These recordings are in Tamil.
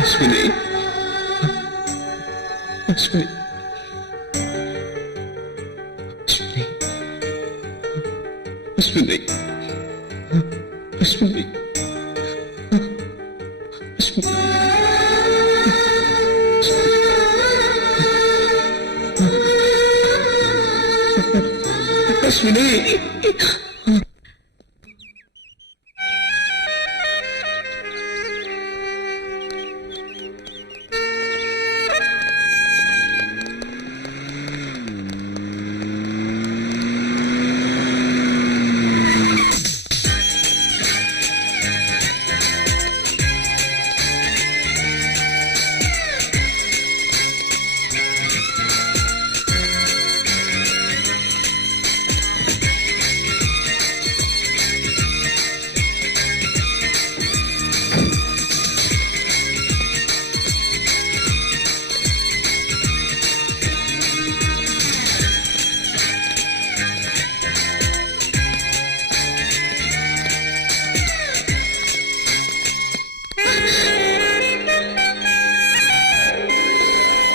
Ashwini Ashwini Ashwini Ashwini Ashwini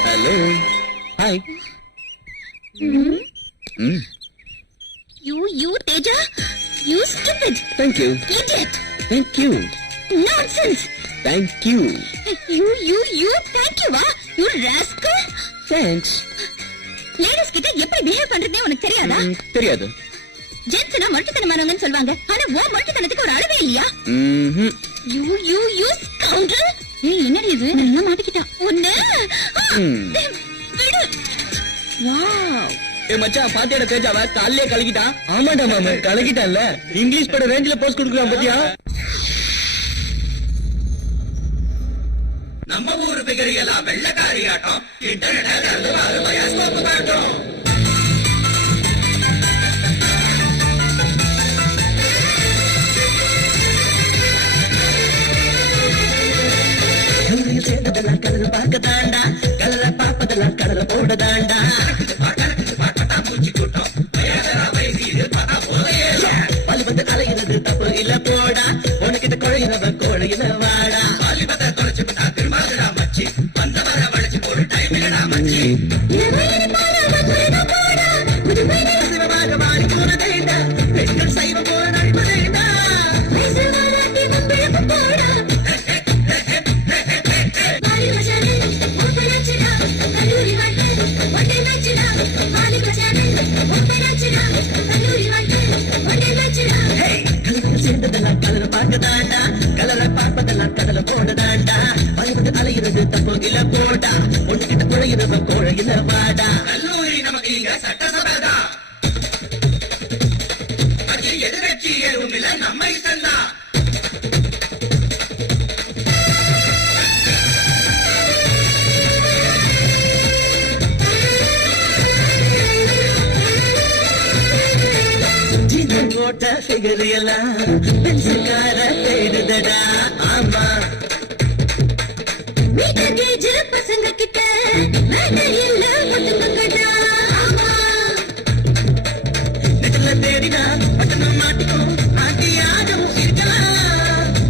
Hello. Hi. You, Teja? You stupid. Thank you. Idiot. Thank you. Nonsense. Thank you. You, thank you, you rascal. Thanks. Ladies கிட்ட எப்படி பிஹேவ் பண்றதுனே உனக்கு தெரியாதா? தெரியாது. ஜென்ஸ்னா மொட்டத்தனமானவங்கன்னு சொல்வாங்க. ஆனா ஓ மொட்டத்தனத்துக்கு ஒரு அளவே இல்லையா? You scoundrel. ஏய் என்னடி இது? நான் மாட்டிக்கிட்டேன். ஒண்ணே. வாவ். ஏ மச்சான் பாத்தியாட தேஜாவ கால்லே கலக்கிட்டான். ஆமாடா மாமா கலக்கிட்டான்ல. இங்கிலீஷ் பட ரேஞ்சில போஸ்ட் கொடுக்குறான் பாத்தியா? நம்ம ஊரு பிகரியெல்லாம் வெள்ளக்காரியாட்டம். இன்டர்நெட் அல்லவாறு பயாஸ்கோப் காட்டும். சேர்ந்ததெல்லாம் கடல் பார்க்க தாண்டா கடலை பார்ப்பதெல்லாம் கடலை போட தாண்டா வாலிபத்தை கலைகிறது தப்பு இல்ல போடா உனக்கிட்ட குழையினவன் கோழையில வாடா வாலிபத்தை தொலைச்சு திருமாதிரா மச்சி வந்த வர வளைச்சு போடு டைம் இல்லடா மச்சி மாறி போனதேண்டா பெண்கள் சைவ போல நடிப்பதேண்டா சேர்ந்ததெல்லாம் கலரை பார்க்கதாண்டா கலரை பார்ப்பதெல்லாம் கடலை போடதாண்டா வாலிபத்து அலைகிறது தப்பு இல்ல போடா ஒண்ணுகிட்ட குழையிறவன் கோழையில வாடா கல்லூரி நமக்கு இங்க சட்டசபைதான் எதிர்கட்சி எதுவும் இல்ல நம்ம இஷ்டம்தான் போட்ட ஃபிகர் எல்லாம் பென்சில்கார தேடுதடா ஆமா வீட்டுக்கு சிறு பசங்க கிட்ட வேலை இல்ல முட்டுங்கடா ஆமா நெட்ல தேடினா பட்டணம் மாட்டிக்கும் மாட்டியாகவும் இருக்கலாம்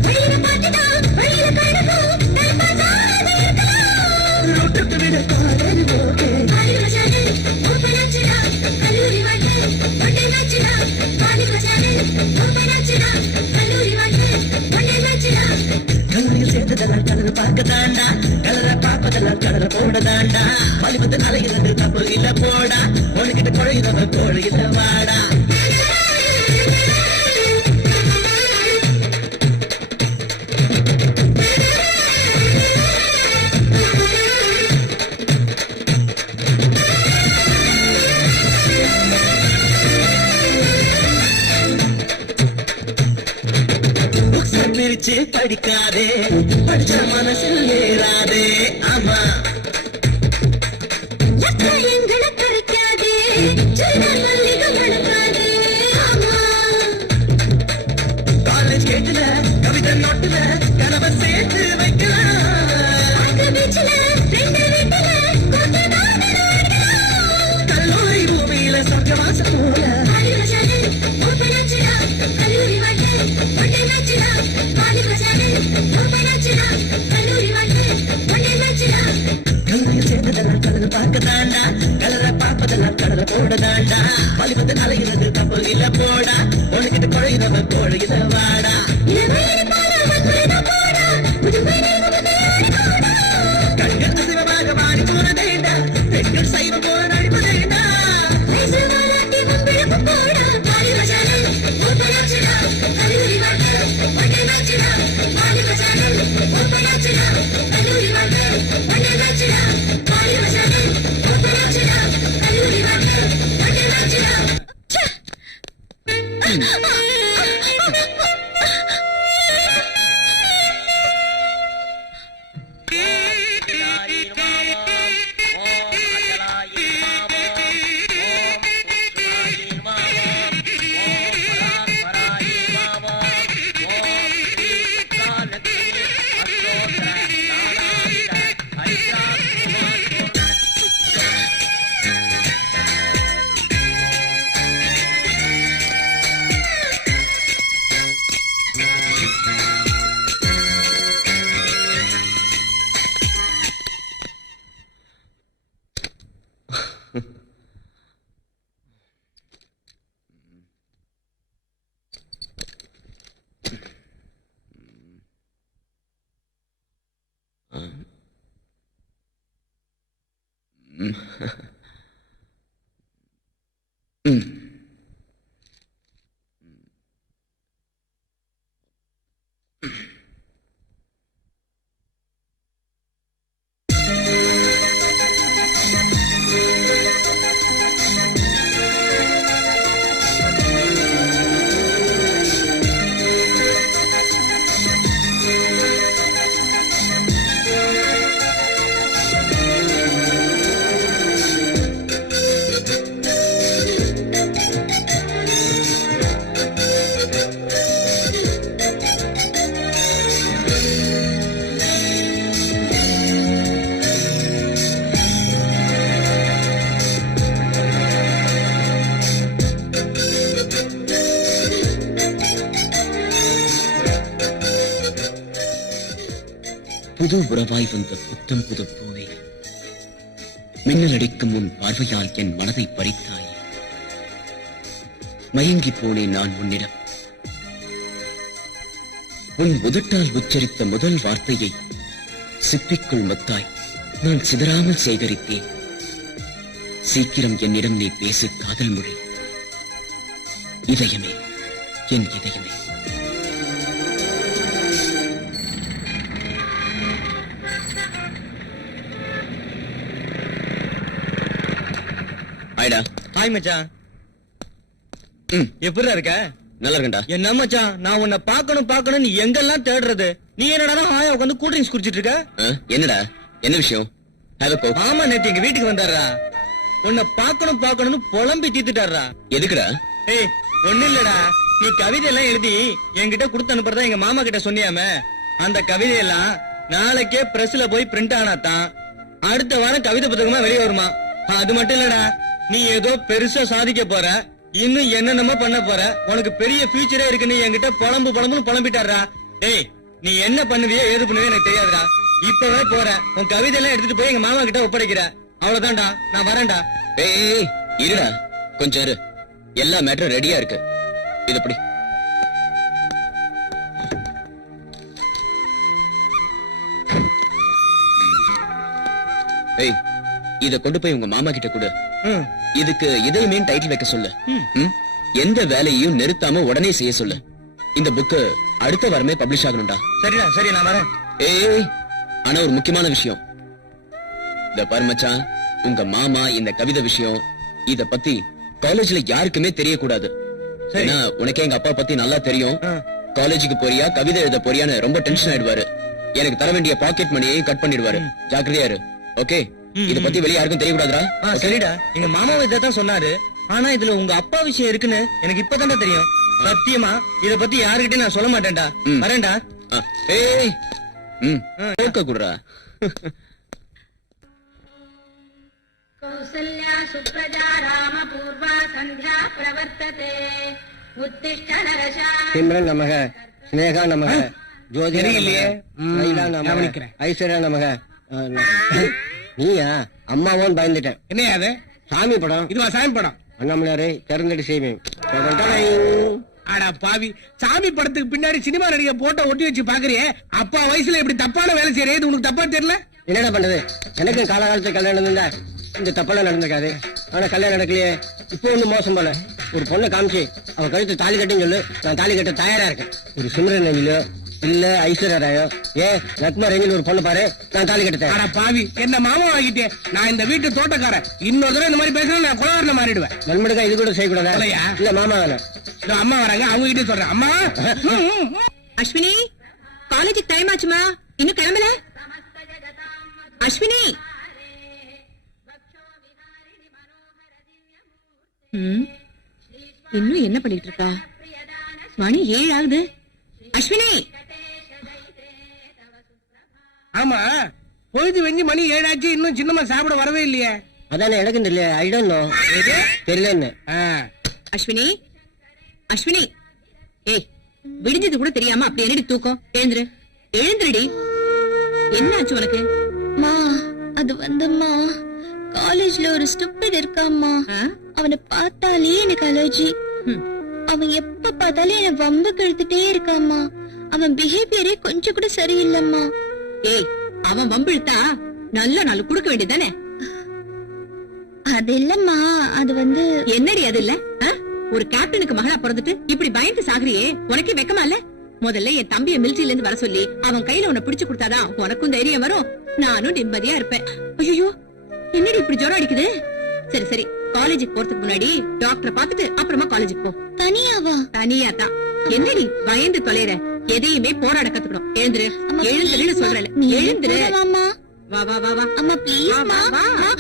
வழியில மாட்டினா வழியில கடக்கும் நல்பாசாத இருக்கலாம் ரோட்டுக்கு விட காதல் போகே ஆலிவசாரி ஒப்பனச்சிடா கல்லூரி வாட்டி வண்டி நச்சிடா கல்லூரியில் சேர்ந்ததெல்லாம் கலரை பார்க்கதாண்டா கலரை பார்ப்பதெல்லாம் கடலை போடதாண்டா வாலிபத்து அலைகிறது தப்பு இல்ல போடா உனக்கிட்ட குழையிறவன் கோழையில வாடா பிரிச்சு படிக்காதே படிச்ச மனசில் ஏறாதே ஆமா எங்களை கிடைக்காதே காலேஜ் கேட்டுல கவிதை நோட்டுல கனவை சேர்த்து வைக்கலாம் கல்லூரி பூமியில சொர்க்க வாசம் போல கல்லூரி வலிபத்து அலைகிறது தப்பு இல்ல போடா உனக்கிட்ட குழையிறவ கோழையில வாடா கண்கள் சிவமாக மாறி போனதேண்டா பெண்கள் சைவ போல நடிப்பதேண்டா புது உறவாய் வந்த புத்தம் புது பூவே மின்னல் அடிக்கும் உன் பார்வையால் என் மனதை பறித்தாயே மயங்கி போனேன் நான் உன்னிடம் உன் உதட்டால் உச்சரித்த முதல் வார்த்தையை சிப்பிக்குள் மொத்தாய் நான் சிதறாமல் சேகரித்தேன் சீக்கிரம் என்னிடம் நீ பேசு காதல் மொழி இதயமே என் இதயமே ஹாய் மச்சான். எப்படிடா இருக்க? நல்லா இருக்கேன்டா. என்ன மச்சான், நான் உன்னை பார்க்கணும் நீ எங்கெல்லாம் தேடுறது? நீ என்னடா ஹாயா உட்காந்து கூல் ட்ரிங்க்ஸ் குடிச்சிட்டு இருக்க? என்னடா என்ன விஷயம்? மாமா நேத்து எங்க வீட்டுக்கு வந்தாரா, உன்னை பார்க்கணும்னு புலம்பி தீத்துட்டாரா. எதுக்குடா? ஏய் ஒண்ணு இல்லடா, நீ கவிதை எல்லாம் எழுதி என்கிட்ட கொடுத்து அனுப்புறதா எங்க மாமா கிட்ட சொன்னியாமே, அந்த கவிதையெல்லாம் நாளைக்கே பிரஸ்ல போய் பிரிண்ட் ஆனாதான் அடுத்த வாரம் கவிதை புத்தகமா வெளியே வருமா. அது மட்டும் இல்லடா, நீ ஏதோ பெருசா சாதிக்க போற, இன்னும் என்னென்னமோ பண்ண போற, உனக்கு பெரிய ஃபியூச்சரே இருக்குன்னு என்கிட்ட புலம்புன்னு புலம்பிட்டாரா. டேய் நீ என்ன பண்ணுவியோ ஏது பண்ணுவியோ எனக்கு தெரியாதுடா. இப்பவே போற, உன் கவிதை எல்லாம் எடுத்துட்டு போய் எங்க மாமா கிட்ட ஒப்படைக்கிற, அவ்வளவுதான்டா. நான் வரேன்டா. ஏய் இருடா கொஞ்சம் இரு, எல்லா மேட்டரும் ரெடியா இருக்கு. இது எப்படி? ஏய் இத கொண்டு போய் உங்க மாமா கிட்ட கொடு. இதுக்கு இதயமே டைட்டில் வைக்க சொல்லு. எந்த வேலையையும் நிறுத்தாம உடனே செய்ய சொல்லு. இந்த புக்கு அடுத்த வாரமே பப்ளிஷ் ஆகணும்டா. சரிடா, சரி நான் வரேன். ஏய் ஆனா ஒரு முக்கியமான விஷயம். இந்த பாரு மச்சான், உங்க மாமா இந்த கவிதை விஷயம் இத பத்தி காலேஜ்ல யாருக்குமே தெரியக்கூடாது. ஏன்னா உனக்கே எங்க அப்பா பத்தி நல்லா தெரியும். காலேஜுக்கு போறியா கவிதை எழுத போறியான்னு ரொம்ப டென்ஷன் ஆயிடுவாரு. எனக்கு தர வேண்டிய பாக்கெட் மணியை கட் பண்ணிடுவாரு. ஜாக்கிரதையா இரு. ஓகே? இத பத்தி வெளிய யாருக்கும் தெரியக்கூடாதுடா. சரிடா. எங்க மாமாவை இதான் சொன்னாரு. ஆனா இதுல உங்க அப்பா விஷயம் இருக்குன்னு எனக்கு இப்பதான்டா தெரியும். சத்தியமா இத பத்தி யாருக்கிட்டே நான் சொல்ல மாட்டேன்டா. வரேன்டா. ஏய் போக்க குடுறா. கௌசல்யா சுப்ரஜா ராம பூர்வா சந்தியா பிரவர்த்ததே உத்திஷ்ட நரசா சிம்ரன் நமக, ஸ்னேகா நமக, ஜோதிரா இல்லையே, லைலா நமக, ஐஸ்வர்யா நமக. நீயா? அம்மாவும் பயந்துட்டேன். என்ன அது? சாமி படம். இதுவா சாமி படம்? அண்ணாமலையாரே திறந்துட்டு செய்வேன். அடா பாவி, சாமி படத்துக்கு பின்னாடி சினிமா நடிகை போட்டோ ஒட்டி வச்சு பாக்குறியே, அப்பா வயசுல இப்படி தப்பான வேலை செய்யறே, இது உனக்கு தப்பா தெரியல? என்னடா பண்றது, எனக்கு காலகாலத்துல கல்யாணம் இருந்தா இந்த தப்பெல்லாம் நடந்திருக்காது. ஆனா கல்யாணம் நடக்கலையே. இப்போ ஒண்ணு மோசம் போல, ஒரு பொண்ணை காமிச்சு அவன் கழுத்து தாலி கட்டுன்னு சொல்லு, நான் தாலி கட்ட தயாரா இருக்கேன். ஒரு சிம்ரன் நவிலோ இல்ல ஐஸ்வர்யா ராயோ, நக்மா ரேஞ்சில் ஒரு பொண்ணு பாரு, நான் தாலி கட்ட தயாரா. அடா பாவி, என்ன மாமா ஆகிட்டே, நான் இந்த வீட்டு தோட்டக்காரன், இன்னொரு தடவை இந்த மாதிரி பேசுறேன் நான் குலவரனை மாறிடுவேன். நண்பனுக்கா இது கூட செய்யக்கூடாதா? இல்லையா? இல்ல மாமா வேணும். இதோ அம்மா வராங்க, அவங்க கிட்டே சொல்றேன். அம்மா அஸ்வினி, காலேஜுக்கு டைம் ஆச்சுமா, இன்னும் கிளம்பல? அஸ்வினி, இன்னும் என்ன பண்ணிட்டு இருக்கா? மணி 7 ஆகுது. அஸ்வினி, ஆமா, பொழுது வெஞ்சி மணி 7 ஆச்சு, இன்னும் சின்னம்மா சாப்பிட வரவே இல்லையே. அதானே எனக்கும் தெரியல. I don't know. தெரியல என்ன? அஸ்வினி, அஸ்வினி, ஏய், விடிஞ்சது கூட தெரியாம அப்படி என்னடி தூக்கம்? எழுந்துரு, எழுந்துருடி. என்ன ஆச்சு உனக்கு? மா, அது வந்தும்மா, காலேஜ்ல ஒரு ஸ்டூபிட் இருக்காம்மா. அவனை பார்த்தாலே எனக்கு அலர்ஜி. அவன் எப்ப பார்த்தாலும் என்ன வம்பு கழுத்துட்டே இருக்காம்மா. அவன் பிஹேவியரே கொஞ்சம் கூட சரியில்லைம்மா. ஏய், அவன் வம்பிழுத்தா நல்ல நாள் கொடுக்க வேண்டியதானே? அது இல்லம்மா, அது வந்து என்னடி அது இல்ல? ஒரு கேப்டனுக்கு மகளா பிறந்துட்டு இப்படி பயந்து சாகுறியே, உனக்கே வெக்கமா இல்ல? முதல்ல என் தம்பிய மிலிட்டரியில இருந்து வர சொல்லி அவன் கையில உன்னை பிடிச்சு கொடுத்தாதான் உனக்கும் தைரியம் வரும், நானும் நிம்மதியா இருப்பேன். ஐயோ, என்னடி இப்படி ஜுரம் அடிக்குது? சரி சரி, காலேஜுக்கு போறதுக்கு முன்னாடி டாக்டரை பாத்துட்டு அப்புறமா காலேஜுக்கு போ. தனியாவா? தனியா தான். என்னடி பயந்து தொலைற? எதையுமே போராட கத்துக்கணும். எழுந்துரு, எழுந்துருன்னு சொல்றேன். எழுந்துரு. அம்மா, வா வா வா வா. அம்மா ப்ளீஸ் வா, மா. வா, வா.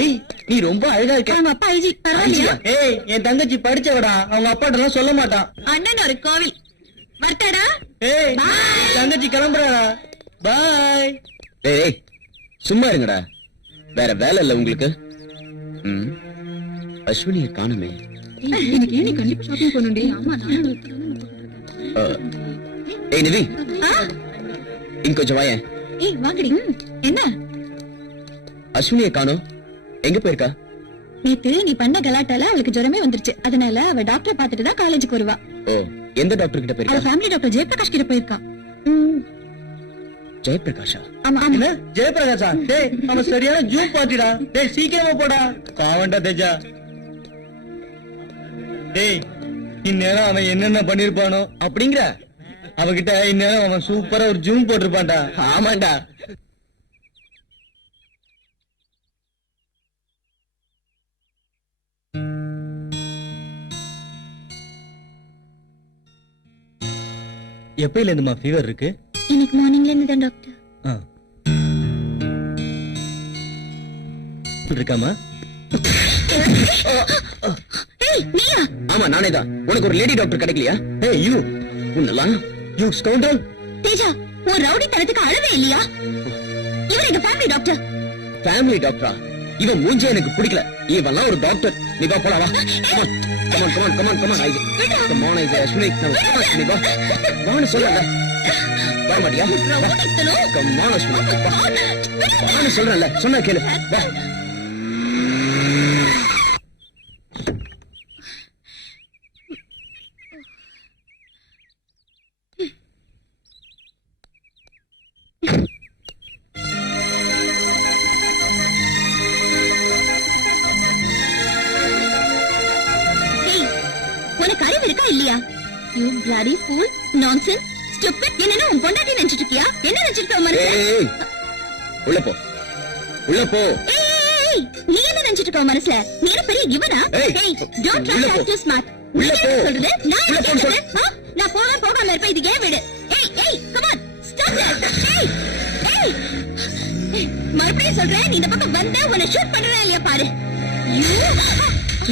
ஏய், நீ ரொம்ப அழகா இருக்க. உங்க அப்பா ஐஜி பரவாயில்லையா? ஏய், என் தங்கச்சி படிச்சவடா, அவங்க அப்பாட்ட எல்லாம் சொல்ல மாட்டான். அண்ணன் ஒரு கோவில் வரட்டாடா. ஏய், தங்கச்சி கிளம்புறாடா. பாய். ஏய், சும்மா இருங்கடா, வேற வேலை இல்ல உங்களுக்கு? அஸ்வினிய காணுமே. இன்னைக்கு ஏன் நீ கண்டிப்பா ஷாப்பிங் போகணும்டி? ஆமா, ஏய் நிவி, இங்க கொஞ்சம் வாயேன். ஏய் வாங்கடி. என்ன? அஸ்வினிய காணோம், எங்க போயிருக்கா? நேத்து நீ பண்ண கலாட்டால அவளுக்கு ஜுரமே வந்துருச்சு. அதனால அவ டாக்டரை பார்த்துட்டு தான் காலேஜுக்கு வருவா. ஓ, எந்த டாக்டர் கிட்ட அவ போயிருக்கா? ஃபேமிலி டாக்டர் ஜெயபிரகாஷ் கிட்ட போயிருக்கா. ஜெயபிரகாஷா? ஆமா ஆமா. ஜெயபிரகாஷா? டேய், அவன் சரியான ஜூம் பாட்டிடா. டேய், சீக்கிரமா போடா. பாவண்டா தேஜா. டேய், இந்நேரம் அவன் என்னென்ன பண்ணிருப்பானோ அப்படிங்கிற. அவகிட்ட இந்நேரம் அவன் சூப்பரா ஒரு ஜூம் போட்டிருப்பான்டா. ஆமாண்டா. எப்பயில இருந்துமா ஃபீவர் இருக்கு? இன்னைக்கு மார்னிங்ல இருந்து தான் டாக்டர். இருக்காமா? ஏய் நீயா? ஆமா, நானே தான். உனக்கு ஒரு லேடி டாக்டர் கிடைக்கலையா? ஏய் யூ, உன்னலாம் யூ ஸ்கவுண்டல். தேஜா, உன் ரவுடி தனத்துக்கு அளவே இல்லையா? இவர் எங்க ஃபேமிலி டாக்டர். ஃபேமிலி டாக்டரா? இவன் மூஞ்சே எனக்கு பிடிக்கல. இவெல்லாம் ஒரு டாக்டர். நீ வா போலாம், வா. Come on come on come on come on come on. Come on ஐ அஸ்வினி, நீ வா. வான்னு சொல்றேன். வா மாட்டியா? கமான் அஸ்வினி, வா. வான்னு சொல்றேன்ல, சொன்னா கேளு. வா. உனக்கு அறிவு இருக்கா இல்லையா? You bloody fool, nonsense, stupid. என்னன்னா உன் பொண்டாட்டி நினைச்சிட்டு இருக்கியா? என்ன நினைச்சிட்டு இருக்க மனசுல? ஏய், உள்ள போ, உள்ள போ. ஏய், நீ என்ன நினைச்சிட்டு இருக்க மனசுல? நீ என்ன பெரிய இவனா? ஏய், ஏய், don't try உள்ள to போ. act too smart. நீ உள்ள என்ன போ. சொல்றது? நான் உள்ள என்ன போன்னு கேக்குறேன்? நான் போகாம இருப்பேன். இது ஏன் வீடு? ஏய் ஏய், come on, stop that. ஏய் ஏய், மறுபடியும் சொல்றேன், நீ இந்த பக்கம் வந்து உன்னை ஷூட் பண்றேன் இல்லையா பாரு.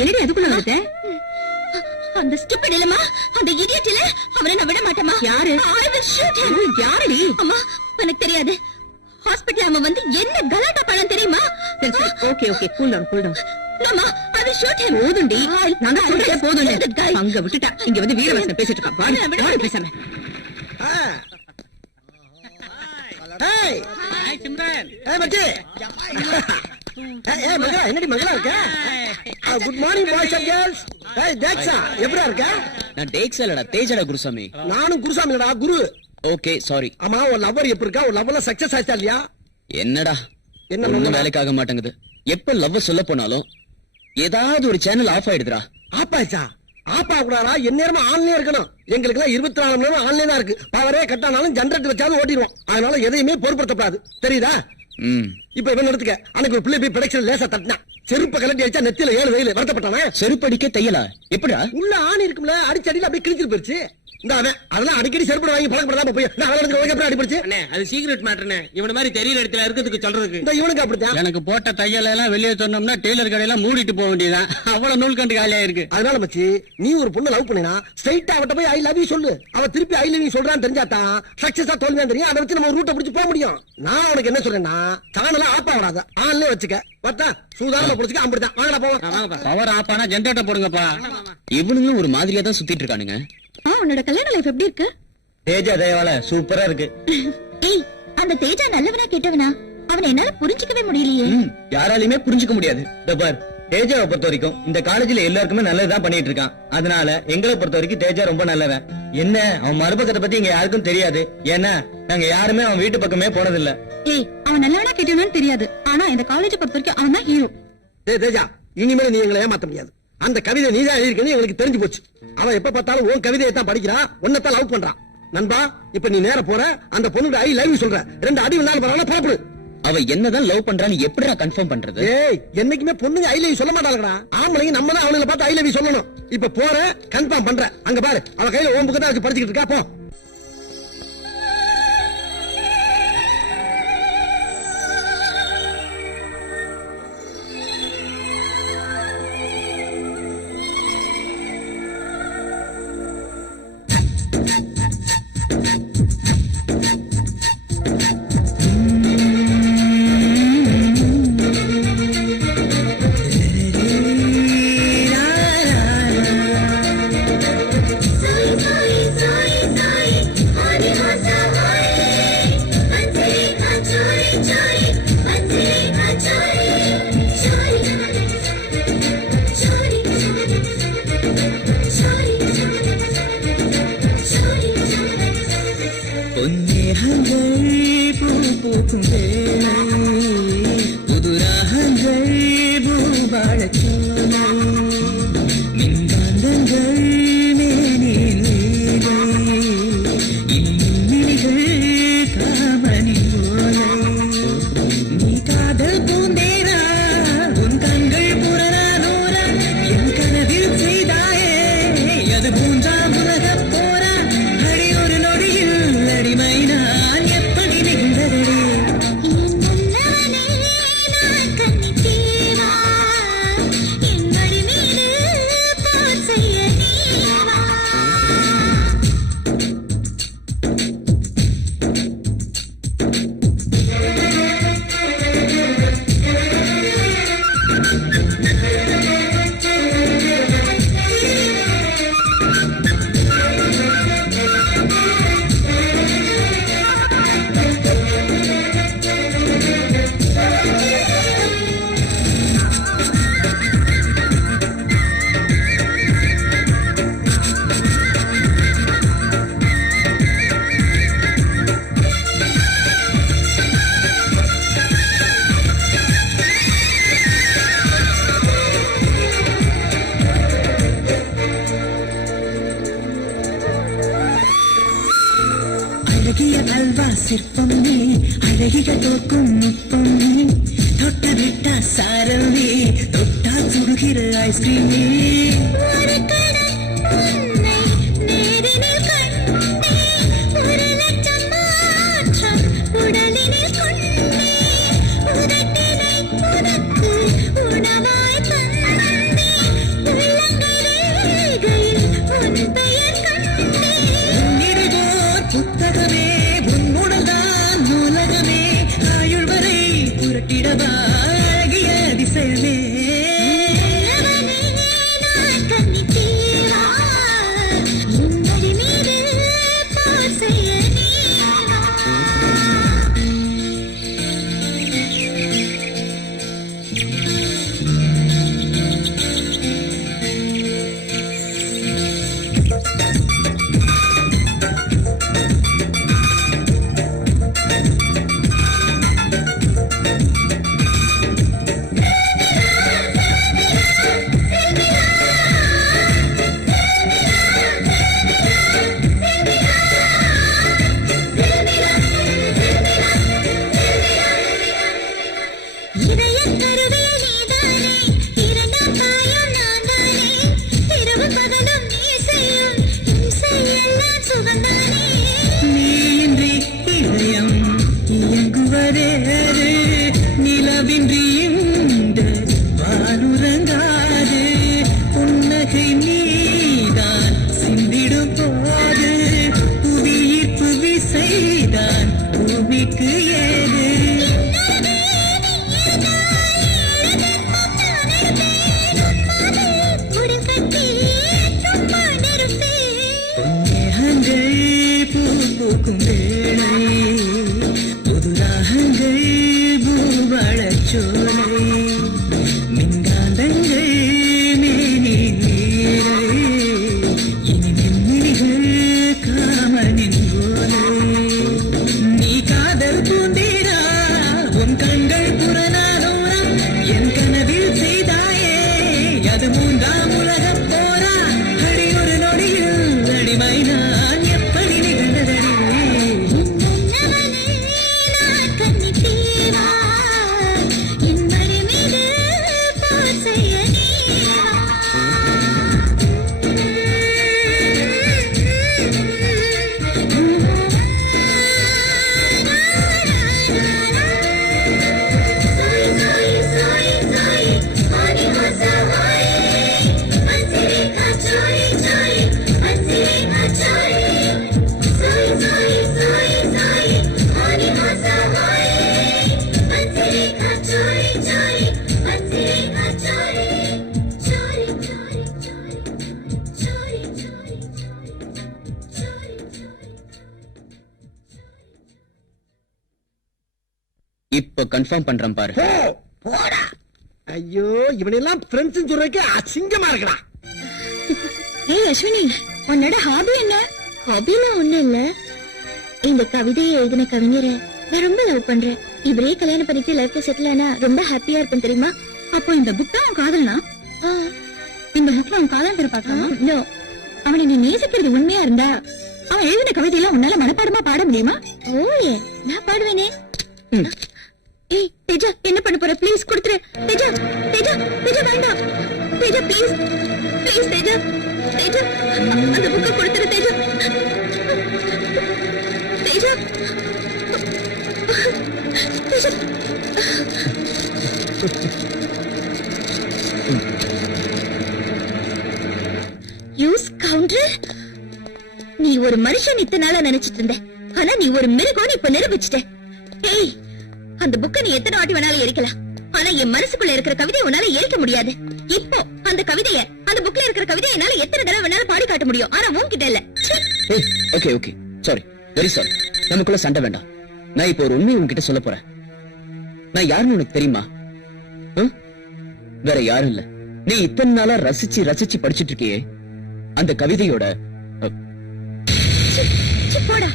என்னடி அதுக்குள்ள வருது? அந்த ஸ்டூபிட் இல்லமா, அந்த இடியட் இல்ல, அவரை நான் விட மாட்டேமா. யாரு? I will shoot him. யாரடி? அம்மா, எனக்கு தெரியாது. ஹாஸ்பிடல் அவன் வந்து என்ன கலாட்டா பண்ண தெரியுமா? ஓகே ஓகே கூல் டவுன் மாமா அது ஷூட் ஹிம். போதுண்டி நாங்க சொல்றதே போதும் That guy. அங்க விட்டுட்டா இங்க வந்து வீரவாசனை பேசிட்டு இருக்கா பாரு பேசாம ஏய் ஹாய் சிம்ரன். ஏய் மச்சி ஏய் மகா என்னடி மகளா இருக்க? Good morning boys and girls. ஏய் தேக்ஸா எப்படிடா இருக்க? நான் டேக்ஸ் இல்லடா தேஜடா குருசாமி. நானும் குருசாமிடா குரு. Okay sorry. ஆமா ஒரு லவ்வர் எப்படி இருக்கா? ஒரு லவ்ல சக்சஸ் ஆச்சா இல்லையா? என்னடா என்ன ஒண்ணும் லவ் வேலைக்கு ஆக மாட்டேங்குது. எப்ப லவ் சொல்ல போனாலும் ஏதாவது ஒரு சேனல் ஆஃப் ஆயிடுதுடா. ஆப்பாச்சா? ஆப்பா கூடாரா? எந்நேரமா ஆன்லயே இருக்கணும். எங்களுக்கு எல்லாம் 24 மணி நேரம் ஆன்லயே தான் இருக்கு. பவரே கட்டானாலும் ஜெனரேட்டர் வச்சாலும் ஓட்டிடுவோம். அதனால எதையுமே பொருட்படுத்தக்கூடாது. தெரியுதா? இப்ப இவன் எடுத்துக்க. அன்னைக்கு ஒரு பிள்ளை போய் ப்ரொடக்ஷன் லேசா தட்டினா செருப்ப கலட்டி அடிச்சா நெத்தியில 7 வெயில் வருத்தப்பட்டானே. செருப்படிக்க தையலா எப்படிடா? உள்ள ஆணி இருக்கும்ல அடிச்சடியில அப்படியே கிழிச்சிட்டு போயிருச்சு. இந்த அவன் அதெல்லாம் அடிக்கடி செருப்பு வாங்கி பழக்கப்படாம போய் நான் அவனுக்கு எப்படி அடிபடிச்சு? அண்ணே அது சீக்ரெட் மேட்டர்னே. இவன மாதிரி தெரியல இடத்துல இருக்கிறதுக்கு சொல்றதுக்கு. இந்த இவனுக்கு அப்படித்தான். எனக்கு போட்ட தையல எல்லாம் வெளியே சொன்னோம்னா டெய்லர் கடையெல்லாம் மூடிட்டு போக வேண்டியதான். அவ்வளவு நூல் கண்டு காலியா இருக்கு. அதனால மச்சி நீ ஒரு பொண்ணு லவ் பண்ணினா ஸ்ட்ரைட்டா அவட்ட போய் ஐ லவ் யூ சொல்லு. அவ திருப்பி ஐ லவ் யூ சொல்றான்னு தெரிஞ்சாதான் சக்சஸா தோல்வியா தெரியும். அதை வச்சு நம்ம ரூட்டை பிடிச்சு போக முடியும். நான் உனக்கு என்ன சொல்றேன்னா சேனல ஆப்பா விடாத ஆன்லயே வச்சுக்க. பார்த்தா சூதானமா பிடிச்சுக்க. அப்படிதான் வாங்கடா போவோம். Power ஆப்பானா generator போடுங்கப்பா. இவனுங்களும் ஒரு மாதிரியா தான் சுத்திட்டு இருக்கானுங்க. உன்னோட கல்யாண லைஃப் எப்படி இருக்கு? தேஜா தயவால சூப்பரா இருக்கு. ஏய் அந்த தேஜா நல்லவனா கெட்டவனா? அவனை என்னால புரிஞ்சுக்கவே முடியலையே. யாராலையுமே புரிஞ்சுக்க முடியாது. பார் தேஜாவை பொறுத்த வரைக்கும் இந்த காலேஜ்ல எல்லாருக்குமே நல்லதுதான் பண்ணிட்டு இருக்கான். அதனால எங்களை பொறுத்த வரைக்கும் தேஜா ரொம்ப நல்லவன். என்ன அவன் மறுபக்கத்தை பத்தி இங்க யாருக்கும் தெரியாது. ஏன்னா நாங்க யாருமே அவன் வீட்டு பக்கமே போனதில்ல. ஏய் அவன் நல்லவனா கெட்டவனான்னு தெரியாது. ஆனா இந்த காலேஜ் பொறுத்த வரைக்கும் அவன் தான் ஹீரோ. டேய் தேஜா இனிமேல் நீ எங்களை ஏமாத்த முடியாது. அந்த கவிதை நீதான் எழுதிருக்கேன்னு எங்களுக்கு தெரிஞ்சு போச்சு. அவன் எப்ப பார்த்தாலும் உன் கவிதையை தான் படிக்கிறான். உன்னதான் லவ் பண்றான். நண்பா இப்ப நீ நேர போற அந்த பொண்ணுக்கு ஐ லவ் யூ சொல்ற. 2 அடி விழுந்தாலும் பரவாயில்ல புறப்படு. அவ என்னதான் லவ் பண்றான்னு எப்படிடா கன்ஃபார்ம் பண்றது? ஏய் என்னைக்குமே பொண்ணுங்க ஐ லவ் யூ சொல்ல மாட்டாங்கடா. ஆம்பளைங்க நம்ம தான் அவங்கள பார்த்து ஐ லவ் யூ சொல்லணும். இப்ப போற கன்ஃபார்ம் பண்ற. அங்க பாரு அவ கையில ஓம் புக்கு தான் வச்சு படிச்சுக்கிட்டு இருக்கா. போ. சிற்பம் நீ அழகிய தோக்கும் நுட்பம் நீ தொட்ட விட்டா சாரல் நீ தொட்டா சுடுகிற ஐஸ்கிரீம் நீ புத்தகமே உன்னுடன் தான் உலகமே பூக்கும் வேளை புது ராகங்கள் பூவளச்சோலை மின்காந்தங்கள் மேனி நீரை இனி மின்மிழிகள் காமனின் போலை நீ காதல் பூந்தீரா உன் கண்கள் புறநானோரா என் கனவில் செய்தாயே அது மூன்றாம் உலகப் போரா அடி ஒரு நொடியில் அடிமை நான் எப்படி நிகழ்ந்ததடி நான் கண்ணித்தீரா என் மடி மீது போர் செய்ய இப்ப கன்ஃபார்ம் பண்றேன் பாரு. போடா. ஐயோ இவனெல்லாம் ஃப்ரெண்ட்ஸ் சொல்றதுக்கு அசிங்கமா இருக்கலாம். ஏய் அஸ்வினி, உன்னோட ஹாபி என்ன? ஹாபிலாம் ஒண்ணும் இல்ல. இந்த கவிதையை எழுதின கவிஞரை நான் ரொம்ப லவ் பண்றேன். இவரே கல்யாணம் பண்ணிட்டு லைஃப்ல செட்டில் ஆனா ரொம்ப ஹாப்பியா இருப்பேன் தெரியுமா? அப்போ இந்த புக் தான் உன் காதல்னா? இந்த புக்ல உன் காதல் பேர் பார்க்கலாம். நோ, அவனை நீ நேசிக்கிறது உண்மையா இருந்தா அவன் எழுதின கவிதையெல்லாம் உன்னால மனப்பாடமா பாட முடியுமா? ஓயே, நான் பாடுவேனே. ஏய் தேஜா, என்ன பண்ண போற? ப்ளீஸ் கொடுத்துரு. தேஜா தேஜா தேஜா வேண்டாம். தேஜா ப்ளீஸ் ப்ளீஸ் தேஜா தேஜா அந்த புக்கை கொடுத்துரு தேஜா. Teja Teja use counter. நீ ஒரு மனுஷன் இத்தனை நாளா நினைச்சிட்டு இருந்த, ஆனா நீ ஒரு மிருகம் இப்ப நிரூபிச்சிட்ட. ஏய், அந்த புக்கை நீ எத்தனை வாட்டி வேணாலும் எரிக்கலாம், ஆனா என் மனசுக்குள்ள இருக்கிற கவிதையை உன்னால எரிக்க முடியாது. இப்போ அந்த கவிதைய, அந்த புக்ல இருக்கிற கவிதையை என்னால எத்தனை தடவை வேணாலும் பாடி காட்ட முடியும், ஆனா உன்கிட்ட இல்ல. Okay okay, sorry, very sorry. நமக்குள்ள சண்டை வேண்டாம். நான் இப்போ ஒரு உண்மையை உன்கிட்ட சொல்ல போறேன். நான் யாருன்னு உனக்கு தெரியுமா? வேற யாரும் இல்ல, நீ இத்தனை நாளா ரசிச்சு ரசிச்சு படிச்சிட்டு இருக்கியே அந்த கவிதையோட போடா.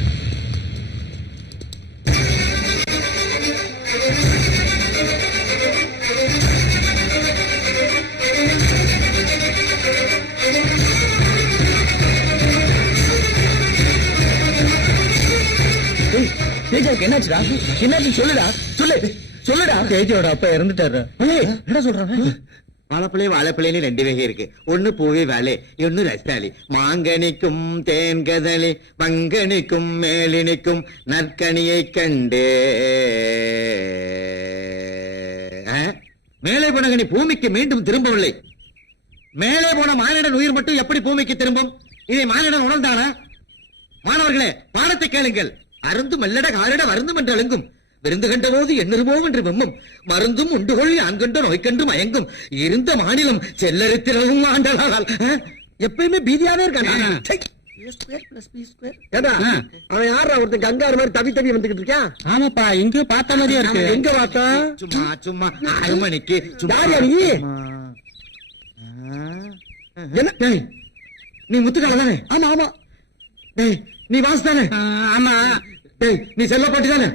தேஜாவுக்கு என்னாச்சுடா? என்னாச்சு சொல்லுடா, சொல்லுடா. தேஜாவோட அப்பா இறந்துட்டாரு. என்ன சொல்றாங்க? வாழைப்பழி வாழைப்பழின்னு 2 வகை இருக்கு. ஒண்ணு பூவி வாழை, ஒன்னு ரஸ்தாளி. மாங்கனிக்கும் தேன்கதளி, மங்கனிக்கும் மேலினிக்கும் நற்கனியை கண்டே. மேலே போனகனி பூமிக்கு மீண்டும் திரும்பவில்லை. மேலே போன மானிடன் உயிர் மட்டும் எப்படி பூமிக்கு திரும்பும்? இதை மானிடன் உணர்ந்தானா? மாணவர்களே, பாடத்தை கேளுங்கள். அருந்து மெல்லட காரிட வருந்தும் என்று அழுங்கும், விருந்து கண்ட போது எண்ணுருவோம் என்று வெம்மும், மருந்தும் உண்டுகொள் ஆண்கண்ட நோய்கண்டு மயங்கும், இருந்த மாநிலம் செல்லரித்திலும் ஆண்டலால். எப்பயுமே பீதியாவே இருக்கான். அவன் யாரா ஒருத்தன் கங்காரு மாதிரி தவி தவி வந்துகிட்டு இருக்கான்? ஆமாப்பா, எங்க பார்த்த மாதிரியா இருக்கு. எங்க பார்த்தா? சும்மா சும்மா 6 மணிக்கு யாரியா நீ? என்ன டேய், நீ முத்துக்கால தானே? ஆமா ஆமா. டேய், நீ வாசு தானே? ஆமா. டேய், நீ செல்லப்பாட்டி தானே?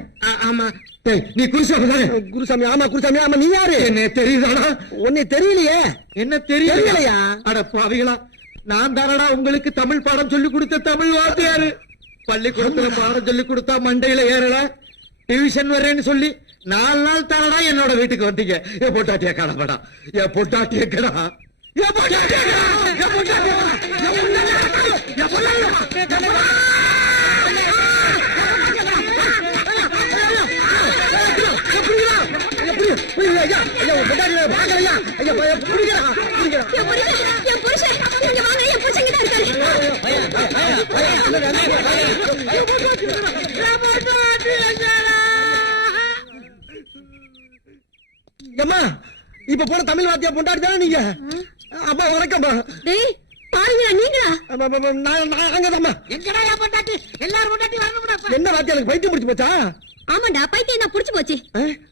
ஆமா. டேய், நீ குருசாமி தானே? குருசாமி. ஆமா குருசாமி. ஆமா, நீ யாரு? என்ன தெரியுதாடா? உன்னை தெரியலையே. என்ன தெரியலையா? தெரியலையா? அட பாவிகளா, நான் தானடா உங்களுக்கு தமிழ் பாடம் சொல்லி கொடுத்த தமிழ் வாத்தியாரு. பள்ளிக்கூடத்துல பாடம் சொல்லி கொடுத்தா மண்டையில ஏறல, டியூஷன் வரேன்னு சொல்லி 4 நாள் தானடா என்னோட வீட்டுக்கு வந்தீங்க. என் பொட்டாட்டிய கடப்படா, என் பொட்டாட்டிய கடா, என் பொட்டாட்டிய கடா, என் பொட்டாட்டிய அம்மா, இப்ப போன தமிழ் வாத்தியா பொண்டாடி தானே நீங்க? அப்பா வணக்கம்மா. டேய், பாருங்க நீங்களா? நாங்கதாம்மா. எங்கடா என் பொண்டாட்டி? எல்லாரும் பொண்டாட்டி வரணும். என்ன வாத்தி எனக்கு பைத்தியம் பிடிச்சு போச்சா? ஆமாண்டா, பைத்தியம் தான் புடிச்சு போச்சு.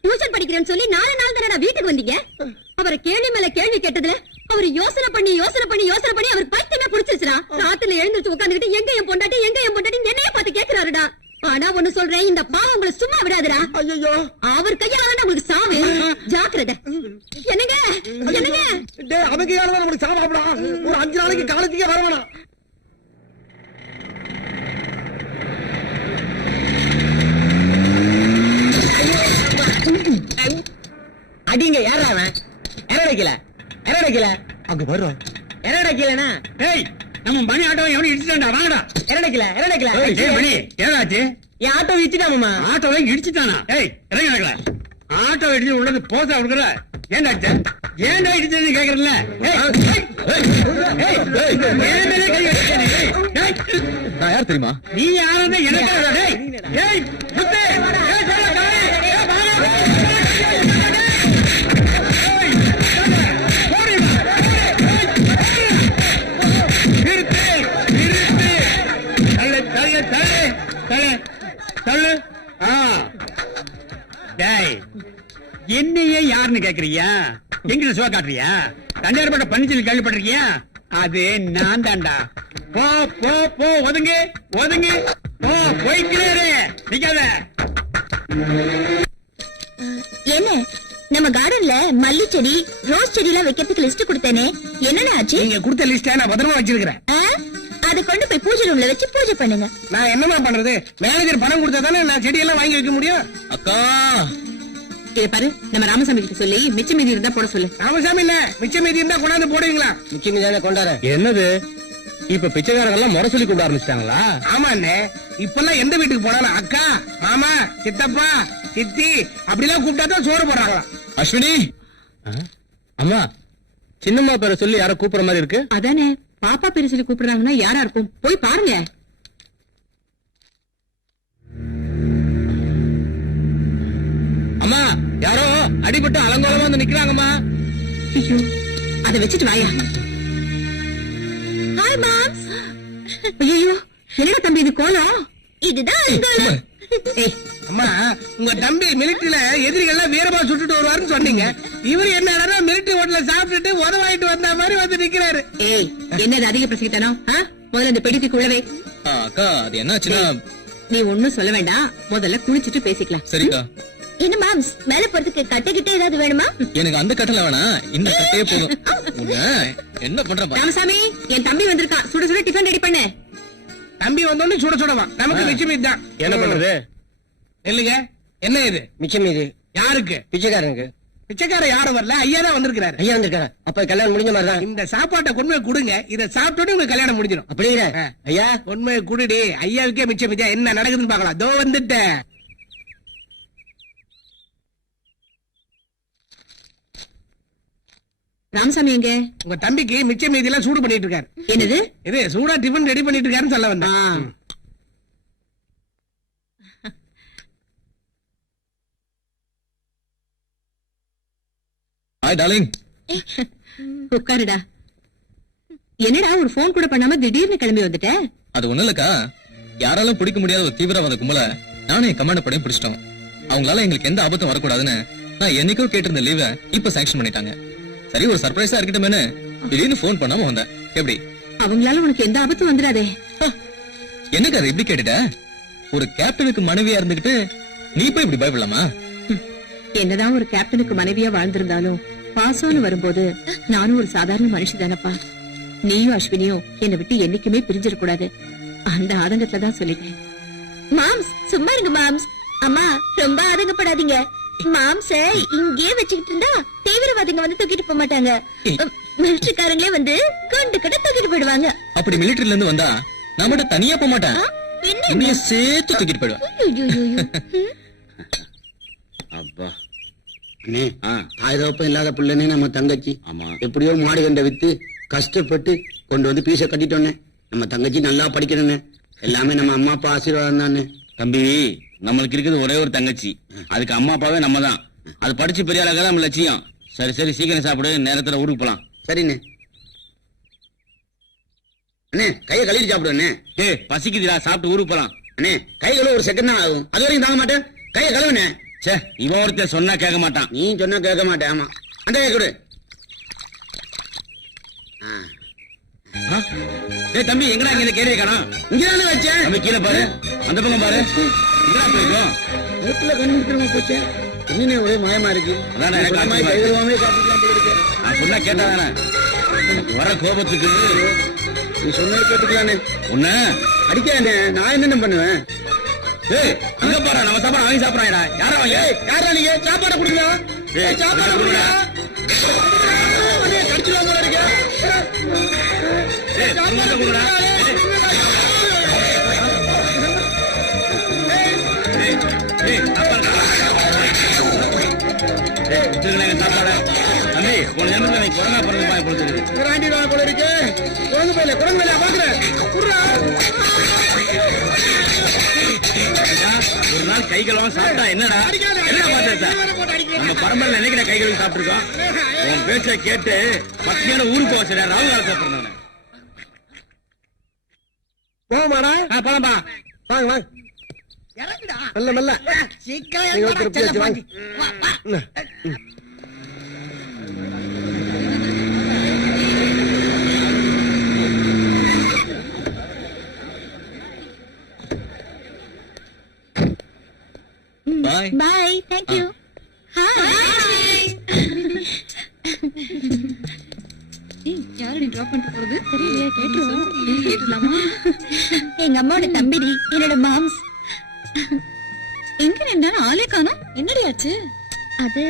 டியூஷன் படிக்கிறேன்னு சொல்லி 4 நாள் தானே வீட்டுக்கு வந்தீங்க. அவரை கேள்வி மேல கேள்வி கேட்டதுல அவர் யோசனை பண்ணி அவருக்கு பைத்தியமே புடிச்சிருச்சுடா. ராத்திரில எழுந்திருச்சு உட்காந்துக்கிட்டு எங்க என் பொண்டாட்டி என்னைய பார்த்து கேக்குறாருடா. ஆனா ஒண்ணு சொல்றேன், இந்த பாவம் உங்களை சும்மா விடாதுடா. ஐயோ, அவர் கையால உங்களுக்கு சாவு. ஜாக்கிரதை. என்னங்க அவங்க யாரும் நம்மளுக்கு சாவாப்டா. ஒரு 5 நாளைக்கு காலேஜுக்கே வர வேணாம். அடிங்க யாரா அவன்? எரடைக்கல அங்க வர்றோம். எரடைக்கலனா ஏய், நம்ம மணி ஆட்டோ எவனும் இடிச்சிட்டான்டா. வாங்கடா. எரடைக்கல ஏய் மணி, ஏதாச்சு? என் ஆட்டோ இடிச்சிட்டாமா. ஆட்டோவை இடிச்சிட்டானா? ஏய் இறங்கி நடக்கல. ஆட்டோ இடிச்சு உள்ளது போசா கொடுக்குற. ஏன்டா இடிச்சது கேக்குறல? நான் யார் தெரியுமா? நீ யாருன்னு எனக்கு ஏய் முத்து, என்னையே யாருன்னு கேக்குறியா? எங்கிட்ட சோ காட்டுறியா? தஞ்சாவூர்பட்ட பன்னிச்சல் கேள்விப்பட்டிருக்கியா? அது நான் தான்டா. போ போ போ, ஒதுங்கு போ, போய்க்கிறே, நிக்காத. என்ன நம்ம கார்டன்ல மல்லி செடி, ரோஸ் செடி எல்லாம் வைக்கிறதுக்கு லிஸ்ட் கொடுத்தேனே, என்னென்ன ஆச்சு? நீங்க கொடுத்த லிஸ்ட நான் பத்திரமா வச்சிருக்கிறேன். அதை கொண்டு போய் பூஜை ரூம்ல வச்சு பூஜை பண்ணுங்க. நான் என்னமா பண்றது? மேனேஜர் பணம் கொடுத்தா தானே நான் செடியெல்லாம் வாங்கி வைக்க முடியும். அக்கா இத பாரு, நம்ம ராமசாமி கிட்ட சொல்லி மிச்ச மீதி இருந்தா போட சொல்லு. ராமசாமி இல்ல, மிச்ச மீதி இருந்தா கொண்டாந்து போடுவீங்களா? நிச்சயம் தானே கொண்டாட. என்னது இப்ப பிச்சைக்காரங்க எல்லாம் முறை சொல்லி கூப்பிட ஆரம்பிச்சிட்டாங்களா? ஆமா அண்ணே, இப்பெல்லாம் எந்த வீட்டுக்கு போனாலும் அக்கா, மாமா, சித்தப்பா, சித்தி அப்படிலாம் கூப்பிட்டா தான் சோறு போடுறாங்களா? அஸ்வினி, அம்மா சின்னம்மா பேரை சொல்லி யார கூப்பிடுற மாதிரி இருக்கு. அதானே, பாப்பா பேரு சொல்லி கூப்பிடுறாங்கன்னா யாரா இருக்கும்? போய் பாருங்க. அம்மா யாரோ அடிபட்டு அலங்கோலமா வந்து நிக்கிறாங்கம்மா. ஐயோ, அதை வச்சுட்டு வாயா. Hi moms. ஐயோ, என்னடா தம்பி இது கோலம்? இதுதான் அலங்கோலம். ஏய், அம்மா, உங்க தம்பி மிலிட்டரியில எதிரிகள்லாம் வீரமா சுட்டுட்டு வருவாருன்னு சொன்னீங்க. இவரு என்னன்னா மிலிட்டரி ஹோட்டல்ல சாப்பிட்டுட்டு உதவாயிட்டு வந்த மாதிரி வந்து நிக்கிறாரு. ஏய், என்னது அதிக பிரசங்கித்தனம்? முதல்ல இந்த பெடிக்கு உள்ளவே. அக்கா அது என்னாச்சுன்னா? நீ ஒண்ணும் சொல்ல வேண்டாம், முதல்ல குளிச்சிட்டு பேசிக்கலாம். சரிக்கா. என்ன மாம்ஸ், மேல போறதுக்கு கட்டை ஏதாவது வேணுமா? எனக்கு அந்த கட்டல வேணாம், இந்த கட்டையே போதும். என்ன பண்ற பாரு. ராமசாமி, என் தம்பி வந்திருக்கான். சுட சுட டிஃபன் ரெடி பண்ணு. தம்பி வந்தோடனே சுட சுடவா? நமக்கு மிச்சம் இதுதான். என்ன பண்றது? இல்லைங்க, என்ன இது? மிச்சம் மீது யாருக்கு? பிச்சைக்காரனுக்கு. பிச்சைக்கார யாரும் வரல, ஐயா தான் வந்திருக்கிறாரு. ஐயா வந்திருக்காரு. அப்ப கல்யாணம் முடிஞ்ச மாதிரிதான். இந்த சாப்பாட்டை கொண்டு போய் கொடுங்க, இத சாப்பிட்டுட்டு உங்க கல்யாணம் முடிஞ்சிடும். அப்படிங்கிற ஐயா உண்மையை குடுடி, ஐயாவுக்கே மிச்சம் மிச்சம் என்ன நடக்குதுன்னு பாக்கலாம். தோ வந்துட்டேன். ராமசாமி எங்க? உங்க தம்பிக்கு மிச்சம் மீதி எல்லாம் சூடு பண்ணிட்டு இருக்காரு. என்னது? இது சூடா டிஃபன் ரெடி பண்ணிட்டு இருக்காருன்னு சொல்ல வந்தேன். Hi darling. உட்காருடா. என்னடா ஒரு போன் கூட பண்ணாம திடீர்னு கிளம்பி வந்துட்ட? அது ஒண்ணு இல்லக்கா, யாராலும் பிடிக்க முடியாத ஒரு தீவிரவாத கும்பல நானே கமாண்ட் படையும் பிடிச்சிட்டோம். அவங்களால எங்களுக்கு எந்த ஆபத்தும் வரக்கூடாதுன்னு நான் என்னைக்கோ கேட்டிருந்த லீவ இப்ப சாங்ஷன் பண்ணிட்டாங்க. சரி, ஒரு சர்ப்ரைஸா இருக்கட்டுமேனு திடீர்னு போன் பண்ணாம வந்தேன். எப்படி? அவங்களால உனக்கு எந்த ஆபத்தும் வந்துடாதே. என்னக்கா அதை இப்படி கேட்டுட்ட? ஒரு கேப்டனுக்கு மனைவியா இருந்துகிட்டு நீ போய் இப்படி பயப்படலாமா? என்னதான் ஒரு கேப்டனுக்கு மனைவியா வாழ்ந்திருந்தாலும் பாசம்னு வரும்போது நானும் ஒரு சாதாரண மனுஷி தானப்பா. நீயும் அஸ்வினியும் என்னை விட்டு என்னைக்குமே பிரிஞ்சிடக்கூடாது. அந்த ஆதங்கத்துலதான் சொல்லிட்டேன். மாம்ஸ், சும்மா இருங்க மாம்ஸ். அம்மா, ரொம்ப ஆதங்கப்படாதீங்க. மாம்ஸ இங்கே வச்சுக்கிட்டு இருந்தா தீவிரவாதிங்க வந்து தூக்கிட்டு போக மாட்டாங்க. மிலிட்டரிக்காரங்களே வந்து கண்டு கட்ட தூக்கிட்டு போயிடுவாங்க. அப்படி மிலிட்டரில இருந்து வந்தா நான் மட்டும் தனியா போக மாட்டேன், என்னைய சேர்த்து தூக்கிட்டு போயிடுவேன். அப்பா அண்ணே, ஆயுதப்பம் இல்லாத பிள்ளைனே நம்ம தங்கச்சி. ஆமா, எப்படியோ மாடு கண்டை வித்து கஷ்டப்பட்டு கொண்டு வந்து பீஸ கட்டிட்டோன்னே. நம்ம தங்கச்சி நல்லா படிக்கணும்னே. எல்லாமே நம்ம அம்மா அப்பா ஆசீர்வாதம் தானே. தம்பி, நம்மளுக்கு இருக்குது ஒரே ஒரு தங்கச்சி, அதுக்கு அம்மா அப்பாவே நம்ம தான். அது படிச்சு பெரிய ஆளாக நம்ம லட்சியம். சரி சரி, சீக்கிரம் சாப்பிடு, நேரத்துல ஊருக்கு போலாம். சரிண்ணே. அண்ணே கையை கழுவி சாப்பிடு அண்ணே. டேய் பசிக்குதுடா, சாப்பிட்டு ஊருக்கு போலாம். அண்ணே கை கழுவ ஒரு செகண்ட் தான் ஆகும், அது வரைக்கும் தாங்க மாட்டேன். கையை கழுவுனே. சே, இவன் ஒருத்தன் சொன்னா கேட்க மாட்டான். நீ சொன்னா கேட்க மாட்டேன். ஆமா அந்த கை கொடு. டேய் தம்பி, எங்கடா இங்க இந்த கேரியை காணோம்? இங்கதானே வச்சேன். தம்பி கீழே பாரு, அந்த பக்கம் பாரு. எங்கடா போயிருக்கோம்? நெருப்புல கண்டுபிடிக்கிறவங்க போச்சேன். என்னன்னே ஒரே மயமா இருக்கு. அதான் எனக்கு சொன்ன ஆச்சரியமா மாதிரி இருக்கு. கை கழுவாமே சாப்பிட்டுக்கலாம் போல இருக்கு. நான் சொன்னா கேட்டாதானே? வர கோபத்துக்கு நீ சொன்னதை கேட்டுக்கலானே. உன்ன அடிக்கானே, நான் என்னென்ன பண்ணுவேன்? ஏய், அங்க பாரு, நம்ம சாப்பாடு வாங்கி சாப்பிடறாங்கடா. யாரா வாங்க? யாரா நீங்க? சாப்பாடை கொடுங்க. ஏய், சாப்பாடை கொடுங்க. கடிச்சிருவாங்க போல இருக்கு. ஏய், சாப்பாடு கொடுடா. ஏய், ஏய், சாப்பாடு கொடு. ஏய், வச்சிருக்கேன் எங்க சாப்பாடு. தம்பி, போன ஜென்மத்துல நீ குரங்கா பிறந்து பாய் பொழுது. குராண்டிடுவாங்க போல இருக்கு. குரங்கு பையில பாக்குறேன். ஒரு நாள் கை கழுவாம சாப்பிட்டா என்னடா? என்ன பார்த்தா நம்ம பரம்பரை நினைக்கிற கை கழுவி சாப்பிட்டுருக்கோம். உன் பேச்ச கேட்டு பத்தியான ஊருக்கு வச்சுடா. ராகு காலத்தை பிறந்தவன. போமாடா போலாம்பா. வாங்க வாங்க மெல்ல மெல்ல நீங்க ஒருத்தர் பேச்சு வாங்க. பாய். பாய், தேங்க் யூ. ஹாய். யாரு நீ டிராப் பண்ணிட்டு போறது? தெரியலையே, கேட்டுலாமா? எங்க அம்மாவோட தம்பிடி, என்னோட மாம்ஸ். எங்க நின்றாலும் ஆளே காணோம். என்னடி ஆச்சு? அது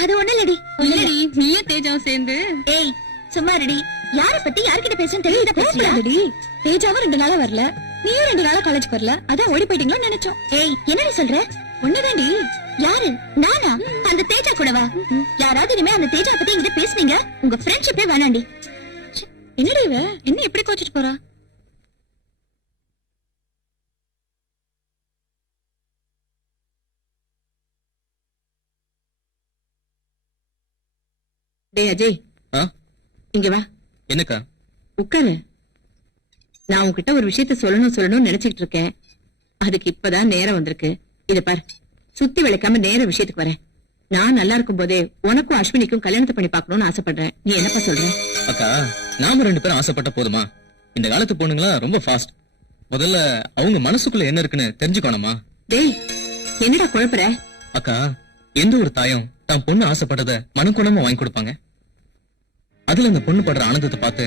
அது ஒண்ணு இல்லடி. இல்லடி, நீயும் தேஜாவும் சேர்ந்து. ஏய் சும்மா ரெடி. யார பத்தி யார்கிட்ட பேசுன்னு தெரியுதா? பேசுறாடி. தேஜாவும் 2 நாளா வரல, நீயும் 2 நாளா காலேஜ்க்கு வரல. அதான் ஓடி போயிட்டீங்களோன்னு நினைச்சோம். ஏய் என்னடி சொல்ற? ஒண்ணுதாண்டி. யாரு? நானா? அந்த தேஜா கூடவா? யாராவது இனிமே அந்த தேஜா பத்தி என்கிட்ட பேசுனீங்க, உங்க ஃப்ரெண்ட்ஷிப்பே வேணாண்டி. என்னடி இவ என்ன எப்படி கோச்சிட்டு போறா? டேய் அஜய், இங்க வா. என்னக்கா? உட்காரு. நான் உன்கிட்ட ஒரு விஷயத்த சொல்லணும்னு நினைச்சிட்டு இருக்கேன். அதுக்கு இப்பதான் நேரம் வந்திருக்கு. இத பாரு, சுத்தி விளைக்காம நேர விஷயத்துக்கு வரேன். நான் நல்லா இருக்கும் போதே உனக்கும் அஸ்வினிக்கும் கல்யாணத்தை பண்ணி பார்க்கணும்னு ஆசைப்படுறேன். நீ என்னப்பா சொல்ற? அக்கா, நாம 2 பேரும் ஆசைப்பட்ட போதுமா? இந்த காலத்து பொண்ணுங்களா ரொம்ப ஃபாஸ்ட். முதல்ல அவங்க மனசுக்குள்ள என்ன இருக்குன்னு தெரிஞ்சுக்கணுமா? டேய், என்னடா குழப்பற? அக்கா, எந்த ஒரு தாயும் தான் பொண்ணு ஆசைப்பட்டத மனக்குணமா வாங்கி கொடுப்பாங்க. அதுல அந்த பொண்ணு படுற ஆனந்தத்தை பார்த்து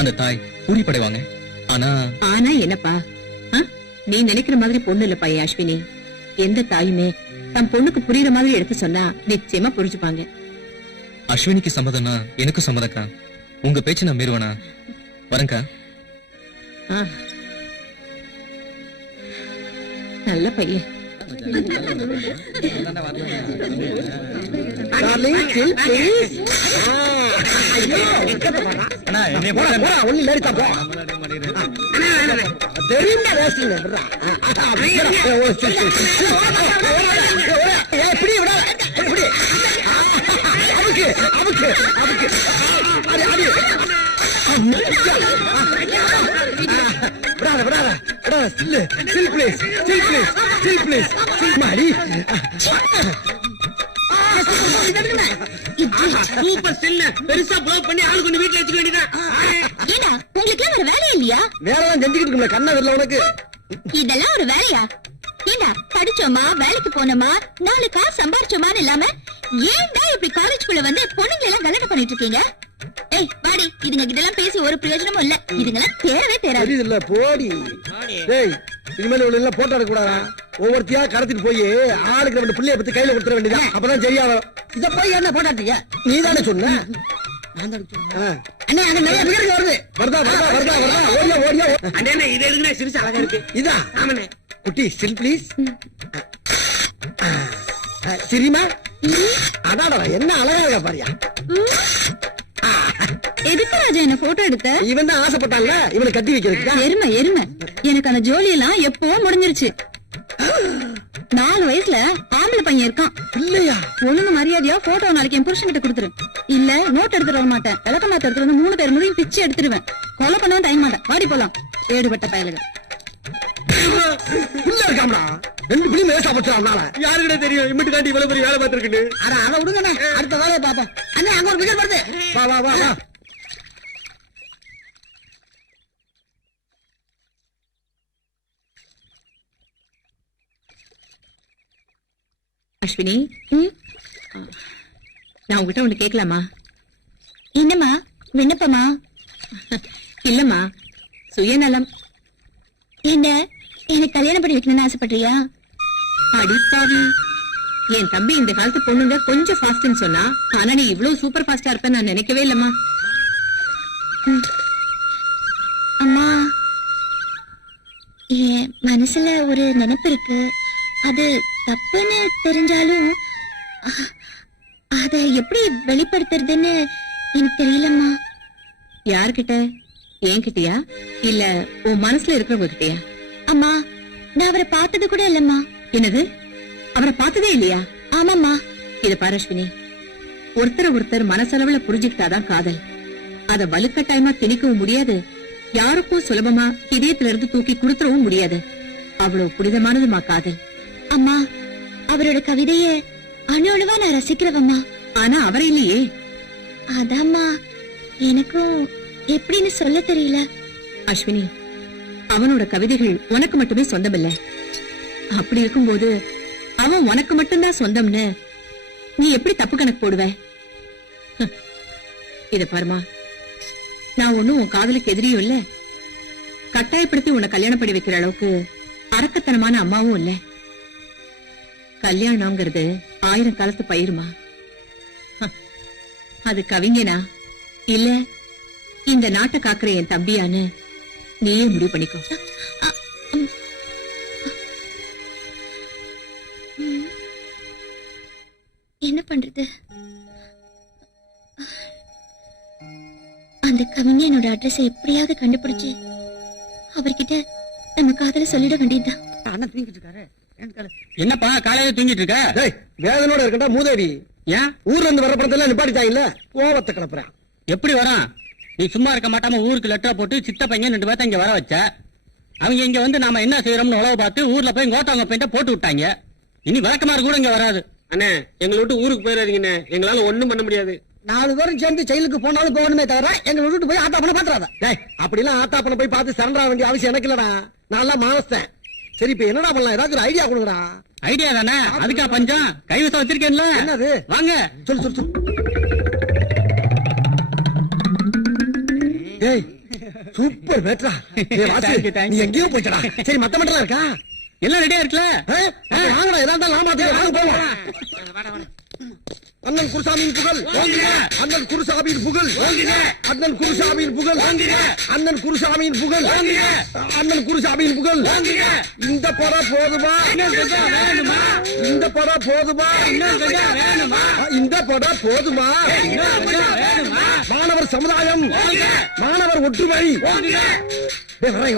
அந்த தாய் பூரிப்படைவாங்க. ஆனா என்னப்பா? நீ நினைக்கிற மாதிரி பொண்ணு இல்லப்பா என் அஸ்வினி. எந்த தாயுமே தன் பொண்ணுக்கு புரியுற மாதிரி எடுத்து சொன்னா நிச்சயமா புரிஞ்சுப்பாங்க. அஸ்வினிக்கு சம்மதம்னா எனக்கும் சம்மதக்கா. உங்க பேச்சு நான் மீறுவனா? வரேன்க்கா. நல்ல பையன். Darling, chill, please. அண்ணா, என்னைய போடா, போடா, ஒண்ணும் இல்ல, எடுத்தா போ. தெரியுமா வேஸ்டிங்க? எப்படி விடாத, எப்படி? அமுக்கு, அமுக்கு, அமுக்கு. அடி, அடி. விடாத, விடாத, விடாத. Still, still, please, still, please, still, please. மாடி. சூப்பர் சின்ன பெருசா ப்ளோ பண்ணி ஆளு கொண்டு வீட்டுல வச்சுக்க வேண்டியதான். ஏடா, உங்களுக்கு வேற வேலை இல்லையா? வேலைதான் செஞ்சுக்கிட்டு இருக்கோம்ல, கண்ணா வரல உனக்கு. இதெல்லாம் ஒரு வேலையா? ஏண்டா, படிச்சோமா, வேலைக்கு போனோமா, 4 காசு சம்பாரிச்சோமான்னு இல்லாம ஏன்டா இப்படி காலேஜ்குள்ள வந்து பொண்ணுங்களை எல்லாம் கலட்டு பண்ணிட்டு இருக்கீங்க? ஏய் வாடி, இதுங்க கிட்டலாம் பேசி ஒரு பிரயோஜனமும் இல்ல. இதுங்கெல்லாம் தேரவே தேராது. தெரியுது இல்ல, போடி. டேய், இனிமேல் இவ்வளவு எல்லாம் போட்டோ எடுக்க கூடாதா? ஒவ்வொருத்தியா கடத்திட்டு போய் ஆளுக்கு 2 பிள்ளைய பத்தி கையில கொடுத்துட வேண்டியதான். அப்பதான் சரியா வரும். இத போய் என்ன போட்டாட்டீங்க? நீ தானே சொன்ன. அண்ணா, அங்க நிறைய பேர் வருது. வருதா, வருதா, வருதா, வருதா. ஓடியா, ஓடியா. அண்ணே இது எதுக்குனே சிரிச்சு அழகா இருக்கு. இதா? ஆமாண்ணே. குட்டி, ஸ்டில் ப்ளீஸ். சரிமா? அடாடா, என்ன அழகா இருக்கா பாரியா. எதுக்கு ராஜா என்ன போட்டோ எடுத்த? இவன் தான் ஆசைப்பட்டான்ல, இவனை கட்டி வைக்கிறதுக்கு. எருமை எனக்கு அந்த ஜோலி எல்லாம் எப்போ முடிஞ்சிருச்சு. 4 வயசுல ஆம்பளை பையன் இருக்கான். இல்லையா? ஒழுங்கு மரியாதையா போட்டோ நாளைக்கு என் புருஷன் கிட்ட கொடுத்துரு. இல்ல நோட் எடுத்துட்டு வர மாட்டேன். விளக்க மாத்த எடுத்துட்டு வந்து 3 பேர் முடியும் பிச்சு எடுத்துருவேன். கொலை பண்ணவும் டைம் மாட்டேன். வாடி போலாம். ஏடுபட்ட பயலுக. உள்ள இருக்காமடா 2 பிள்ளையும் வேஸ்டா போச்சுறானால. யாருக்கிட்ட தெரியும் இம்மிட்டு காட்டி இவ்வளவு பெரிய வேலை பார்த்திருக்குன்னு? அட அத விடுங்கண்ணே, அடுத்த வேலையை பாப்போம். அண்ணே அங்க ஒரு விக்கெட் வருது. வா வா வா வா. அஸ்வினி, நான் உங்ககிட்ட ஒண்ணு கேட்கலாமா? என்னம்மா விண்ணப்பமா? இல்லம்மா, சுயநலம். என்ன எனக்கு கல்யாணம் பண்ணி வைக்கணும்னு ஆசைப்படுறியா? அடிப்பாவி, என் தம்பி இந்த காலத்து பொண்ணுங்க கொஞ்சம் ஃபாஸ்ட்னு சொன்னா, ஆனா நீ இவ்வளவு சூப்பர் ஃபாஸ்டா இருப்ப நான் நினைக்கவே இல்லம்மா. அம்மா, என் மனசுல ஒரு நினைப்பு இருக்கு. அது தப்புன்னு தெரிஞ்சாலும் அத எப்படி வெளிப்படுத்துறதுன்னு எனக்கு தெரியலம்மா. யாருகிட்ட? என்கிட்டயா இல்ல உன் மனசுல இருக்கிறவங்க கிட்டயா? அம்மா, நான் அவரை பார்த்தது கூட இல்லம்மா. என்னது, அவரை பார்த்ததே இல்லையா? ஆமாம்மா. இது பாரு அஸ்வினி, ஒருத்தர் மனசளவுல புரிஞ்சுக்கிட்டாதான் காதல். அத வலுக்கட்டாயமா திணிக்கவும் முடியாது, யாருக்கும் சுலபமா இதயத்துல இருந்து தூக்கி கொடுத்துடவும் முடியாது. அவ்வளவு புனிதமானதுமா காதல். அம்மா, அவரோட கவிதைய அணு அணுவா நான் ரசிக்கிறவம்மா. ஆனா அவரை இல்லையே. அதாம்மா எனக்கும் எப்படின்னு சொல்ல தெரியல. அஸ்வினி, அவனோட கவிதைகள் உனக்கு மட்டுமே சொந்தமில்ல. அப்படி இருக்கும்போது அவன் உனக்கு மட்டும்தான் சொந்தம்னு நீ எப்படி தப்பு கணக்கு போடுவ? இத பாருமா, நான் ஒண்ணும் உன் காதலுக்கு எதிரியும் இல்ல, கட்டாயப்படுத்தி உன்னை கல்யாணம் பண்ணி வைக்கிற அளவுக்கு அரக்கத்தனமான அம்மாவும் இல்ல. கல்யாணம்ங்கிறது 1000 காலத்து பயிருமா. அது கவிஞனா இல்ல இந்த நாட்டை காக்குற என் தம்பியான்னு நீயே முடிவு பண்ணிக்கோ. என்ன பண்றது? அந்த கவிஞனோட அட்ரஸ் எப்படியாவது கண்டுபிடிச்சு அவர்கிட்ட நம்ம காதல சொல்லிட வேண்டியதுதான். அண்ணன் தூங்கிட்டு இருக்காரு. என்னப்பா காலையில தூங்கிட்டு இருக்க? டேய், வேதனோட இருக்கடா மூதேவி. ஏன் ஊர்ல இருந்து வர படத்தெல்லாம் நிப்பாட்டிட்டா இல்ல, கோவத்தை கிளப்புறேன். எப்படி வரான்? நீ சும்மா இருக்க மாட்டாம ஊருக்கு லெட்டர் போட்டு சித்த பையன் 2 பேர்த்த இங்க வர வச்ச. அவங்க இங்க வந்து நாம என்ன செய்யறோம்னு உழவு பார்த்து ஊர்ல போய் கோட்டாங்க பெயிண்ட போட்டு விட்டாங்க. இனி விளக்கமாறு கூட இங்க வராது. அண்ணே, எங்களை விட்டு ஊருக்கு போயிடாதீங்கண்ணே, எங்களால ஒண்ணும் பண்ண முடியாது. 4 பேரும் சேர்ந்து ஜெயிலுக்கு போனாலும் போகணுமே தவிர எங்களை விட்டுட்டு போய் ஆத்தா பண்ண பாத்துறாத. டேய், அப்படிலாம் ஆத்தா பண்ண போய் பார்த்து சரண்டா வேண்டிய அவசியம் எனக்கு இல்லடா. நான் மாவஸ்தேன். சரி, இப்ப என்னடா பண்ணலாம்? ஏதாவது ஒரு ஐடியா கொடுங்கடா. ஐடியா தானே, அதுக்கா பஞ்சம். கைவசம் வச்சிருக்கேன்ல. என்னது? வாங்க சொல்லு சொல்லு சொல்லு. டேய், சூப்பர் பேட்ரா. டேய் Vasu, Thank you, thank you. நீ எங்கேயோ போயிட்டடா. சரி, மத்த மட்டும் இருக்கா? எல்லாம் ரெடியா இருக்குல்ல? அப்ப வாங்கடா, எதா இருந்தாலும் நாம வாங்க போவோம். அண்ணன் குருசாமியின் புகழ், அண்ணன் குருசாமியின் புகழ், அண்ணன் குருசாமியின் புகழ், அண்ணன் குருசாமியின் புகழ், அண்ணன் குருசாமியின் புகழ். இந்த படம் போதுமா? இந்த படம் போதுமா? இந்த படம் போதுமா? மாணவர் சமுதாயம், மாணவர் ஒற்றுமை.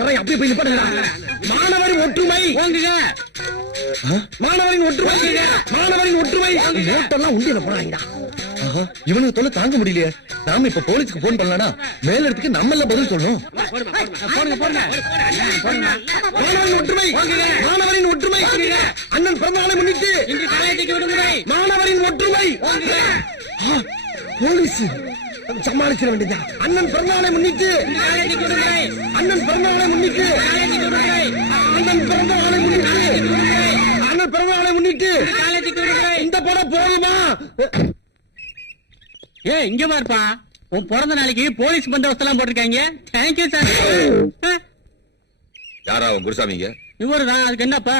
வரை அப்படியே போய் நிப்பாட்டுங்கடா. மாணவரின் ஒற்றுமை, மாணவரின் ஒற்றுமை, மாணவரின் ஒற்றுமை. நோட்டெல்லாம் உண்டியில போறாங்கடா. இவனுக்கு தொல்லை தாங்க முடியலையே. நாம இப்ப போலீஸ்க்கு போன் பண்ணலாம்னா மேல இடத்துக்கு நம்ம எல்லாம் பதில் சொல்லணும். மாணவரின் ஒற்றுமை, மாணவரின் ஒற்றுமை. அண்ணன் பிறந்தநாளை முன்னிட்டு மாணவரின் ஒற்றுமை. போலீஸ் சமாளிச்சிட வேண்டியதா. அண்ணன் பிறந்தநாளை முன்னிட்டு, அண்ணன் பிறந்தநாளை முன்னிட்டு, அண்ணன் பிறந்தநாளை முன்னிட்டு, அண்ணன் பிறந்தநாளை முன்னிட்டு இந்த படம் போதுமா? ஏ இங்க பாருப்பா, உன் பிறந்த நாளைக்கு போலீஸ் பந்தோபஸ்து எல்லாம் போட்டிருக்காங்க. Thank you sir. யாரா அவன் குருசாமிங்க? இவருதான். அதுக்கு என்னப்பா?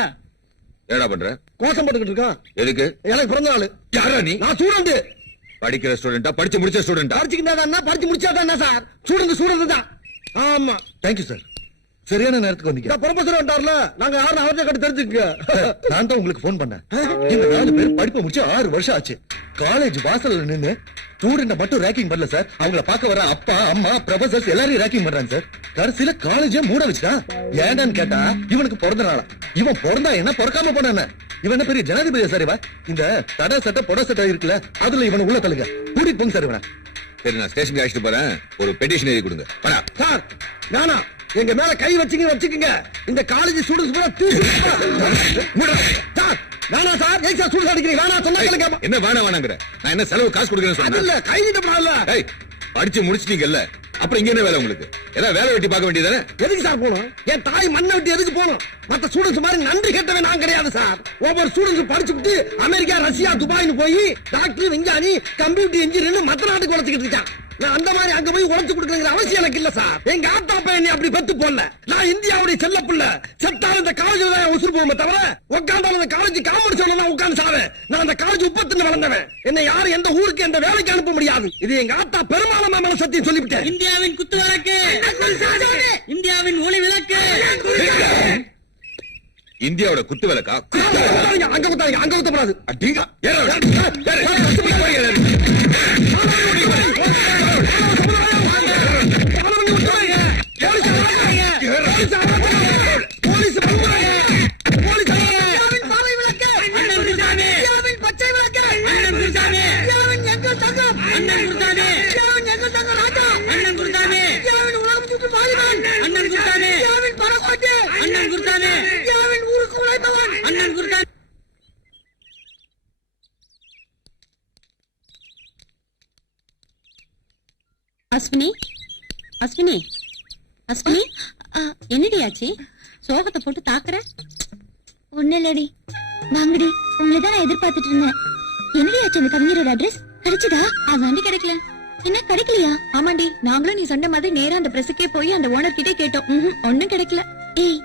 என்னடா பண்ற? கோஷம் போட்டுக்கிட்டு இருக்கான். எதுக்கு? எனக்கு பிறந்த நாள். யாரா நீ? நான் ஸ்டூடெண்ட். படிக்கிற ஸ்டூடெண்டா? படிச்சு முடிச்ச ஸ்டூடெண்டா? படிச்சுக்கிட்டா படிச்சு முடிச்சாதான் சார். ஸ்டூடெண்ட் தான். ஆமா. Thank you sir. சரியான நேரத்துக்கு வந்தீங்க. ப்ரொஃபசர் வந்தார்ல, நாங்க யாரும் அவர்கிட்ட கட்டு தெரிஞ்சுக்க. நான் தான் உங்களுக்கு போன் பண்ணேன். இந்த 4 பேர் படிப்பு முடிச்சு 6 வருஷம் ஆச்சு. காலேஜ் வாசல்ல நின்னு ஸ்டூடெண்ட மட்டும் ரேக்கிங் பண்ணல சார், அவங்கள பார்க்க வர அப்பா அம்மா ப்ரொஃபசர்ஸ் எல்லாரையும் ரேக்கிங் பண்றாங்க சார். கடைசியில காலேஜே மூட வச்சுட்டான். ஏண்டான்னு கேட்டா இவனுக்கு பிறந்த நாளா. இவன் பிறந்தா என்ன, பிறக்காம போனானே. இவன் என்ன பெரிய ஜனாதிபதியா சார் இவன்? இந்த தடை சட்டை பொட சட்டை இருக்குல்ல அதுல இவனை உள்ள தள்ளுங்க, கூட்டிட்டு போங்க சார் இவனை. சரி நான் ஸ்டேஷனுக்கு அழைச்சிட்டு போறேன், ஒரு பெட்டிஷன் எழுதி கொடுங்க. வாடா. சார் நானா எங்க மேல கை வச்சுக்கங்க, இந்த காலேஜ் ஸ்டூடெண்ட்ஸ் பூரா சார் வேணா சார், ஏன் சார் ஸ்டூடெண்ட்ஸ் அடிக்கிறீங்க? வேணா சொன்னா கேளுங்க. என்ன வேணாங்கிற? நான் என்ன செலவு காசு கொடுக்கறேன்னு அது இல்ல, சொன்னேன். கை விடப்படாதுல்ல. ஏய், படிச்சு முடிச்சிட்டீங்கல்ல, அப்புறம் இங்க என்ன வேலை உங்களுக்கு? ஏதாவது வேலை வெட்டி பார்க்க வேண்டியதானே? எதுக்கு சார் போகணும்? என் தாய் மண்ணை விட்டு எதுக்கு போகணும்? மத்த ஸ்டூடெண்ட்ஸ் மாதிரி நன்றி கேட்டவன் நான் கிடையாது சார். ஒவ்வொரு ஸ்டூடெண்ட்ஸ் படிச்சுட்டு அமெரிக்கா, ரஷ்யா, துபாய்னு போய் டாக்டர், விஞ்ஞானி, கம்ப்யூட்டர் இன்ஜினியர் மத்த நாட்டுக்கு உழைச்சிக்கிட்டு இருக்கான். நான் அந்த மாதிரி அங்க போய் உழைச்சு கொடுக்கணுங்கிற அவசியம் எனக்கு இல்ல சார். எங்க ஆத்தா பையன் அப்படி பெத்து போடல. நான் இந்தியாவுடைய செல்ல பிள்ளை. செத்தாலும் இந்த காலேஜ்ல தான் உசுறு போவோமே தவிர உட்காந்தாலும் இந்த காலேஜ் காமெடி சொல்லலாம் உட்காந்து சாவேன். நான் அந்த காலேஜ் உப்பத்துன்னு வளர்ந்தவன். என்ன யாரும் எந்த ஊருக்கு எந்த வேலைக்கு அனுப்ப முடியாது. இது எங்க ஆத்தா பெருமாளமா மேல சத்தியம் சொல்லிவிட்டேன். இந்தியாவின் குத்து விளக்கு, இந்தியாவின் ஒளி விளக்கு. இந்தியாவோட குத்து விளக்கா? அங்க குத்தாங்க, அங்க குத்தப்படாது. அடிங்க. அஸ்வினி, அஸ்வினி, அஸ்வினி, என்னடி ஆச்சு? சோகத்தை போட்டு தாக்குற? ஒண்ணு இல்லடி, வாங்கடி, உங்களை தான் நான் எதிர்பார்த்துட்டு இருந்தேன். என்னடி ஆச்சு? அந்த கவிஞரோட அட்ரஸ் கிடைச்சதா? அதாண்டி கிடைக்கல. என்ன கிடைக்கலையா? ஆமாண்டி, நாங்களும் நீ சொன்ன மாதிரி நேரா அந்த பிரஸுக்கே போய் அந்த ஓனர் கிட்டே கேட்டோம். ஒண்ணும் கிடைக்கல. ஏய்,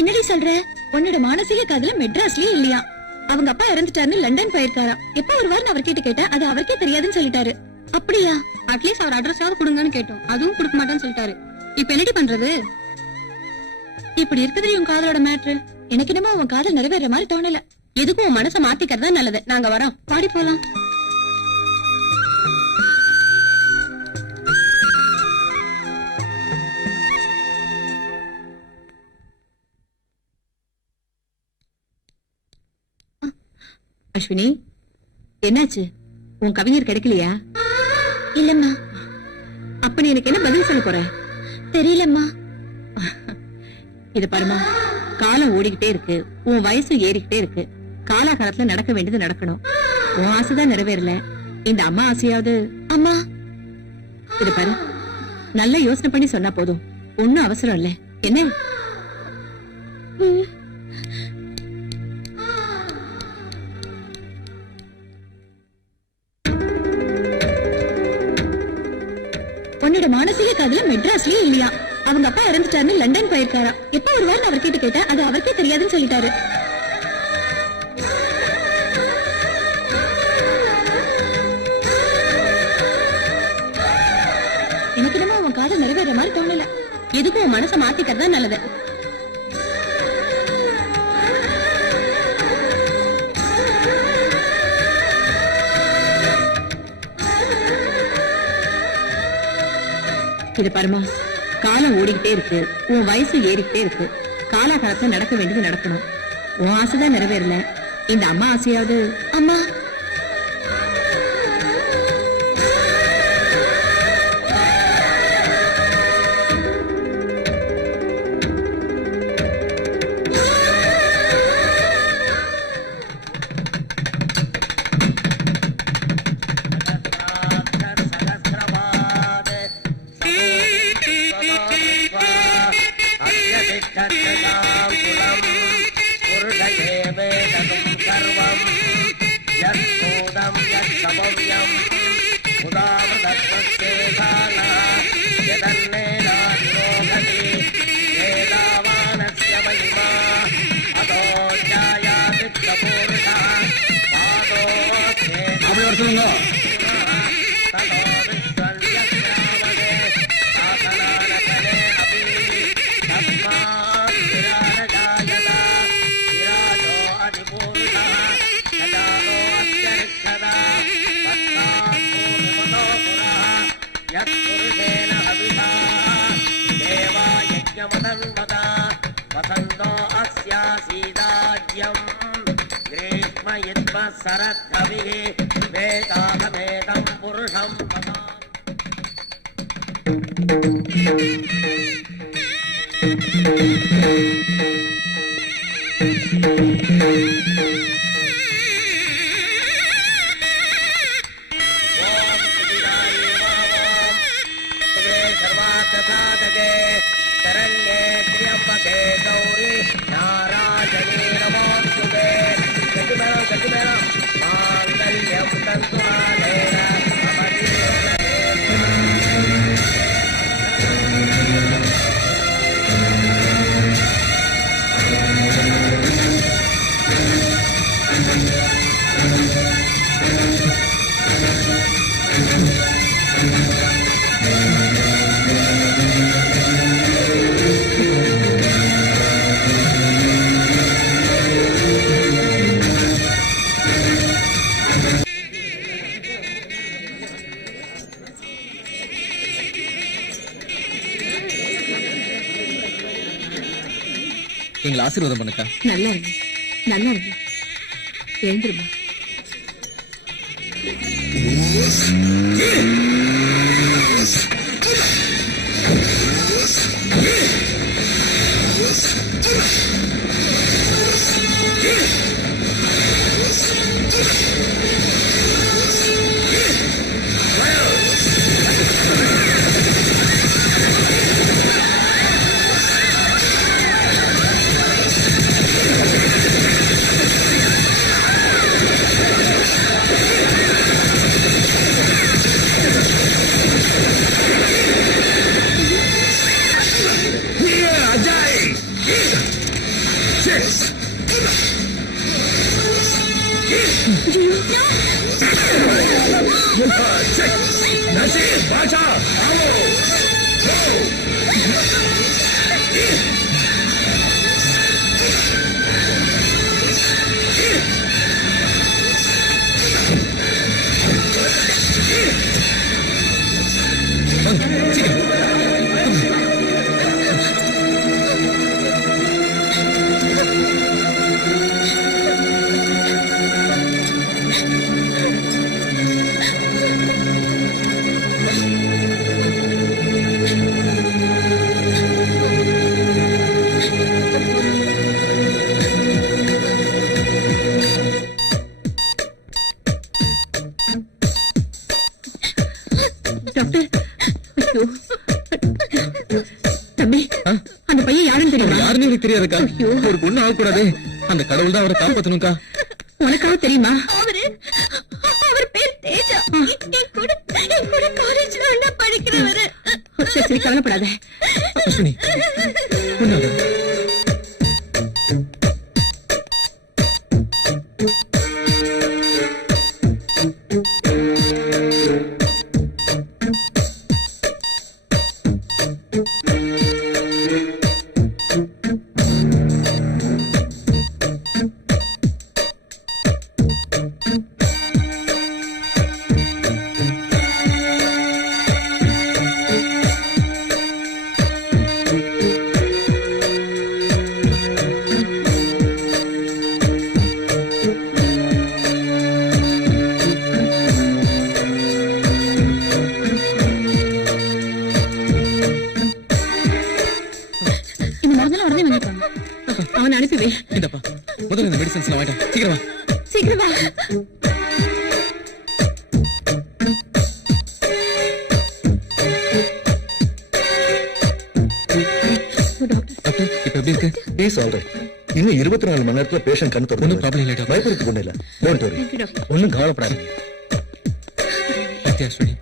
என்னடி சொல்ற? உன்னோட மானசீக காதல மெட்ராஸ்லயே இல்லையா? அவங்க அப்பா இறந்துட்டாருன்னு லண்டன் போயிருக்காராம். எப்ப வருவாருன்னு அவர்கிட்ட கேட்டேன், அது அவருக்கே தெரியாதுன்னு சொல்லிட்டாரு. அப்படியா? அட்லீஸ்ட் அவர் அட்ரஸாவது கொடுங்கன்னு கேட்டோம், அதுவும் கொடுக்க மாட்டேன்னு சொல்லிட்டாரு. இப்ப என்னடி பண்றது? இப்படி இருக்குது உன் காதலோட மேட்ரு. எனக்கு என்னமோ உன் காதல் நிறைவேற மாதிரி தோணல. எதுக்கும் உன் மனசை மாத்திக்கிறதா நல்லது. நாங்க வரோம், பாடி போலாம். அஸ்வினி, என்னாச்சு? உன் கவிஞர் கிடைக்கலையா? இல்லம்மா. அப்ப நீ எனக்கு என்ன பதில் சொல்ல போற? தெரியலம்மா. இது பாருமா, காலம் ஓடிக்கிட்டே இருக்கு, உன் வயசு ஏறிக்கிட்டே இருக்கு. காலாகாலத்துல நடக்க வேண்டியது நடக்கணும். உன் ஆசைதான் நிறைவேறல, இந்த அம்மா ஆசையாவது. அம்மா, இது பாரு, நல்ல யோசனை பண்ணி சொன்னா போதும், ஒன்னும் அவசரம் இல்ல. என்ன? உன்னோட மானசீக காதல மெட்ராஸ்லயே இல்லையா? அவங்க அப்பா இறந்துட்டாருன்னு லண்டன் போயிருக்காரா. எப்ப வருவாருன்னு அவர்கிட்ட கேட்டா, அது அவருக்கே தெரியாதுன்னு சொல்லிட்டாரு. எனக்கு என்னமோ உன் காதல் நிறைவேற மாதிரி தோணல. எதுக்கும் உன் மனசை மாத்திக்கிறதா நல்லது. இது பாருமா, காலம் ஓடிக்கிட்டே இருக்கு, உன் வயசு ஏறிக்கிட்டே இருக்கு. காலாகாலத்துல நடக்க வேண்டியது நடக்கணும். உன் ஆசைதான் நிறைவேறல, இந்த அம்மா ஆசையாவது. அம்மா, वसन्तो अस्यासीदाज्यम् கிரீஷ்ம யுத்ம சரத்கவிஹி வேதாகமேதம் புருஷம் மகாம். सर्वार्थसाधके शरण्ये त्र्यम्बके गौरी नारायणी नमोऽस्तुते गतिमेलं माङ्गल्यं तन्तुनानेन मम எங்களை ஆசீர்வாதம் பண்ணுக்கா. நல்லா இருக்கு, நல்லா இருக்கு. எழுந்துருமா. தம்பி, அந்த பையன் யாருன்னு தெரியுமா? யாருன்னு எனக்கு தெரியாதுக்கா. ஒரு பொண்ணு ஆகக்கூடாது. அந்த கடவுள் தான் அவரை காப்பாத்தணும்க்கா. உனக்காக தெரியுமா? அவர் பேர் தேஜா. என் கூட காலேஜ்ல ஒண்ணா படிக்கிறவரு. சரி சரி, கவலைப்படாத. அஸ்வினி, ஒண்ணாத. அவன் அனுப்பி வை. இந்தப்பா, முதல்ல இந்த மெடிசன்ஸ் எல்லாம் வாங்கிட்டேன். சீக்கிரமா சீக்கிரமா. டாக்டர், இப்ப எப்படி இருக்கு? Is alright. இன்னும் 24 மணி நேரத்துல பேஷண்ட் கண்ணு திறந்து ஒன்றும் ப்ராப்ளம் இல்லை டாக்டர். பயப்படுறதுக்கு ஒண்ணு இல்ல. Don't worry. ஒன்னும் கவலைப்படாதீங்க. Ashwini,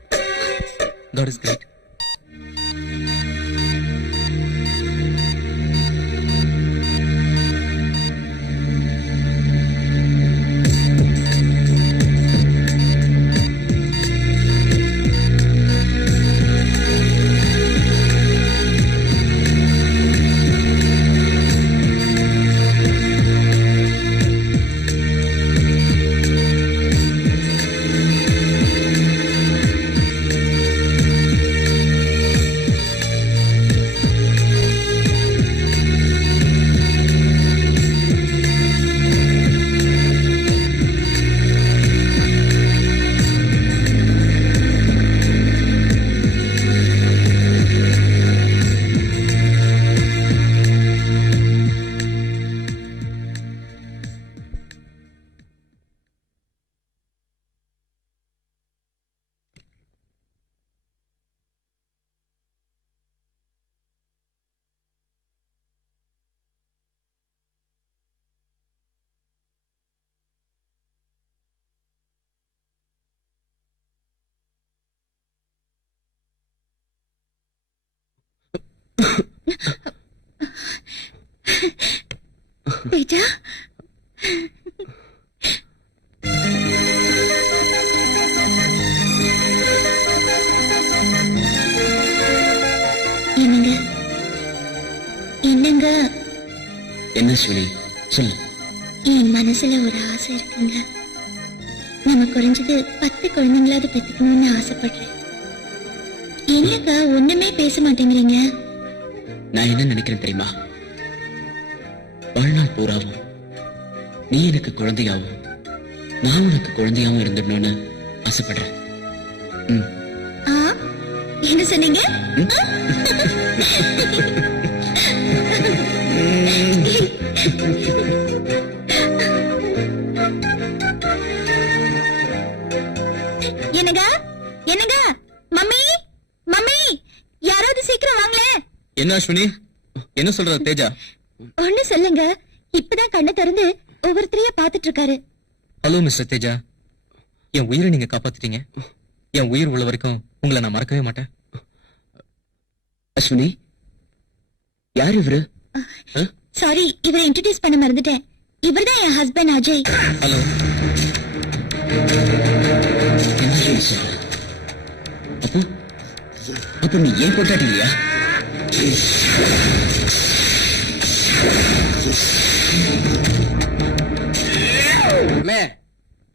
God is great. Teja என்னங்க என்னங்க என்ன அஸ்வினி சொல்லு. என் மனசுல ஒரு ஆசை இருக்குங்க. நம்ம குறைஞ்சது 10 குழந்தைங்களாவது பெத்துக்கணும்னு ஆசைப்படுறேன். என்னங்க ஒண்ணுமே பேச மாட்டேங்கிறீங்க? நான் என்ன நினைக்கிறேன் தெரியுமா? வாழ்நாள் பூராவும் நீ எனக்கு குழந்தையாவும் நான் உனக்கு குழந்தையாவும் இருந்துடணும்னு ஆசைப்படுறேன். ஆ, என்ன சொன்னீங்க? என்னங்க என்னங்க மம்மி மம்மி யாராவது சீக்கிரம் வாங்களே. என்ன அஸ்வினி, என்ன சொல்ற தேஜா? ஒண்ணு சொல்லுங்க. இப்பதான் கண்ணை திறந்து ஒவ்வொருத்தரையா பாத்துட்டு இருக்காரு. ஹலோ மிஸ்டர் தேஜா, என் உயிரை நீங்க காப்பாத்திட்டீங்க. என் உயிர் உள்ள வரைக்கும் உங்களை நான் மறக்கவே மாட்டேன். அஸ்வினி, யார் இவரு? சாரி, இவரை இன்ட்ரோடியூஸ் பண்ண மறந்துட்டேன். இவர்தான் என் ஹஸ்பண்ட் அஜய். ஹலோ. அப்போ அப்போ நீ ஏன் கொண்டாடி இல்லையா?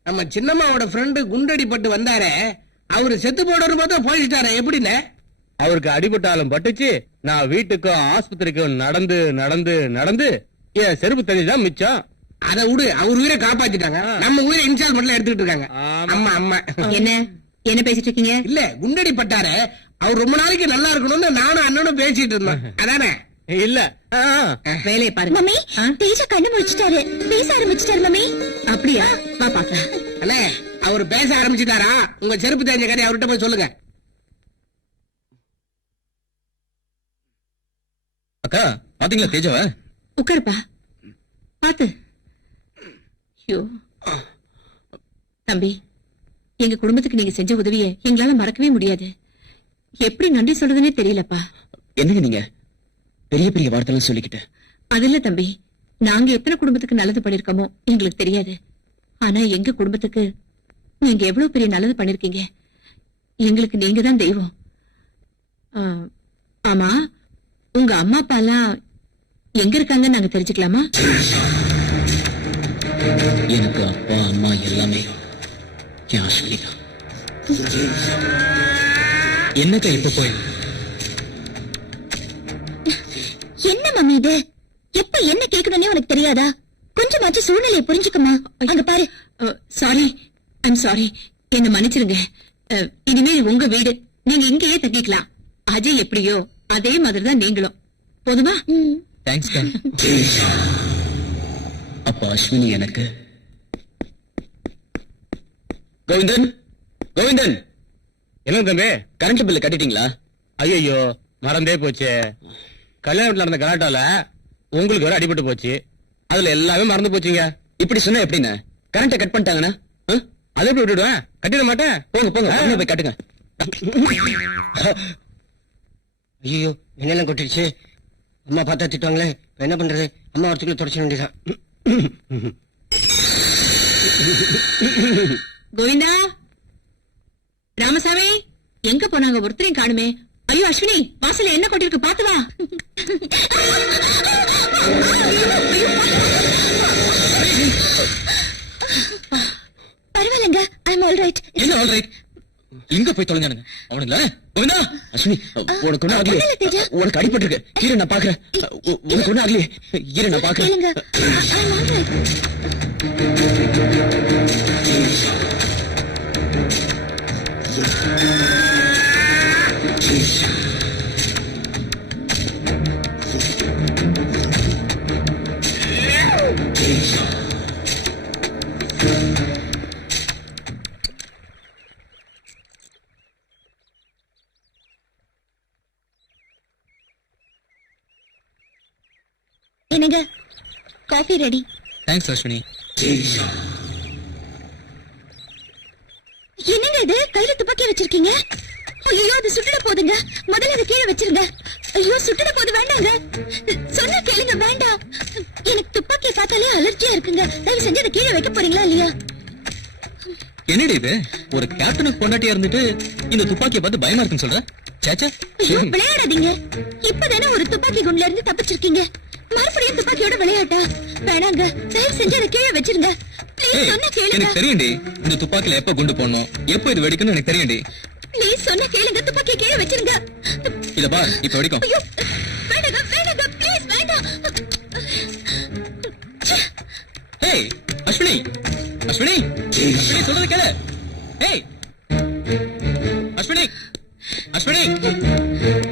நம்ம சின்னம்மாவோட ஃப்ரெண்டு குண்டடிப்பட்டு வந்தாரே, அவரு செத்து போடுற போது போயிட்டாரே, எப்படின்னு? அவருக்கு அடிபட்டாலும் பட்டுச்சு. நான் வீட்டுக்கும் ஆஸ்பத்திரிக்கும் நடந்து நடந்து நடந்து என் செருப்பு தண்ணிதான் மிச்சம். அதை விடு, அவர் உயிரை காப்பாத்திட்டாங்க. நம்ம உயிரை இன்ஸ்டால்மெண்ட்ல எடுத்துக்கிட்டு இருக்காங்க. அம்மா அம்மா என்ன பேசிட்டு இருக்கீங்க? இல்ல, குண்டடி பட்டாரு, அவர் ரொம்ப நாளைக்கு நல்லா இருக்கணும்னு நானும் அண்ணனும் பேசிட்டு இருந்தோம். அதானே? இல்ல, வேலையை பாருங்க. மம்மி, தேஜா கண்ணு முடிச்சிட்டாரு, பேச ஆரம்பிச்சிட்டாரு. மம்மி, அப்படியா? வா பாக்கலாம். அண்ணே, அவர் பேச ஆரம்பிச்சுட்டாரா? உங்க செருப்பு தெரிஞ்ச கதை அவர்கிட்ட போய் சொல்லுங்க. அக்கா பாத்தீங்களா தேஜாவ? உட்காருப்பா, பாத்து. ஐயோ தம்பி, எங்க குடும்பத்துக்கு நீங்க செஞ்ச உதவிய எங்களால மறக்கவே முடியாது. எப்படி நன்றி சொல்றதுன்னே தெரியலப்பா. என்னங்க நீங்க பெரிய பெரிய வார்த்தைலாம் சொல்லிக்கிட்டு? அது இல்ல தம்பி, நாங்க எத்தனை குடும்பத்துக்கு நல்லது பண்ணிருக்கோமோ எங்களுக்கு தெரியாது. ஆனா எங்க குடும்பத்துக்கு நீங்க எவ்வளவு பெரிய நல்லது பண்ணிருக்கீங்க. எங்களுக்கு நீங்க தான் தெய்வம். ஆமா, உங்க அம்மா அப்பா எல்லாம் எங்க இருக்காங்கன்னு நாங்க தெரிஞ்சுக்கலாமா? எனக்கு அப்பா அம்மா எல்லாமே என் அஸ்வினி தான். என்னக்கா இப்ப போய் என்ன மம்மி இது? எப்ப என்ன கேட்கணும்னே உனக்கு தெரியாதா? கொஞ்சமாச்சும் சூழ்நிலையை புரிஞ்சுக்கமா. அங்க பாரு. சாரி, ஐம் சாரி, என்ன மன்னிச்சிருங்க. இனிமே உங்க வீடு, நீங்க இங்கேயே தங்கிக்கலாம். அஜய் எப்படியோ அதே மாதிரிதான் நீங்களும். போதுமா? தேங்க்ஸ். அப்ப அஸ்வினி எனக்கு கோவிந்தன், கோவிந்தன். என்ன தம்பி, கரண்ட் பில்லு கட்டிட்டீங்களா? ஐயோ மறந்தே போச்சு. கல்யாணத்துல நடந்த கலாட்டால உங்களுக்கு வேற அடிபட்டு போச்சு. அதுல எல்லாமே மறந்து போச்சுங்க. இப்படி சொன்னா எப்படின்னு? கரண்ட கட் பண்ணிட்டாங்கன்னா அதை எப்படி விட்டுடுவேன்? கட்டிட மாட்டேன். போங்க போங்க, உடனே போய் கட்டுங்க. ஐயோ, என்னெல்லாம் கொட்டிடுச்சு. அம்மா பார்த்தா திட்டுவாங்களே, என்ன பண்றது? அம்மா ஒருத்துக்குள்ள தொடச்சிட வேண்டியதான். கோவிந்தா, ராமசாமி, எங்க போனாங்க? ஒருத்தரையும் காணுமே. ஐயோ அஸ்வினி, வாசல்ல என்ன கொட்டிருக்கு, பாத்து வா. பரவாயில்லங்க, ஐம் ஆல் ரைட். என்ன ஆல் ரைட்? எங்க போய் தொலைஞ்சானுங்க அவனுங்களா? கோவிந்தா, அஸ்வினி, உனக்கு ஒண்ணு ஆகலையே? உனக்கு அடிபட்டு இருக்கு. இரு நான் பாக்குறேன். உனக்கு ஒண்ணு ஆகலையே? இரு நான் பாக்குறேன். கேளுங்க, ஐம் ஆல் ரைட். என்னங்க, காஃபி ரெடி. தேங்க்ஸ் அஸ்வினி. என்னங்க இது, கையில துப்பாக்கி வச்சிருக்கீங்க? ஐயோ அது சுட்டுட போதுங்க, முதல்ல அதை கீழே வச்சிருங்க. ஐயோ சுட்டுட போது, வேண்டாங்க. சொன்னா கேளுங்க, வேண்டாம். எனக்கு துப்பாக்கியை பார்த்தாலே அலர்ஜியா இருக்குங்க. தயவு செஞ்சு அதை கீழே வைக்க போறீங்களா இல்லையா? என்னடி இது, ஒரு கேப்டனுக்கு பொண்டாட்டியா இருந்துட்டு இந்த துப்பாக்கியை பார்த்து பயமா இருக்குன்னு சொல்ற? சேச்சா, ஐயோ விளையாடாதீங்க. இப்பதானே ஒரு துப்பாக்கி குண்டுல இருந்து தப்பிச்சிருக்கீங்க, மறுபடியும் துப்பாக்கியோட விளையாட்டா? வேணாங்க, தயவு செஞ்சு அதை கீழே வச்சிருங்க. ப்ளீஸ் சொன்னா கேளுங்க. எனக்கு தெரியும்டி இந்த துப்பாக்கில எப்ப குண்டு போடணும், எப்ப இது வெடிக்கணும் எனக்கு தெரியும்டி. ப்ளீஸ் சொன்னா கேளுங்க, துப்பாக்கியை கீழே வச்சிருங்க. இத பார், இப்ப வெடிக்கும். ஐயோ வேண்டாங்க, வேண்டாங்க, ப்ளீஸ் வேண்டாம். ஏய் அஸ்வினி, அஸ்வினி, அஸ்வினி சொல்றது கேளு. ஏய் அஸ்வினி, அஸ்வினி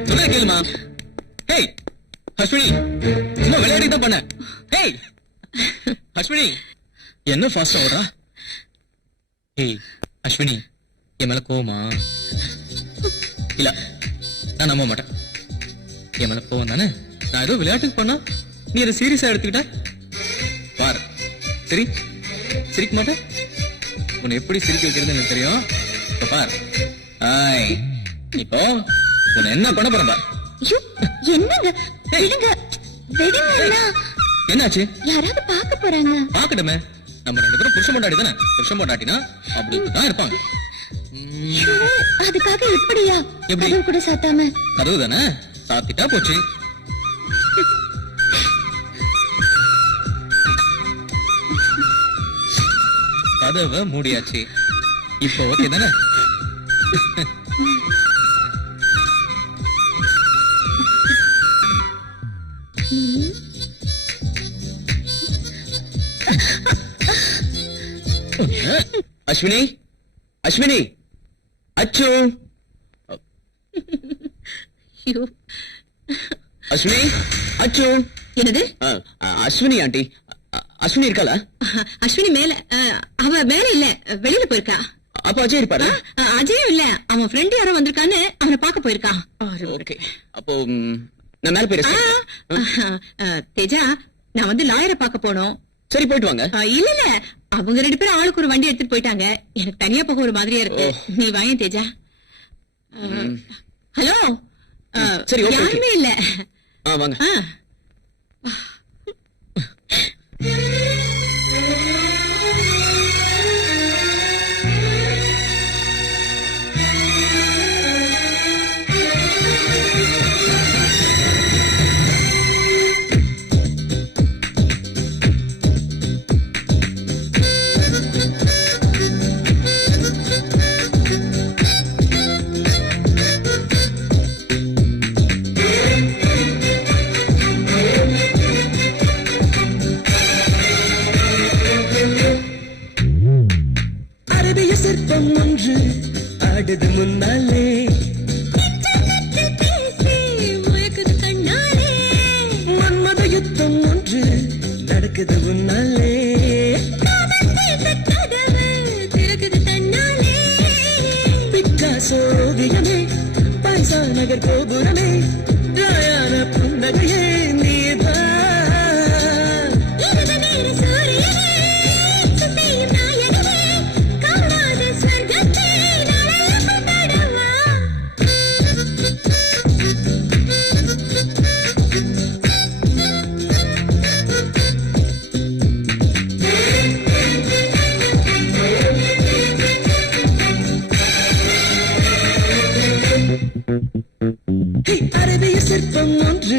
சொல்றது கேளுமா. ஏய் அஸ்வினி, சும்மா விளையாடி தான் பண்ண. ஏய் அஸ்வினி, என்ன ஃபாஸ்டா ஓடுறா? ஏய் அஸ்வினி, என் மேல கோவமா? இல்ல, நான் நம்ப மாட்டேன். என் மேல கோவம் தானே? நான் ஏதோ விளையாட்டுக்கு பண்ணா நீ அதை சீரியஸா எடுத்துக்கிட்ட. பார், சரி சிரிக்க மாட்டேன். உன்னை எப்படி சிரிக்க வைக்கிறது எனக்கு தெரியும். இப்ப பார். ஆய், இப்போ உன்னை என்ன பண்ண போறேன் பார். ஐயோ என்னங்க, விடுங்க விடுங்க. என்னாச்சு? யாராவது பார்க்க போறாங்க. பாக்கட்டுமே, நம்ம ரெண்டு பேரும் புருஷன் பொண்டாட்டி தானே. புருஷன் பொண்டாட்டினா அப்படிதான் இருப்பாங்க. ஐயோ, அதுக்காக இப்படியா? எப்படி? கதவு கூட சாத்தாம. கதவு தானே, சாத்திட்டா போச்சு. கதவை மூடியாச்சு, இப்போ ஓகே தானே? அஸ்வினி, அஸ்வினி, அச்சு, ஐயோ, அஸ்வினி, அச்சு. என்னது? அஸ்வினி ஆண்டி, அஸ்வினி இருக்காளா? அஸ்வினி மேல, அவ மேல இல்ல, வெளியில போயிருக்கா. அப்ப அஜய் இருப்பாரு? அஜயும் இல்ல, அவன் ஃப்ரெண்ட் யாரோ வந்திருக்கான்னு அவனை பார்க்க போயிருக்கான். ஓகே, அப்போ நான் மேல போயிருக்கேன். தேஜா, நான் வந்து லாயரை பார்க்க போனோம். சரி, போயிட்டு வாங்க. இல்ல இல்ல, அவங்க ரெண்டு பேரும் ஆளுக்கு ஒரு வண்டி எடுத்துட்டு போயிட்டாங்க. எனக்கு தனியா போக ஒரு மாதிரியா இருக்கு. நீ வாயேன் தேஜா. ஹலோ. சரி, ஓகே. யாருமே இல்ல. வாங்க. அரபிய சிற்பம் ஒன்று ஆடுது முன்னாலே, மன்மத யுத்தம் ஒன்று நடக்குது முன்னாலே, பிக்காசோ ஓவியமே, பைசா நகர் கோபுரமே, ராயான புன்னகையே நீதான். அரபிய சிற்பம் ஒன்று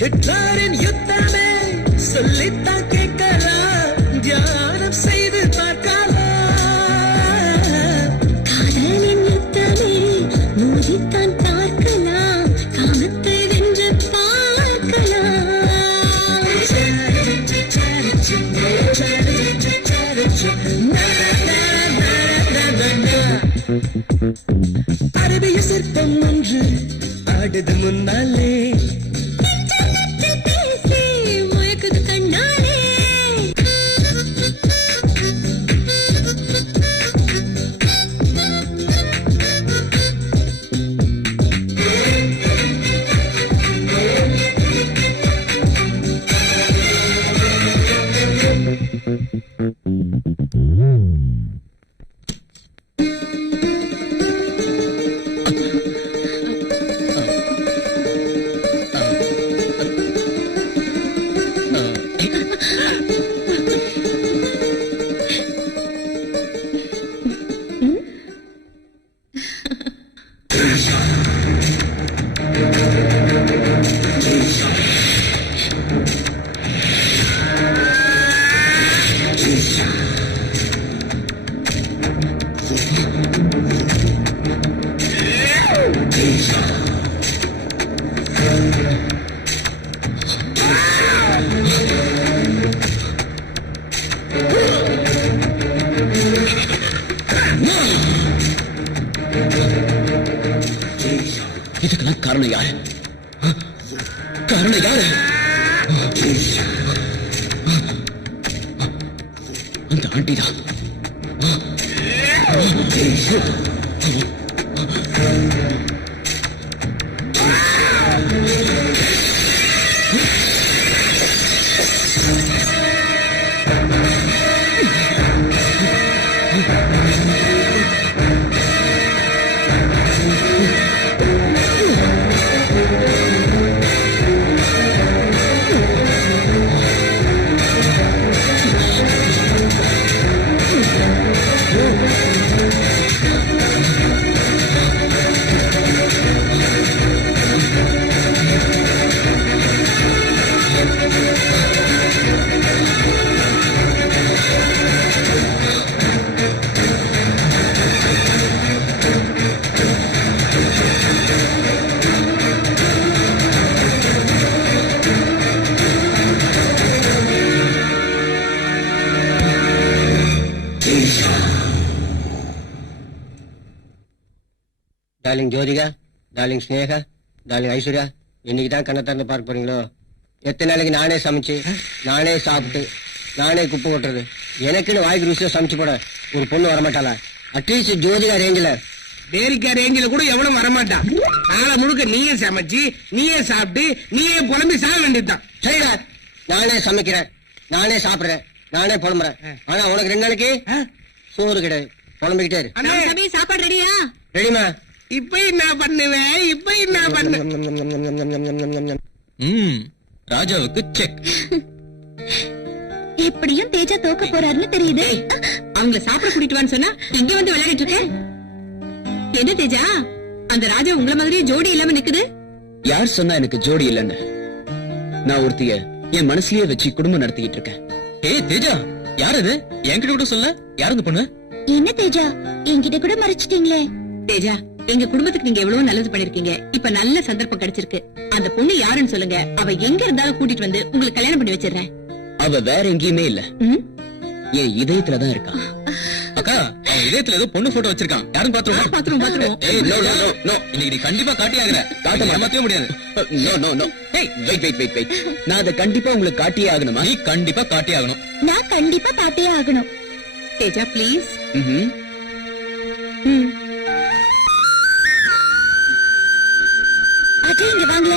ஹிட்லரின் யுத்தமே சொல்லித்தான் கேட்கலாம், தியானம் செய்து பார்க்கலாம். காதலின் யுத்தமே மோதித்தான் பார்க்கலாம், காமத்தை வென்று பார்க்கலாம். அரபிய சிற்பம் ஒன்று ஆடுது முன்னாலே, பேசி மயக்குது கண்ணாலே. இதுக்கெல்லாம் காரணம் யாரு? காரணம் யாரு? அந்த ஆண்டி தான். Darling Jyothika, darling Sneha, darling Aishwarya, இன்னைக்கு தான் கண்ணை திறந்து பார்க்க போறீங்களோ? எத்தனை நாளைக்கு நானே சமைச்சு, நானே சாப்பிட்டு, நானே குப்பை ஓட்டுறது? எனக்குன்னு வாய்க்கு ருசியா சமைச்சு போட ஒரு பொண்ணு வரமாட்டாளா? அட்லீஸ்ட் ஜோதிகா ரேஞ்சில, பேரிக்கா ரேஞ்சில கூட எவனும் வரமாட்டான். ஆளை முழுக்க நீயே சமைச்சு, நீயே சாப்பிட்டு, நீயே புலம்பி சாக வேண்டியதுதான். சரிடா, நானே சமைக்கிறேன், நானே சாப்பிடுறேன், நானே புலம்புறேன். ஆனா உனக்கு 2 நாளைக்கு சோறு கிடையாது, புலம்பிக்கிட்டே இரு. அண்ணே, தம்பி, சாப்பாடு ரெடியா? ரெடிமா? இப்ப என்ன பண்ணுவேன்? இப்ப என்ன பண்ணு? ராஜாவுக்கு செக். எப்படியும் தேஜா தோக்க போறாருன்னு தெரியுது. அவங்கள சாப்பிட கூட்டிட்டு வான்னு சொன்னா இங்க வந்து விளையாடிட்டு இருக்க. என்ன தேஜா, அந்த ராஜா உங்கள மாதிரியே ஜோடி இல்லாம நிக்குது? யார் சொன்னா எனக்கு ஜோடி இல்லைன்னு? நான் ஒருத்திய என் மனசுலயே வச்சு குடும்பம் நடத்திக்கிட்டு இருக்கேன். ஏய் தேஜா, யார் அது? என்கிட்ட கூட சொல்ல. யார் அந்த பொண்ணு? என்ன தேஜா, என்கிட்ட கூட மறைச்சிட்டீங்களே. தேஜா, எங்க குடும்பத்துக்கு நீங்க எவ்வளவு நல்லது பண்ணிருக்கீங்க. இப்ப நல்ல சந்தர்ப்பம் கிடைச்சிருக்கு. அந்த பொண்ணு யாருன்னு சொல்லுங்க, அவ எங்க இருந்தாலும் கூட்டிட்டு வந்து உங்களுக்கு கல்யாணம் பண்ணி வச்சிடுறேன். அவ வேற எங்கேயுமே இல்ல, என் இதயத்துலதான் இருக்கா. அக்கா, அவன் இதயத்துல ஏதோ பொண்ணு போட்டோ வச்சிருக்கான். யாரும் பாத்துருவோம். பாத்துருவோம். ஏய், நோ நோ நோ நோ, இன்னைக்கு நீ கண்டிப்பா காட்டியாகற. காட்ட ஏமாத்தவே முடியாது. No no no. ஏய், வெயிட். நான் அதை கண்டிப்பா உங்களுக்கு காட்டியே ஆகணுமா? நீ கண்டிப்பா காட்டியே ஆகணும். நான் கண்டிப்பா பார்த்தே ஆகணும். தேஜா ப்ளீஸ். அஜய், இங்க வாங்கல,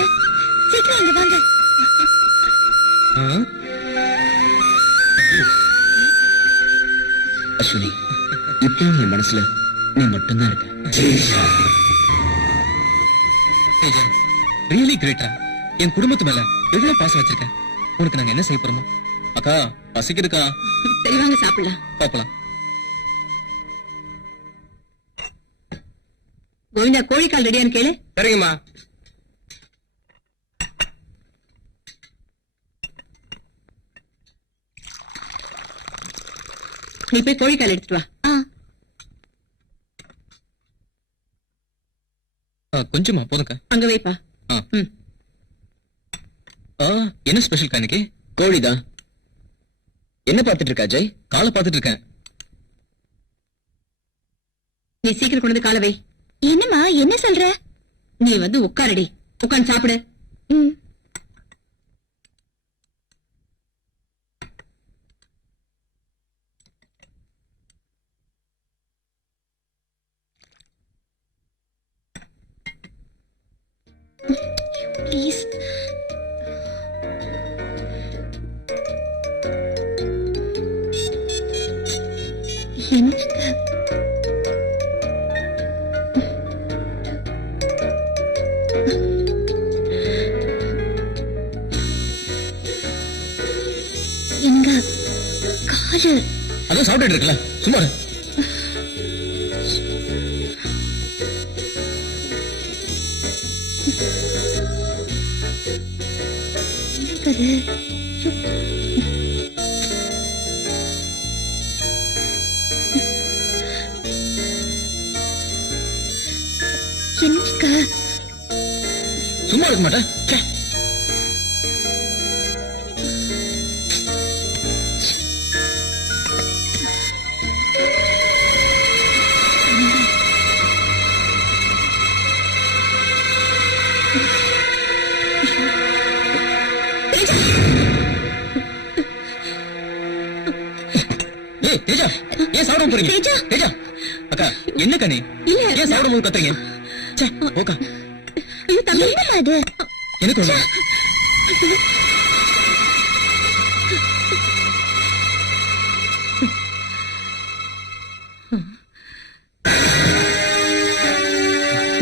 சீக்கிரம் இங்க வாங்க. அஸ்வினி, இப்பவும் என் மனசுல நீ மட்டும்தான் இருக்க. Teja, really Greta. என் குடும்பத்து மேல எவ்வளவு பாசம் வச்சிருக்க. உனக்கு நாங்க என்ன செய்ய போறோமோ? அக்கா, பசிக்குதுக்கா. சரி வாங்க சாப்பிடலாம். பாப்பலாம். கோவிந்தா, கோழிக்கால் ரெடியான்னு கேளு. சரிங்கம்மா. நீ போய் கோழிக்கால் எடுத்துட்டு வா. கொஞ்சமா போதுக்கா. அங்க வைப்பா. என்ன ஸ்பெஷல் இன்னைக்கு? கோழிதான். என்ன பாத்துட்டு இருக்கா ஜெய்? காலை பாத்துட்டு இருக்கேன். நீ சீக்கிரம் கொண்டு வந்து காலை வை. என்னம்மா என்ன சொல்ற? நீ வந்து உட்காரடி, உட்காந்து சாப்பிடு. ப்ளீஸ். என்னங்க எங்க காலு? அதான் சாப்பிட்டு இருக்கல, சும்மா இரு. என்னங்க சும்மா இருக்க மாட்டேன். தேஜா, ஏன் சாப்பிட போறீங்க? தேஜா அக்கா, என்ன கண்ணே ஏன் சாப்பிட போது கத்துறீங்க? ஓகா, என்னம்மா அது? எனக்கு ஒண்ணு.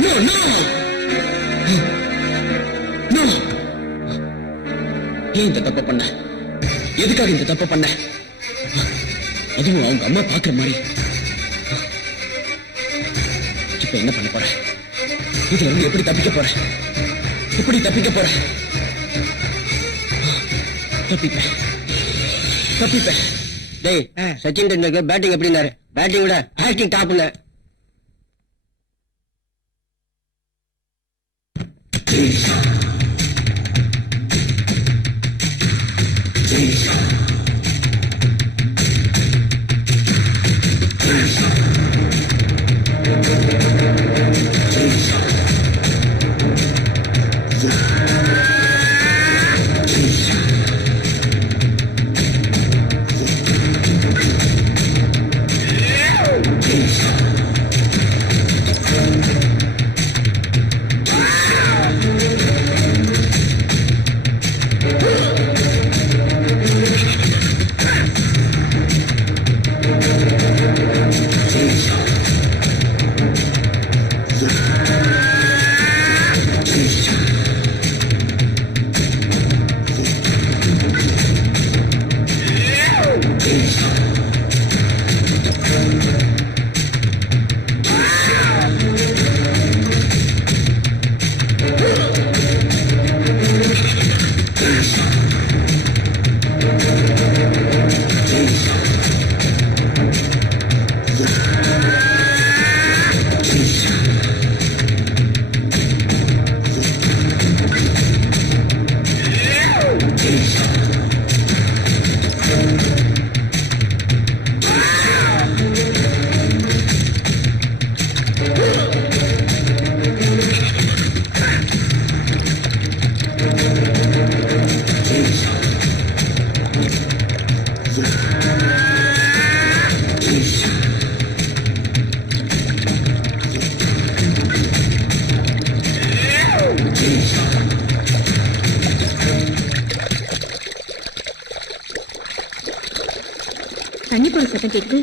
No, no. No. ஏன் இந்த தப்பு பண்ண? எதுக்காக இந்த தப்பு பண்ண? அதுவும் அவங்க அம்மா பாக்குற மாதிரி. இப்ப என்ன பண்ண போற? இதுல இருந்து எப்படி தப்பிக்க போற? எப்படி தப்பிக்க போற? தப்பிப்பேன். டேய், சச்சின் டெண்டுல்கர் பேட்டிங் எப்படின்னாரு? பேட்டிங் விட ஆக்டிங் டாப்ல. தண்ணி போட சத்தம் கேக்குது.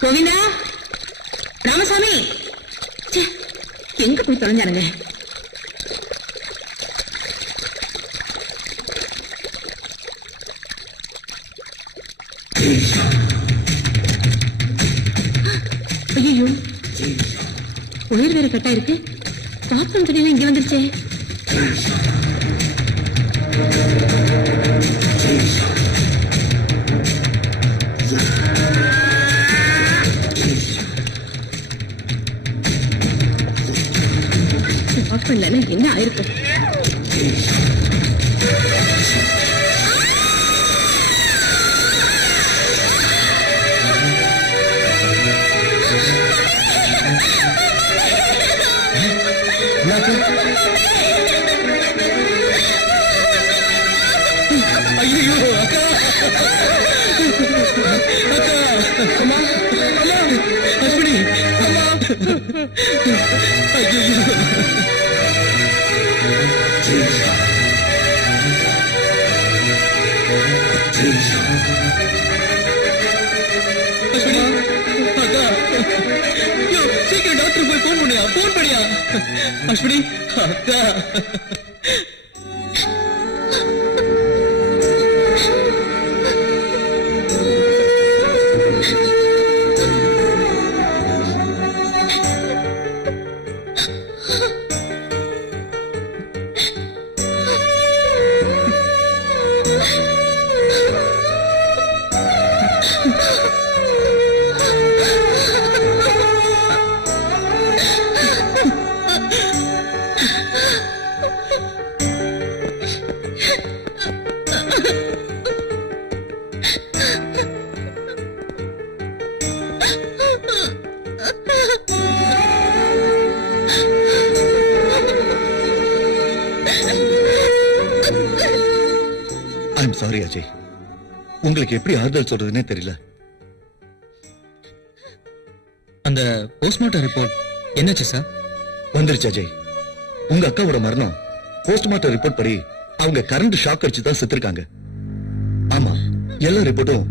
கோவிந்தா, ராமசாமி, எங்க போய் தொலைஞ்சானுங்க? ஐயோ, உயிர் வேற கட்டா இருக்கு. பாத்ரூம் தண்ணியெல்லாம் இங்க வந்துருச்சே. ஐயோ அக்கா அக்கா அம்மா அம்மா அஸ்வினி அம்மா ஐயோ அஸ்வினி அக்கா யோ சீக்கிரம் டாக்டர் போய் போன் பண்ணியா அஸ்வினி அக்கா ஐம் சாரி அஜய், உங்களுக்கு எப்படி ஆறுதல் சொல்றதுன்னே தெரியல. அந்த போஸ்ட்மார்ட்டம் ரிப்போர்ட் என்னாச்சு சார்? வந்துருச்சு அஜய். உங்க அக்காவோட மரணம் போஸ்ட்மார்ட்டம் ரிப்போர்ட் படி அவங்க கரண்ட் ஷாக் அடிச்சு தான் செத்துருக்காங்க. ஆமா, எல்லா ரிப்போர்ட்டும்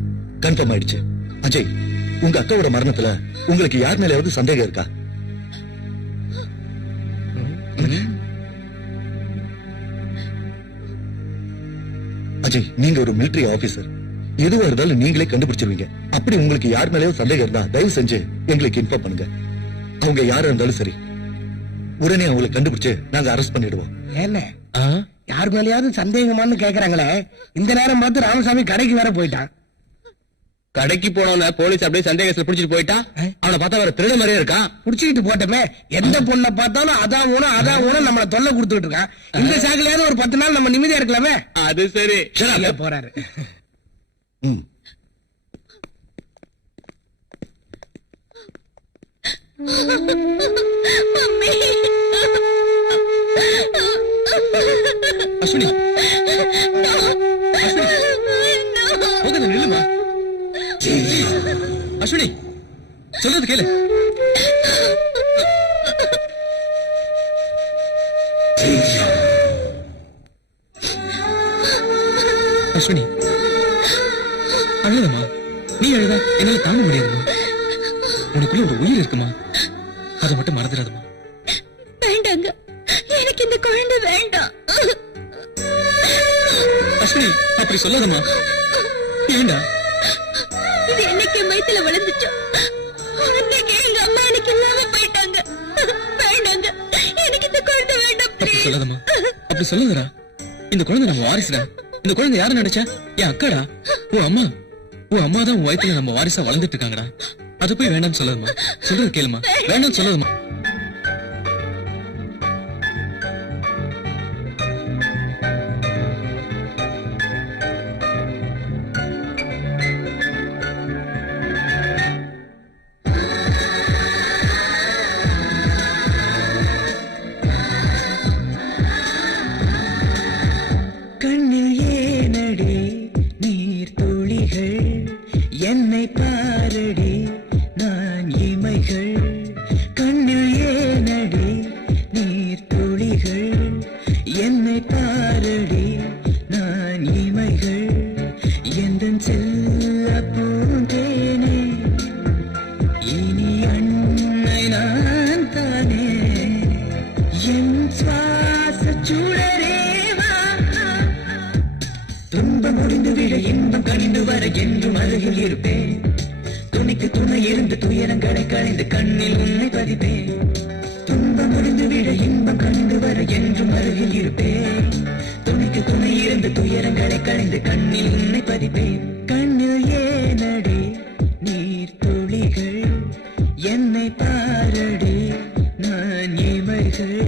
கன்ஃபார்ம் ஆயிடுச்சு. அஜய், உங்க அக்காவோட மரணத்துல உங்களுக்கு யார் மேலயாவது சந்தேகம் இருக்கா? அஜய், நீங்க ஒரு மிலிட்டரி ஆபீசர், எதுவா இருந்தாலும் நீங்களே கண்டுபிடிச்சிருவீங்க. அப்படி உங்களுக்கு யார் மேலயும் சந்தேகம் இருந்தா தயவு செஞ்சு எங்களுக்கு இன்ஃபார்ம் பண்ணுங்க. அவங்க யாரா இருந்தாலும் சரி, உடனே அவங்களை கண்டுபிடிச்சு நாங்க அரெஸ்ட் பண்ணிடுவோம். என்ன யார் மேலயாவது சந்தேகமானு கேக்குறாங்களே, இந்த நேரம் பார்த்து ராமசாமி கடைக்கு வேற போயிட்டான். கடைக்கு போனவன போலீஸ் அப்படியே சந்தேகத்துல புடிச்சிட்டு போயிட்டா. அவனை பார்த்தா வேற திருட மாதிரியே இருக்கான். புடிச்சுக்கிட்டு போட்டமே, எந்த பொண்ணை பார்த்தாலும் அதான் ஊனம் நம்மள தொல்லை கொடுத்துட்டு இருக்கான். இந்த சாக்கிலையாவது ஒரு 10 நாள் நம்ம நிம்மதியா இருக்கலாமே. அது சரி போறாரு. அஸ்வினி, நில்லுமா. அஸ்வினி, சொல்றது கேளு. அஸ்வினி, அழுதமா. நீ அழுதா என்னால தாங்க முடியாதுமா. உனக்குள்ள ஒரு உயிர் இருக்குமா, அதை மட்டும் மறந்துடாதமா. வேண்டாங்க, எனக்கு இந்த குழந்தை வேண்டாம். அஸ்வினி, அப்படி சொல்லாதமா. ஏண்டா? இது என்னைக்கு வயித்துல விழுந்துச்சோ அன்னைக்கே எங்க அம்மா எனக்கு இல்லாம போயிட்டாங்க. வேண்டாங்க, எனக்கு இந்த குழந்தை வேண்டாம். அப்படி சொல்லாதமா, அப்படி சொல்லாதடா. இந்த குழந்தை நம்ம வாரிசுடா. இந்த குழந்தை யாரு நினைச்சா? என் அக்காடா, உன் அம்மா. உன் அம்மா தான் உன் வயித்துல நம்ம வாரிசா வளர்ந்துட்டு இருக்காங்கடா. அது போய் வேண்டாம்னு சொல்லாதமா. சொல்றது கேளுமா, வேண்டாம்னு சொல்லாதமா. கண்ணில் ஏனடி நீர் துளிகள், என்னை பாரடி நான் இமைகள். கண்ணில் ஏனடி நீர் துளிகள், என்னை பாரடி நான் இமைகள். எந்தன் செல்ல பூந்தேனே, இனி அன்னை நான் தானே. என் சுவாச சுடரேவா, துன்பம் முடிந்து விட இன்பம் கணிந்து வர என்றும் அருகில் இருப்பேன். துணிக்கு துணை இருந்து துயரங்களை களைந்து கண்ணில் உன்னை பதிப்பேன். துன்பம் முடிந்து விட இன்பம் கணிந்து வர என்றும் அருகில் இருப்பேன். துணிக்கு துணை இருந்து துயரங்களை களைந்து கண்ணில் உன்னை பதிப்பேன். கண்ணில் ஏனடி நீர் துளிகள், என்னை பாரடி நான் இமைகள்.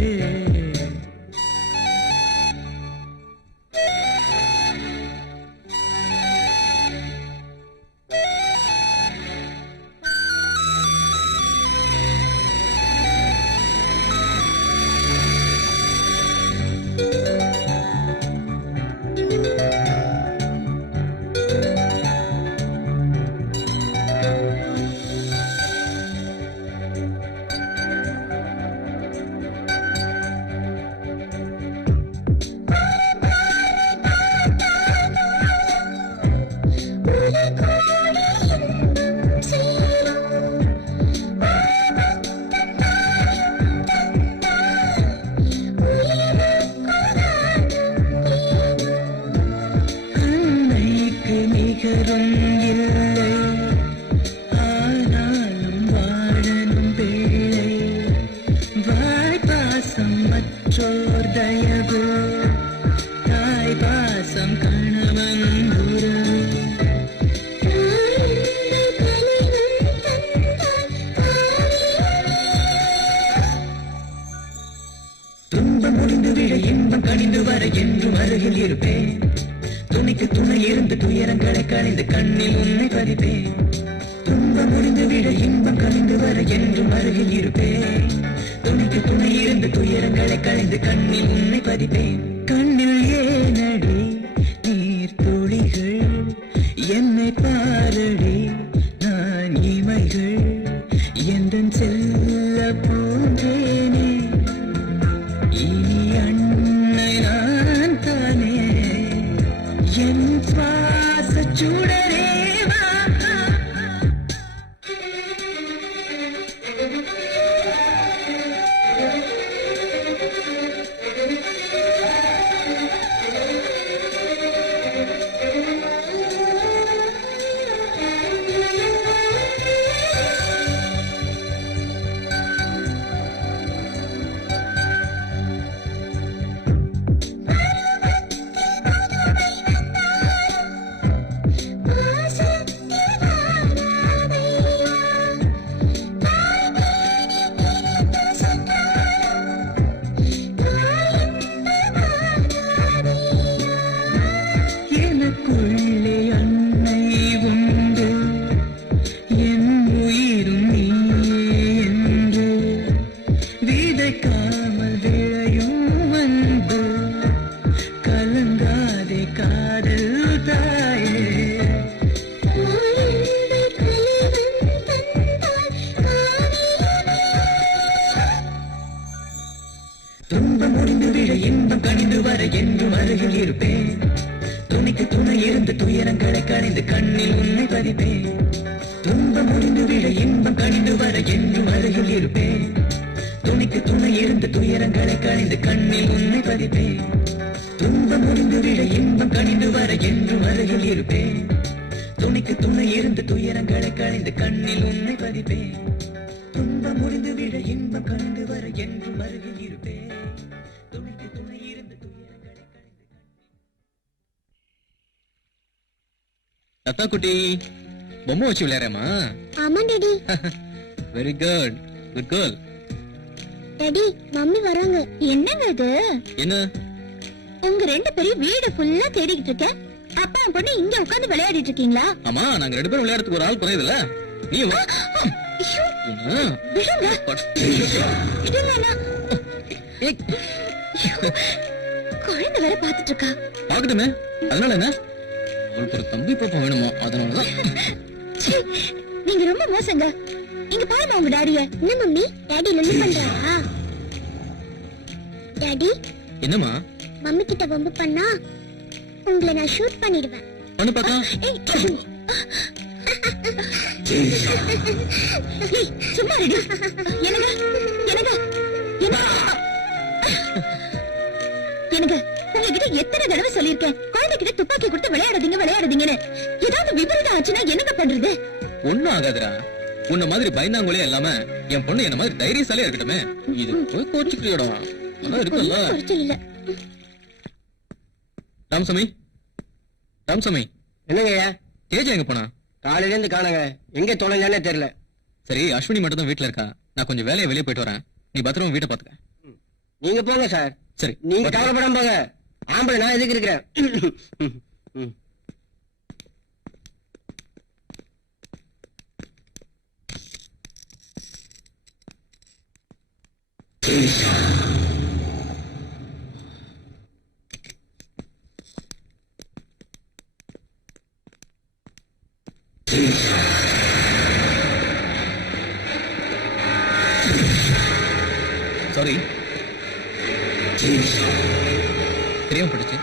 அருகில் இருப்பேன் துணைக்கு துணை இருந்து துயரங்களை கழிந்து கண்ணில் உன்னை பதிப்பேன் துன்பம் முடிந்து விட இன்பம் கழிந்து வர என்றும் அருகில் இருப்பேன் துணைக்கு துணை இருந்து துயரங்களை கழிந்து கண்ணில் உன்னை பதிப்பேன் கண்ணில் ஏனடி நீர் துளிகள் என்னை பாரடி நான் இமைகள் எந்தன் செல்ல போன்றேனே இனி அன்னை நான் தானே என் சுவாச சுடரே வா எனக்குள்ளே அன்னை உண்டு என் உயிரும் நீயே என்று விதைக்காமல் விளையும் அன்பு கலங்காதே காதல் தாயே துன்பம் முடிந்து விட இன்பம் கணிந்து வர என்றும் அருகில் இருப்பேன் துணைக்கு துணை இருந்து துயரங்களை கணிந்து கண்ணில் உன்னை பதிப்பேன் துன்பம் முடிந்து விட இன்பம் கணிந்து வர என்றும் அருகில் இருப்பேன் துணைக்கு துணை இருந்து துயரங்களை கணிந்து கண்ணில் உன்னை பதிப்பேன் துன்பம் முடிந்து விட இன்பம் கணிந்து வர என்றும் அருகில் இருப்பேன் துணைக்கு துணை இருந்து துயரங்களை கணிந்து கண்ணில் உன்னை பதிப்பேன் துன்பம் முடிந்து விட இன்பம் கணிந்து வர என்றும் அருகில் இருப்பேன் துணைக்கு துணை இருந்து துயரங்களை கணிந்து லதா குட்டி பொம்மை வச்சு விளையாடுறேமா ஆமா daddy. Very good good girl. Daddy mummy வராங்க. என்னங்க இது? என்ன உங்க ரெண்டு பேரும் வீடு ஃபுல்லா தேடிக்கிட்டு இருக்க. அப்பா பொண்ணு இங்க உட்கார்ந்து விளையாடிட்டு இருக்கீங்களா? ஆமா நாங்க ரெண்டு பேரும் விளையாடுறதுக்கு ஒரு ஆள் குறையுதுல்ல நீ வா. ஐயோ, என்ன? விடுங்க. விடுங்க அண்ணா. ஏய், குழந்தை வேற பாத்துட்டு இருக்கா. பாக்கட்டுமே அதனால என்ன அவளுக்கு ஒரு தம்பி பாப்பா வேணுமா அதனாலதான். சீ, நீங்க ரொம்ப மோசங்க. இங்க பாருங்க உங்க டாடிய. என்ன மம்மி டாடி என்ன பண்றாரா? டாடி என்னம்மா மம்மி கிட்ட வம்பு பண்ணா உங்களை நான் ஷூட் பண்ணிடுவேன். பண்ணு பாக்கலாம். ஏய், சும்மா ரெடி. என்னங்க என்னங்க என்னங்க உங்ககிட்ட எத்தனை தடவை சொல்லிருக்கேன் குழந்தை கிட்ட துப்பாக்கி கொடுத்து விளையாடாதீங்க விளையாடாதீங்கன்னு. ஏதாவது விபரீதம் ஆச்சுன்னா என்னங்க பண்றது? ஒண்ணும் ஆகாதுடா. உன்ன மாதிரி பயந்தாங்கோலே இல்லாம என் பொண்ணு என்ன மாதிரி தைரியசாலியா இருக்கட்டுமே. இது போய் கோச்சுக்கிறியோட இருக்குல்ல. குறைச்சல் இல்ல. ராமசாமி ராமசாமி என்னங்கய்யா? தேஜா எங்க போனா? காலையில இருந்து காணங்க. எங்க தொலைஞ்சானே தெரியல. சரி அஸ்வினி மட்டும் தான் வீட்டுல இருக்கா. நான் கொஞ்சம் வேலையை வெளியே போயிட்டு வரேன். நீ பத்திரமா வீட்டை பாத்துக்க. நீங்க போங்க சார். சரி நீங்க கவலைப்படாம போங்க. ஆம்பளை நான் எதுக்கு இருக்கிறேன். சாரி தெரியாம படிச்சு.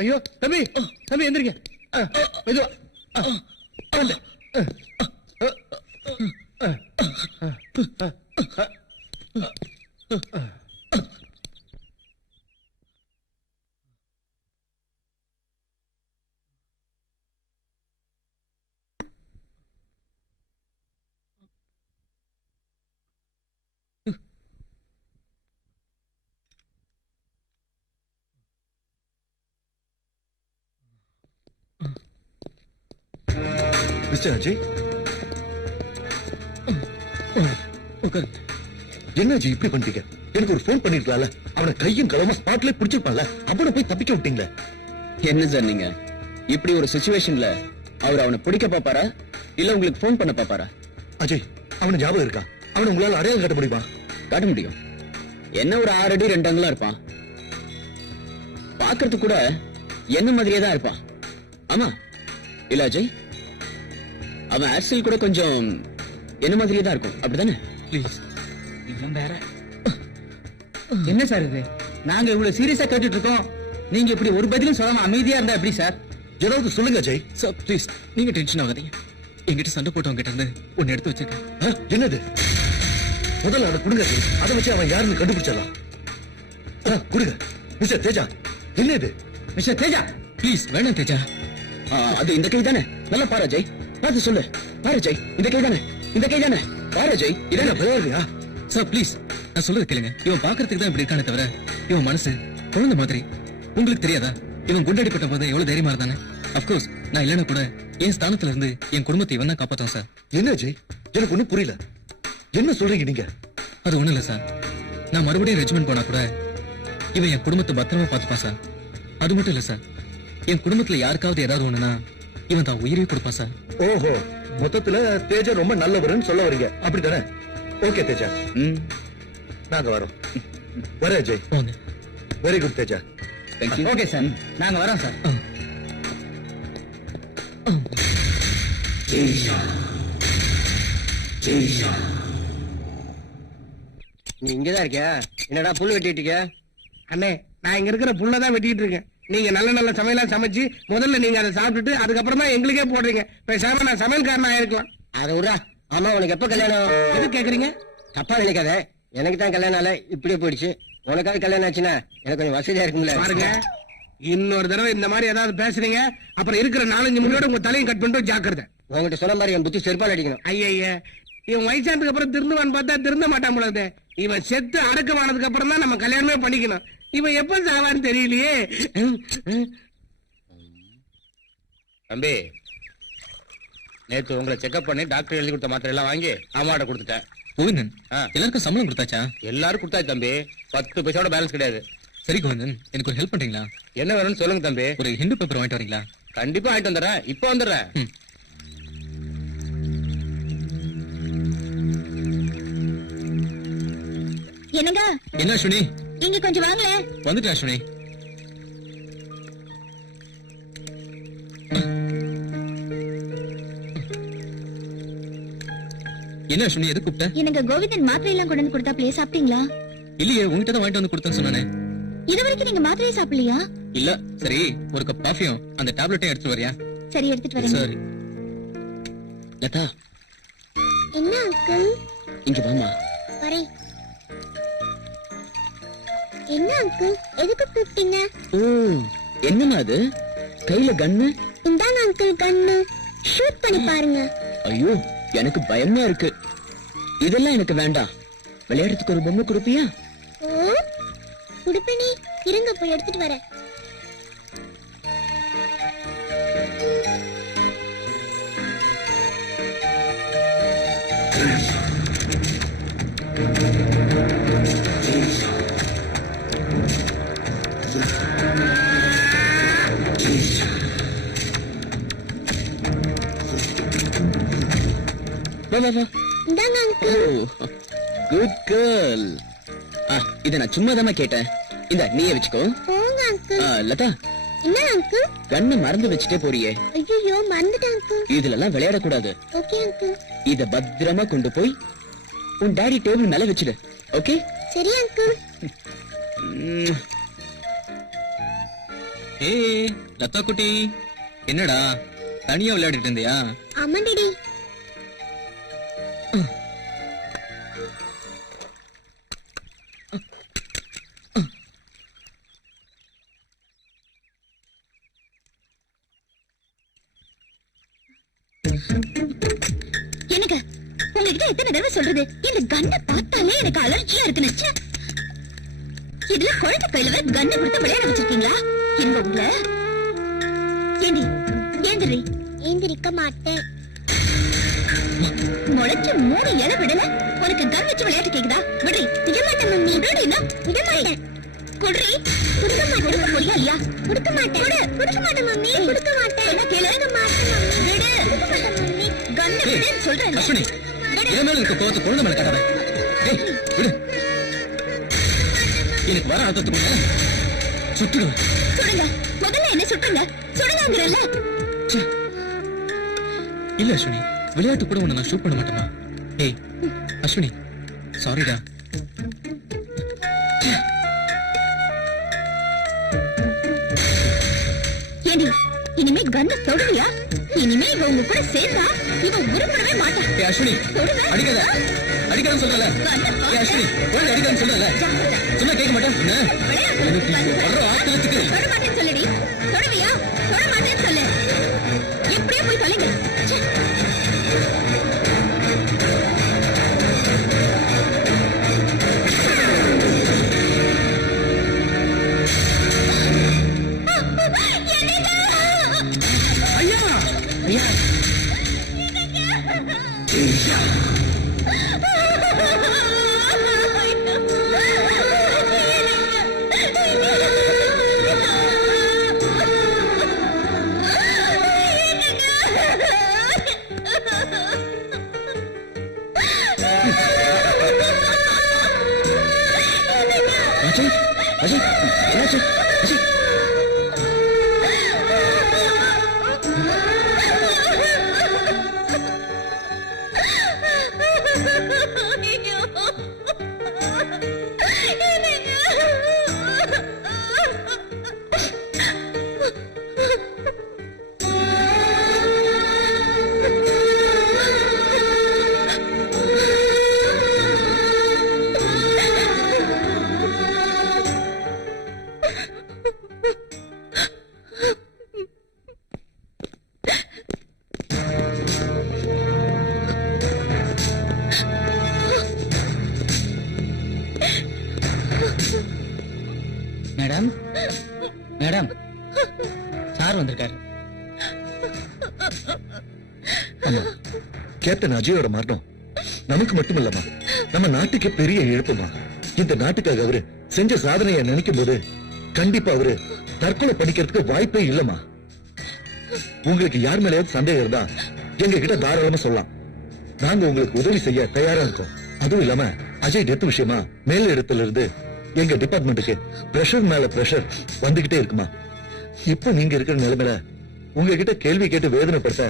ஐயோ தம்பி தம்பி எந்திரிக்க மெதுவா மிஸ்டர் அஜய் என்ன அஜய் இப்படி பண்ணிட்டீங்க? எனக்கு ஒரு போன் பண்ணிருக்கலாம்ல. அவனை கையும் களவுமா ஸ்பாட்ல பிடிச்சிருப்பான்ல. அவனை போய் தப்பிக்க விட்டீங்களே. என்ன சார் நீங்க இப்படி ஒரு சிச்சுவேஷன்ல அவர் அவனை பிடிக்க பாப்பாரா இல்ல உங்களுக்கு போன் பண்ண பாப்பாரா? அஜய் அவன ஞாபகம் இருக்கா? அவனை உங்களால அடையாளம் காட்ட முடியுமா? காட்ட முடியும். என்ன ஒரு 6 அடி 2 அங்குலம் இருப்பான். பாக்குறதுக்கு கூட என்ன மாதிரியே தான் இருப்பான். ஆமா இல்ல அஜய்? அவன் ஆர்சல் கூட கொஞ்சம் என்ன மாதிரியே தான் இருக்கும். அப்படிதானே? ப்ளீஸ் வேற என்ன சார் இது? நாங்க இவ்வளவு சீரியஸா கேட்டுட்டு இருக்கோம், நீங்க இப்படி ஒரு பதிலும் சொல்லாம அமைதியா இருந்தா எப்படி சார்? ஏதாவது சொல்லுங்க அஜய். சார் ப்ளீஸ் நீங்க டென்ஷன் ஆகாதீங்க. என்கிட்ட சண்டை போட்டவங்க கிட்ட இருந்து ஒன்னு எடுத்து வச்சிருக்கேன். என்னது? முதல்ல அதை கொடுங்க அஜய். அதை வச்சு அவன் யாருன்னு கண்டுபிடிச்சிடலாம். கொடுங்க. மிஸ்டர் தேஜா என்ன இது? மிஸ்டர் தேஜா ப்ளீஸ் வேணாம் தேஜா. அது இந்த கை தானே? நல்லா பாரு அஜய். பார்த்து சொல்லு. பாரு அஜய் இந்த கை தானே? இந்த கை தானே? பாரு அஜய் இதென்ன விளையாடுறியா? சார் ப்ளீஸ் நான் சொல்றது கேளுங்க. இவன் பாக்குறதுக்கு தான் இப்படி இருக்கானே தவிர இவன் மனசு குழந்தை மாதிரி. உங்களுக்கு தெரியாதா இவன் குண்டடிப்பட்ட போது எவ்வளவு தைரியமா இருந்தானே? அப்கோர்ஸ் நான் இல்லைன்னா கூட என் ஸ்தானத்துல இருந்து என் குடும்பத்தை இவன் தான் காப்பாத்தான் சார். என்ன அஜய்? எனக்கு ஒண்ணும் புரியல. என்ன சொல்றீங்க நீங்க? அது ஒண்ணும் இல்ல சார். நான் மறுபடியும் ரெஜிமெண்ட் போனா கூட இவன் என் குடும்பத்தை பத்திரமா பாத்துப்பான் சார். அது மட்டும் இல்ல சார், என் குடும்பத்துல யாருக்காவது ஏதாவது ஒண்ணுனா இவன் தான் உயிரையே கொடுப்பான் சார். ஓஹோ, மொத்தத்துல தேஜா ரொம்ப நல்லவருன்னு சொல்ல வரீங்க, அப்படித்தானே? ஓகே தேஜா, நாங்க வரோம். வர Ajay. Very good Teja. Okay sir, நாங்க வரோம் சார். நீ இங்கதான் இருக்கியா? என்னடா புல் வெட்டிட்டு இருக்க? அண்ணே, நான் இங்க இருக்கிற புல்லதான் வெட்டிட்டு இருக்கேன். நீங்க நல்ல நல்ல சமையலா சமைச்சு முதல்ல நீங்க அதை சாப்பிட்டுட்டு அதுக்கப்புறம் தான் எங்களுக்கே போடுறீங்க. பேசாம நான் சமையல்காரனா ஆயிருக்கலாம். அதை விடா. ஆமா, உனக்கு எப்ப கல்யாணம்? எது கேக்குறீங்க? தப்பா நினைக்காத. எனக்கு தான் கல்யாணம் ஆல இப்படியே போயிடுச்சு. உனக்காவது கல்யாணம் ஆச்சுன்னா எனக்கு கொஞ்சம் வசதியா இருக்கும்ல. பாருங்க, இன்னொரு தடவை இந்த மாதிரி ஏதாவது பேசுறீங்க, அப்புறம் இருக்கிற 4-5 முன்னோட உங்க தலையும் கட் பண்ணிட்டு ஜாக்கிரதை. உங்ககிட்ட சொன்ன மாதிரி என் புத்தி செருப்பால் அடிக்கணும். ஐயா, இவன் வயசானதுக்கு அப்புறம் திருந்துவான்னு பார்த்தா திருந்த மாட்டான் போலது. இவன் செத்து அடக்கமானதுக்கு அப்புறம் தான் நம்ம கல்யாணமே பண்ணிக்கணும். இவன் எப்ப சாவான்னு தெரியலையே. தம்பி, நேத்து உங்களை செக்அப் பண்ணி டாக்டர் எழுதி கொடுத்த மாத்திரை எல்லாம் வாங்கி அம்மாட்ட கொடுத்துட்டேன். கோவிந்தன், எல்லாருக்கும் சம்பளம் கொடுத்தாச்சா? எல்லாரும் கொடுத்தாச்சு தம்பி. 10 பைசாவோட பேலன்ஸ் கிடையாது. சரி கோவிந்தன், எனக்கு ஒரு ஹெல்ப் பண்றீங்களா? என்ன வேணும்னு சொல்லுங்க தம்பி. ஒரு ஹிந்து பேப்பர் வாங்கிட்டு வரீங்களா? கண்டிப்பா வாங்கிட்டு வந்துடுறேன். இப்ப வந்துடுறேன். என்னங்க? என்ன அஸ்வினி? இங்க கொஞ்சம் வாங்களே. வந்துட்டேன் அஸ்வினி. என்ன அஸ்வினி, எது கூப்பிட்ட? எனக்கு கோவிந்தன் மாத்திரை எல்லாம் கொண்டு வந்து கொடுத்தா பிளே சாப்பிட்டீங்களா? இல்லையே, உங்ககிட்ட தான் வாங்கிட்டு வந்து கொடுத்தேன்னு சொன்னானே. இது வரைக்கும் நீங்க மாத்திரையே சாப்பிடலையா? இல்ல. சரி, ஒரு கப் காஃபியும் அந்த டேப்லெட்டையும் எடுத்து வரியா? சரி, எடுத்துட்டு வரேன். சரி. லதா, என்ன அங்கிள்? இங்க வாமா. வரேன். என்ன அங்கிள், எதுக்கு கூப்பிட்டீங்க? ஓ, என்னமா அது கையில கன்னு? இந்தாங்க அங்கிள் கன்னு, ஷூட் பண்ணி பாருங்க. ஐயோ, எனக்கு பயமா இருக்கு. இதெல்லாம் எனக்கு வேண்டாம். விளையாடுறதுக்கு ஒரு பொம்மை கொடுப்பியா? ஓ, குடுப்பனே, இருங்க போய் எடுத்துட்டு வரேன். வா வா வா இந்தாங்க அங்கிள். Good girl. இத நான் சும்மா தான் கேட்டேன். இந்த நீயே வச்சுக்கோ. போங்க அங்கிள். லதா, என்ன அங்கிள்? கண்ணை மறந்து வச்சுட்டே போறியே. ஐயோ மறந்துட்டேன் அங்கிள். இதுல எல்லாம் விளையாட கூடாது. Okay uncle. இத பத்திரமா கொண்டு போய் உன் டாடி டேபிள் மேல வச்சிடு. ஓகே? சரி அங்கிள். ஏய் லதா குட்டி, என்னடா தனியா விளையாடிட்டு இருந்தியா? ஆமா டாடி. எனக்கு உங்ககிட்ட எத்தனை தடவை சொல்றது, இந்த கண்ணை பார்த்தாலே எனக்கு அலர்ஜியா இருக்குன்னு. ச்சே. இதுல குழந்தை கையில வர கண்ணை கொடுத்து விளையாட வச்சிருக்கீங்களா? எங்க உங்களை ஏண்டி ஏந்திரி. ஏந்திரிக்க மாட்டேன். முளைச்சு 3 இலை விடல, உனக்கு கன் வச்சு விளையாட்டு கேக்குதா? விடுறி. விட மாட்டேன் மம்மி. விடுறீன்னா விட மாட்டேன். குடுறி. கொடுக்க மாட்டேன். கொடுக்க போறியா இல்லையா? கொடுக்க மாட்டேன். விடு. கொடுக்க மாட்டேன் மம்மி. கொடுக்க மாட்டேன். என்ன கேளு? கொடுக்க மாட்டேன் மம்மி. விடு. கொடுக்க மாட்டேன் மம்மி. கண்ணை விடுன்னு சொல்றேன். அஸ்வினி, இதே மேல இருக்க கோவத்தை குழந்தை மேல காட்டாத. ஏய் விடு. எனக்கு வர அர்த்தத்துக்கு சுட்டுடுவேன். சுடுங்க. முதல்ல என்ன சுட்டுங்க. சுடுங்கங்கறல்ல. இல்ல அஸ்வினி, விளையாட்டு கூட உன்னை நான் ஷூட் பண்ண மாட்டேமா. ஏய் அஸ்வினி, சாரிடா. ஏண்டி இனிமே கண்ணை தொடுவியா? இனிமே இவ உங்க கூட சேர்ந்தா இவ உருப்படவே மாட்டா. ஏய் அஸ்வினி, அடிக்காத. அடிக்காதன்னு சொல்றல. ஏய் அஸ்வினி, குழந்தை அடிக்காதன்னு சொல்றல. சொன்னா கேட்க மாட்டேன். வர்ற ஆத்திரத்துக்கு தொட மாட்டேன்னு சொல்லுடி. தொடுவியா? தொட மாட்டேன்னு சொல்லு. எப்படியே போய் தொலைங்க. ச்சே. ஐயா ஐயா அஜய், அஜய், என்னாச்சு? அஜய். மேடம், மேடம், சார் வந்திருக்காரு. ஆமா, கேப்டன் அஜயோட மரணம் நமக்கு மட்டுமல்லமா, நம்ம நாட்டுக்கு பெரிய இழப்புமா. இந்த நாட்டுக்காக அவரு செஞ்ச சாதனையை நினைக்கும் போது கண்டிப்பா அவரு தற்கொலை பண்ணிக்கிறதுக்கு வாய்ப்பே இல்லமா. உங்களுக்கு யார் மேலேயாவது சந்தேகம் இருந்தா எங்க கிட்ட தாராளமா சொல்லலாம். நாங்க உங்களுக்கு உதவி செய்ய தயாரா இருக்கோம். அதுவும் இல்லாம அஜய் டெத் விஷயமா மேல் இடத்துல இருந்து எங்க டிபார்ட்மெண்ட்டுக்கு பிரஷர் மேல பிரஷர் வந்துகிட்டே இருக்குமா. இப்ப நீங்க இருக்கிற நிலைமையில உங்ககிட்ட கேள்வி கேட்டு வேதனைப்படுத்த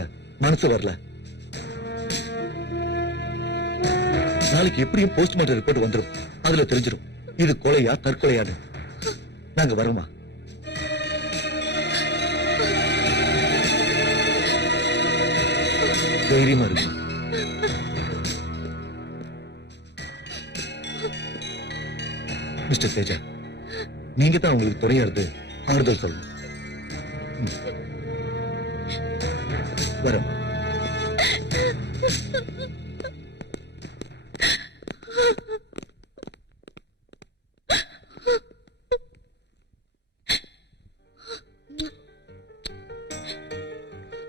மனசு வரல. நாளைக்கு எப்படியும் போஸ்ட்மார்ட்டம் ரிப்போர்ட் வந்துடும். அதுல தெரிஞ்சிடும் இது கொலையா தற்கொலையான்னு. நாங்க வரோமா? தைரியமா இருக்கும். மிஸ்டர் தேஜா, நீங்க தான் உங்களுக்கு துணையா இருந்து ஆறுதல் சொல்லணும். வரோம்.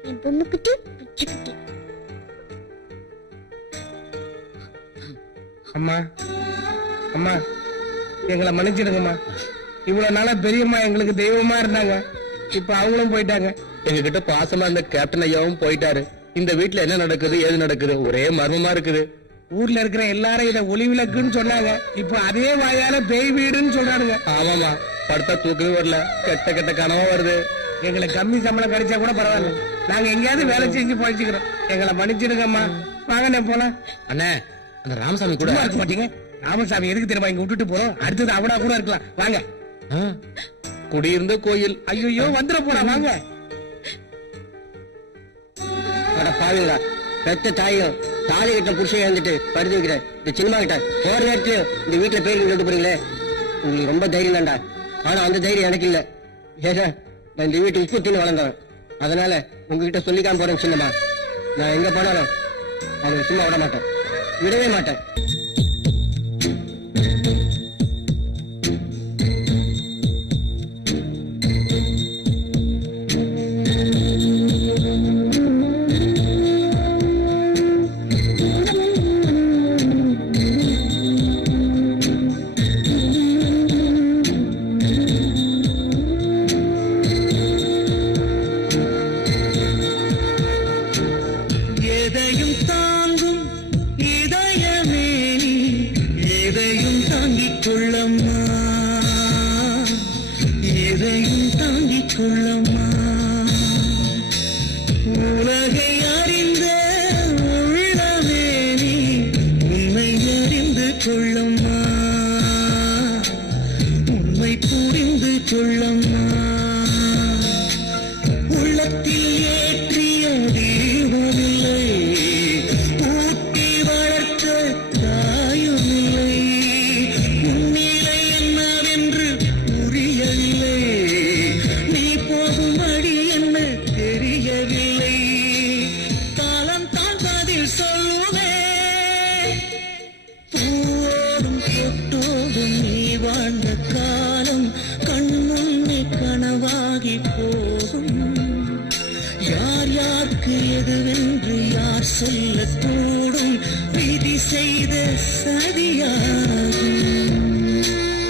என் பொண்ணுக்குட்டி பிச்சுக்குட்டி. அம்மா அம்மா எங்களை மன்னிச்சிடுங்கம்மா. இவ்வளவு நாளா பெரியம்மா எங்களுக்கு தெய்வமா இருந்தாங்க. இப்ப அவங்களும் போயிட்டாங்க. எங்க கிட்ட பாசமா இருந்த கேப்டன் ஐயாவும் போயிட்டாரு. இந்த வீட்டுல என்ன நடக்குது ஏது நடக்குது ஒரே மர்மமா இருக்குது. ஊர்ல இருக்கிற எல்லாரும் இத ஒளிவிளக்குன்னு சொன்னாங்க. இப்ப அதே வாயால பேய் வீடுன்னு சொல்றானுங்க. ஆமாமா, படுத்தா தூக்கவே வரல, கெட்ட கெட்ட கனவா வருது. எங்களுக்கு கம்மி சம்பளம் கிடைச்சா கூட பரவாயில்ல, நாங்க எங்கேயாவது வேலை செஞ்சு பழிச்சுக்கிறோம். எங்களை மன்னிச்சிடுங்கம்மா. வாங்கண்ணே போலாம். அண்ணே, அந்த ராமசாமி கூட சும்மா இருக்க மாட்டீங்க. ராமசாமி எதுக்கு தெரியுமா இங்க விட்டுட்டு போறோம்? அடுத்தது அவனா கூட இருக்கலாம். வாங்க. குடியிருந்த கோயில். ஐயோ வந்துட போறா. வாங்க. அட பாருங்களா, பெத்த தாயும் தாலி கட்ட புருஷன் வந்துட்டு படுத்து வைக்கிறேன் இந்த சினிமா கிட்ட போற நேரத்துல இந்த வீட்டுல பேர் விட்டு போறீங்களே, உங்களுக்கு ரொம்ப தைரியம் தான்டா. ஆனா அந்த தைரியம் எனக்கு இல்ல. ஏன்னா நான் இந்த வீட்டு உப்பு தின்னு வளர்ந்தவன். அதனால உங்ககிட்ட சொல்லிக்காம போறேன் சின்னம்மா. நான் எங்க போனாலும் அவனை சும்மா விட மாட்டேன், விடவே மாட்டேன். எதையும் தாங்கும் இதயமே நீ, எதையும் தாங்கிக் கொள்ளம்மா, எதையும் தாங்கிக் கொள்ளம்மா. உலகை அறிந்த உள்ளமே நீ, உண்மை அறிந்து கொள்ளம்மா, உண்மை புரிந்து கொள்ளம்மா. உள்ளத்தில் ஏற்றிய தீபமில்லை, ஊட்டி வளர்த்த தாயுமில்லை, உன்னிலை என்னவென்று புரியவில்லை, நீ போகும் வழி என்ன தெரியவில்லை. காலம் தான் பதில் சொல்லுவே, பூவோடும் தொட்டோடும் நீ வாழ்ந்த காலம் கண்முன்னே கனவாகி போகும். யார் யாருக்கு எதுவென்று யார் சொல்லக்கூடும், விதி செய்த சதியாகும்.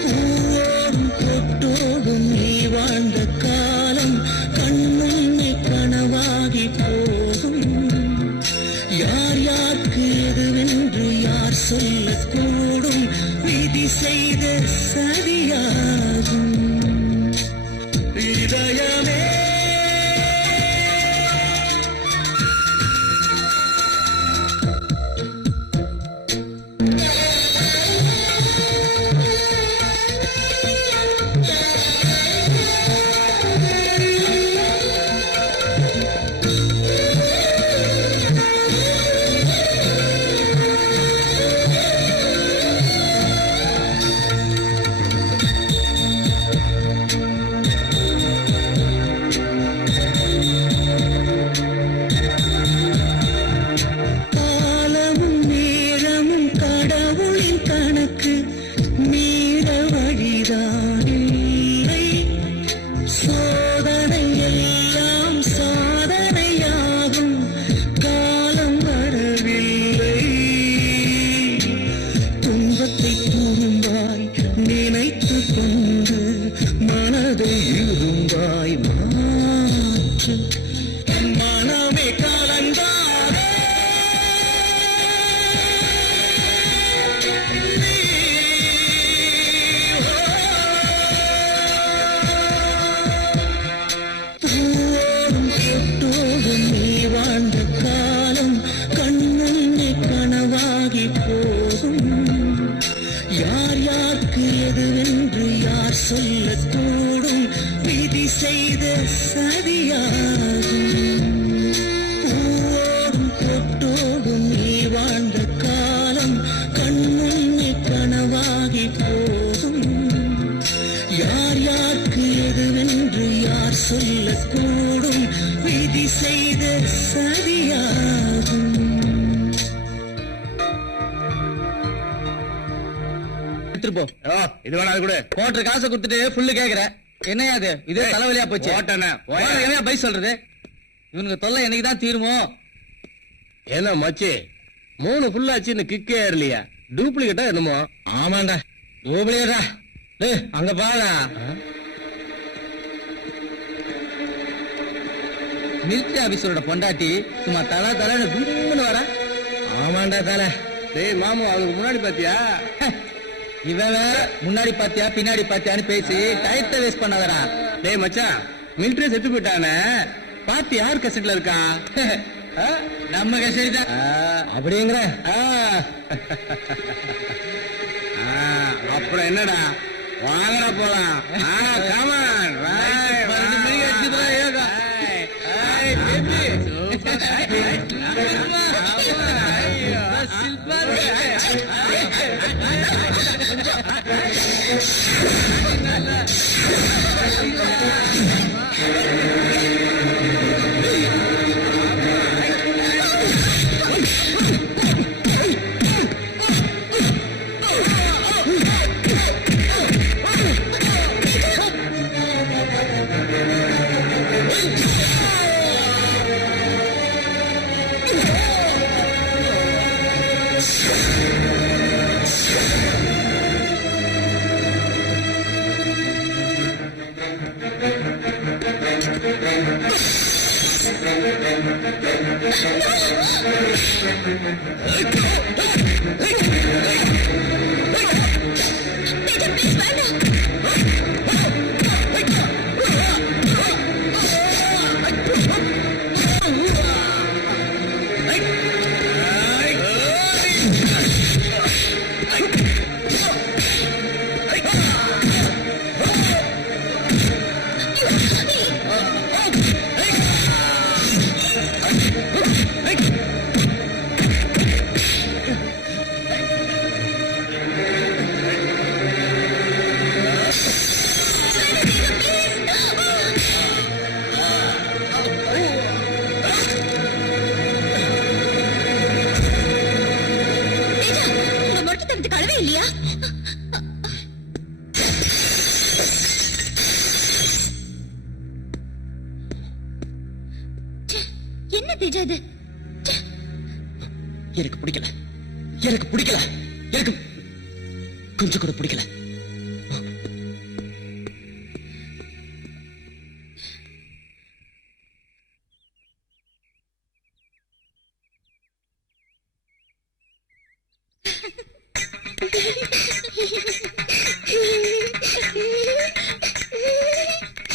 பூவோடும் தொட்டோடும் நீ வாழ்ந்த காலம் கண்முன்னே கனவாகி போகும். யார் யாருக்கு எதுவென்று யார் சொல்லக்கூடும், விதி செய்த சதியாகும். இதயமே காலமும் நேரமும் கடவுளின் கணக்கு, மீற வழிதானில்லை. சோதனை எல்லாம் சாதனையாகும், காலம் வரவில்லை. துன்பத்தை துரும்பாய் நினைத்து கொண்டு மனதை இரும்பாய் மாற்று. மனமே கலந்தாரே பூவோடும் தொட்டோடும் நீ வாழ்ந்த காலம் கண்முன்னே கனவாகி போகும். யார் யாருக்கு எதுவென்று யார் சொல்லக்கூடும், விதி செய்த சதியாகும். பூவோடும் தொட்டோடும் நீ வாழ்ந்த காலம் கண்முன்னே கனவாகி போகும். யார் யாருக்கு எதுவென்று யார் சொல்லக்கூடும், விதி செய்த சதியாகும். எடுத்துட்டு போ. இது வேணாது கூட போட்ட காசை கொடுத்துட்டு புல்லு கேக்குற. என்னையா அது? இதே தலைவலியா போச்சு. போட்டேண்ணே, போயா. என்ன பை சொல்றது? இவனுக்கு தொல்லை என்னைக்குதான் தீருமோ? ஏன்னா மச்சி 3 ஃபுல்லாச்சு, இன்னும் கிக்கே ஏறலையா? டூப்ளிகேட்டா என்னமோ? ஆமாண்டா, டூப்ளிகேட்டா. டேய் அங்க பாரு. மிலிட்டரி ஆபீசரோட பொண்டாட்டி சும்மா தலா தலான்னு கும்முன்னு வர. ஆமாண்டா தல. டேய் மாமு அவருக்கு முன்னாடி பாத்தியா? இவன் வேற முன்னாடி பாத்தியா பின்னாடி பாத்தியான்னு பேசி டயத்தை வேஸ்ட் பண்ணாதடா. டேய் மச்சான், மிலிட்டரி செத்து போயிட்டானே, பாத்து யார் கசட்ல இருக்கான்? நம்ம கஷ்டம் தான் அப்படிங்கிற. அப்புறம் என்னடா, வாங்கடா போலாம். கமான் என்ன தேஜா இது? எனக்கு பிடிக்கல, எனக்கு பிடிக்கல, எனக்கு கொஞ்சம் கூட பிடிக்கல.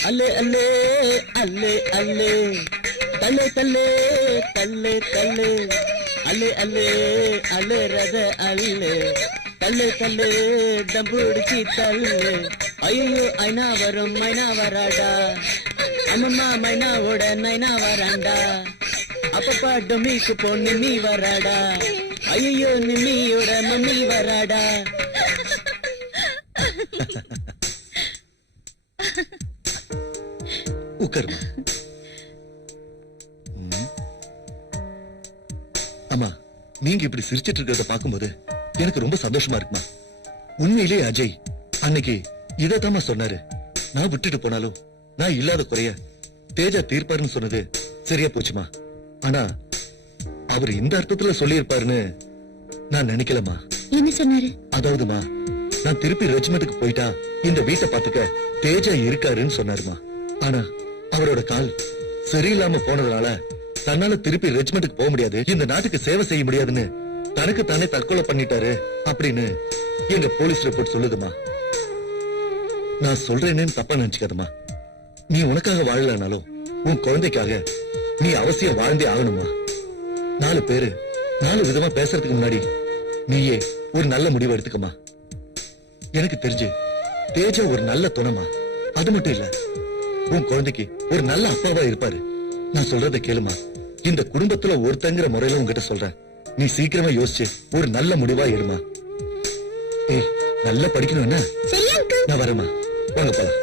அல்லே அல்லே அல்லே அல்லே தல்லே தல்லே தல்லே தல்லே அல்லே அல்லே அல்லே ரத அல்லே தல்லே தல்லே தம்புடிச்சி தல்லே. ஐயோ ஐநா வரும் மைனா வராடா, அம்மம்மா மைனாவோட நைனா வராண்டா, அப்பப்பா டொமிக்கு பொண்ணு நீ வராடா, ஐயோ நிம்மியோட மம்மி வராடா. உட்காருமா. அம்மா, நீங்க இப்படி சிரிச்சிட்டு இருக்கிறத பாக்கும்போது எனக்கு ரொம்ப சந்தோஷமா இருக்குமா. உண்மையிலேயே அஜய் அன்னைக்கு இதத்தாமா சொன்னாரு. நான் விட்டுட்டு போனாலும் நான் இல்லாத குறைய தேஜா தீர்ப்பாருன்னு சொன்னது சரியா போச்சுமா. ஆனா அவர் இந்த அர்த்தத்துல சொல்லி இருப்பாருன்னு நான் நினைக்கலமா. என்ன சொன்னாரு? அதாவதுமா, நான் திருப்பி ரெஜிமெண்ட்டுக்கு போயிட்டா இந்த வீட்டை பாத்துக்க தேஜா இருக்காருன்னு சொன்னாருமா. ஆனா அவரோட கால் சரியில்லாம போனதுனால தன்னால திருப்பி ரெஜிமெண்ட்டுக்கு போக முடியாது, இந்த நாட்டுக்கு சேவை செய்ய முடியாதுன்னு தனக்கு தானே தற்கொலை பண்ணிட்டாரு அப்படின்னு எங்க போலீஸ் ரிப்போர்ட் சொல்லுதுமா. நான் சொல்றேன்னு தப்பா நினைச்சுக்காதமா. நீ உனக்காக வாழலனாலும் உன் குழந்தைக்காக நீ அவசியம் வாழ்ந்தே ஆகணுமா. 4 பேரு 4 விதமா பேசுறதுக்கு முன்னாடி நீயே ஒரு நல்ல முடிவு எடுத்துக்கமா. எனக்கு தெரிஞ்சு தேஜா ஒரு நல்ல துணைமா. அது மட்டும் இல்ல, உன் குழந்தைக்கு ஒரு நல்ல அப்பாவா இருப்பாரு. நான் சொல்றத கேளுமா. இந்த குடும்பத்துல ஒருத்தங்கிற முறையில உங்ககிட்ட சொல்றேன். நீ சீக்கிரமா யோசிச்சு ஒரு நல்ல முடிவா எடுமா. ஏய், நல்லா படிக்கணும் என்ன? நான் வரேமா, வாங்க போலாம்.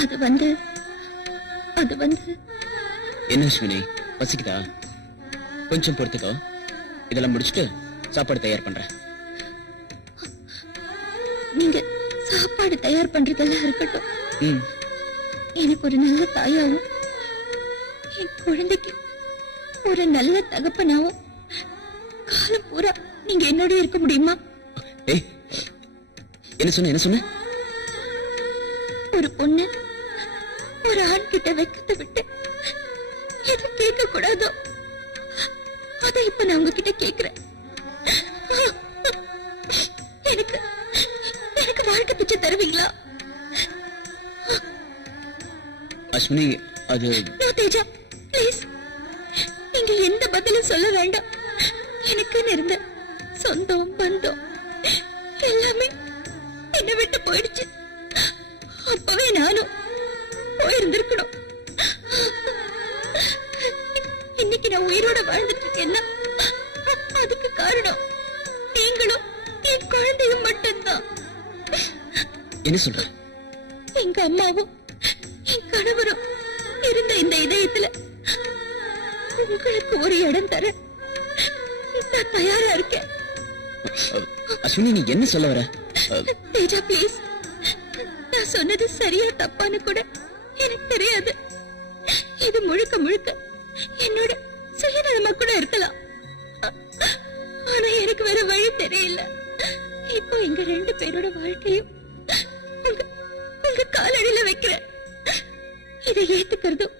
அது வந்து என்ன அஸ்வினி, பசிக்குதா? கொஞ்சம் பொறுத்துக்கோ, இதெல்லாம் முடிச்சுட்டு சாப்பாடு தயார் பண்றேன். நீங்க சாப்பாடு தயார் பண்றதெல்லாம் இருக்கட்டும். ம், எனக்கு ஒரு நல்ல தாயாவும் என் குழந்தைக்கு ஒரு நல்ல தகப்பனாவும் காலம் பூரா நீங்க என்னோட இருக்க முடியுமா? ஏய், என்ன சொன்ன? ஒரு பொண்ணு ஒரு ஆண் கிட்ட வெக்கத்தை விட்டு எது கேட்க கூடாதோ அதை இப்ப நான் உங்ககிட்ட கேக்குறேன். எனக்கு வாழ்க்கை பிச்சை தருவீங்களா? அஸ்வினி, அது No, தேஜா, please. நீங்க எந்த பதிலும் சொல்ல வேண்டாம். எனக்குன்னு இருந்த சொந்தம் பந்தம் எல்லாமே என்னை விட்டு போயிடுச்சு. அப்பவே நானும் போயிருந்திருக்கணும். இன்னைக்கு நான் உயிரோட வாழ்ந்துட்டு இருக்கேன்னா அதுக்கு காரணம் நீங்களும் என் குழந்தையும் மட்டும்தான். என்ன சொல்ற? எங்க அம்மாவும் என் கணவரும் இருந்த இந்த இதயத்துல உங்களுக்கு ஒரு இடம் தர நான் தயாரா இருக்கேன். அஸ்வினி, நீ என்ன சொல்ல வர? தேஜா, ப்ளீஸ். நான் சொன்னது சரியா தப்பான்னு கூட எனக்கு தெரியாது. இது முழுக்க முழுக்க என்னோட சுயநலமா கூட இருக்கலாம். ஆனா எனக்கு வேற வழி தெரியல. இப்போ எங்க 2 பேரோட வாழ்க்கையும் உங்க காலடியில வைக்கிறேன். இதை ஏத்துக்கிறதும்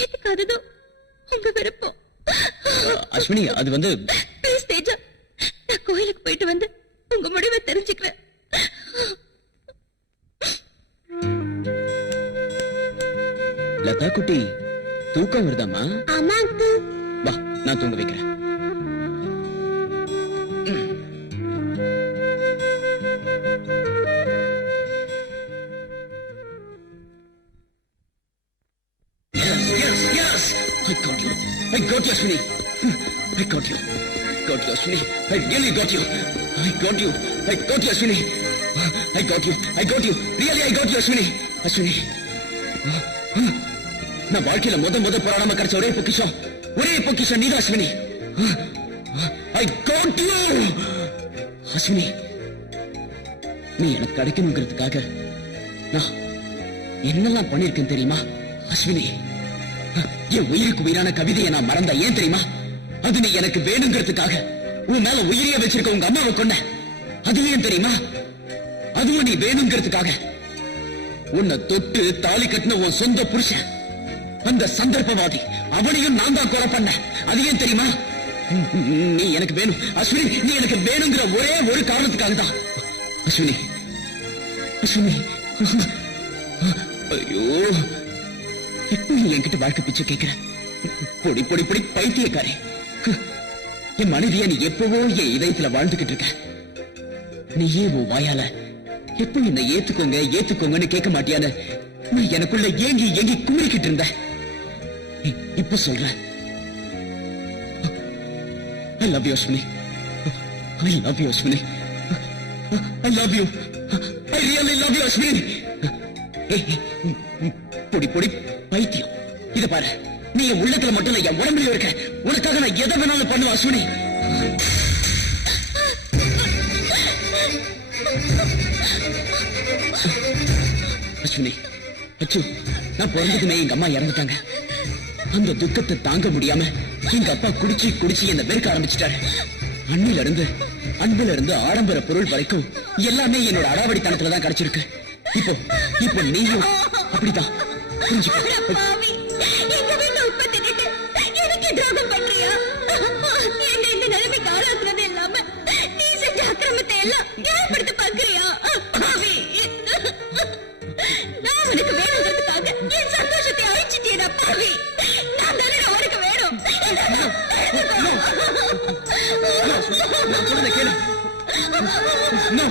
ஏத்துக்காததும் உங்க விருப்பம். அஸ்வினி, அது வந்து ப்ளீஸ் தேஜா, நான் கோயிலுக்கு போயிட்டு வந்து உங்க முடிவை தெரிஞ்சுக்கிறேன். லதா குட்டி, தூக்கம் வருதாமா? ஆமா அங்கிள். வா, நான் தூங்க வைக்கிறேன். I got you, Ashwini. I got you, Ashwini. I really got you. I got you, Ashwini. I got you. Really, I got you, Ashwini. Ashwini. நான் வாழ்க்கையில முத போராடாம கிடைச்ச ஒரே பொக்கிஷம் நீதான் Ashwini. I got you. Ashwini, நீ எனக்கு கிடைக்கணுங்கிறதுக்காக நான் என்னெல்லாம் பண்ணிருக்கேன் தெரியுமா அஸ்வினி? என் உயிருக்கு உயிரான கவிதையை நான் மறந்த ஏன் தெரியுமா? அது நீ எனக்கு வேணுங்கிறதுக்காக உன் மேல உயிரிய வச்சிருக்க உங்க அம்மாவை கொன்ன. அது ஏன் தெரியுமா? அதுவும் நீ வேணுங்கிறதுக்காக உன்னை தொட்டு தாலி கட்டின உன் சொந்த புருஷன், அந்த சந்தர்ப்பவாதி, அவனையும் நான் தான் கொலை பண்ண. அது ஏன் தெரியுமா? நீ எனக்கு வேணும் அஸ்வினி. நீ எனக்கு வேணுங்கிற ஒரே ஒரு காரணத்துக்காக தான் அஸ்வினி. ஐயோ, இப்போ நீ என்கிட்ட வாழ்க்கை பிச்சை கேட்கிற? பொடி பைத்தியக்காரே. என் மனைவிய நீ எப்பவோ என் இதயத்துல வாழ்ந்துகிட்டு இருக்க. நீயே உன் வாயால எப்போ என்னை ஏத்துக்கோங்கன்னு கேட்க மாட்டியான்னு நான் எனக்குள்ள ஏங்கி கும்பிக்கிட்டு இருந்த. இப்ப சொல்ற I love you, Ashwini. I love you, Ashwini. I love you. I really love you, Ashwini. பொடி பைத்தியம். இத பாரு, நீ என் உள்ளத்துல மட்டும் இல்ல, என் உடம்புல இருக்க. உனக்காக நான் எதை வேணாலும் பண்ணுவேன் அஸ்வினி. அஸ்வினி, அச்சு, நான் பிறந்ததுமே எங்க அம்மா இறந்துட்டாங்க. அந்த துக்கத்தை தாங்க முடியாம எங்க அப்பா குடிச்சு என்ன வெறுக்க ஆரம்பிச்சிட்டாரு. அன்புல இருந்து ஆடம்பர பொருள் வரைக்கும் எல்லாமே என்னோட அடாவடித்தனத்துல தான் கிடைச்சிருக்கு. இப்போ நீயும் அப்படிதான். சந்தோஷத்தை அழிச்சிட்டேடா பாவி. நான் தானே உனக்கு வேணும். நான் சொல்றத கேளு. No,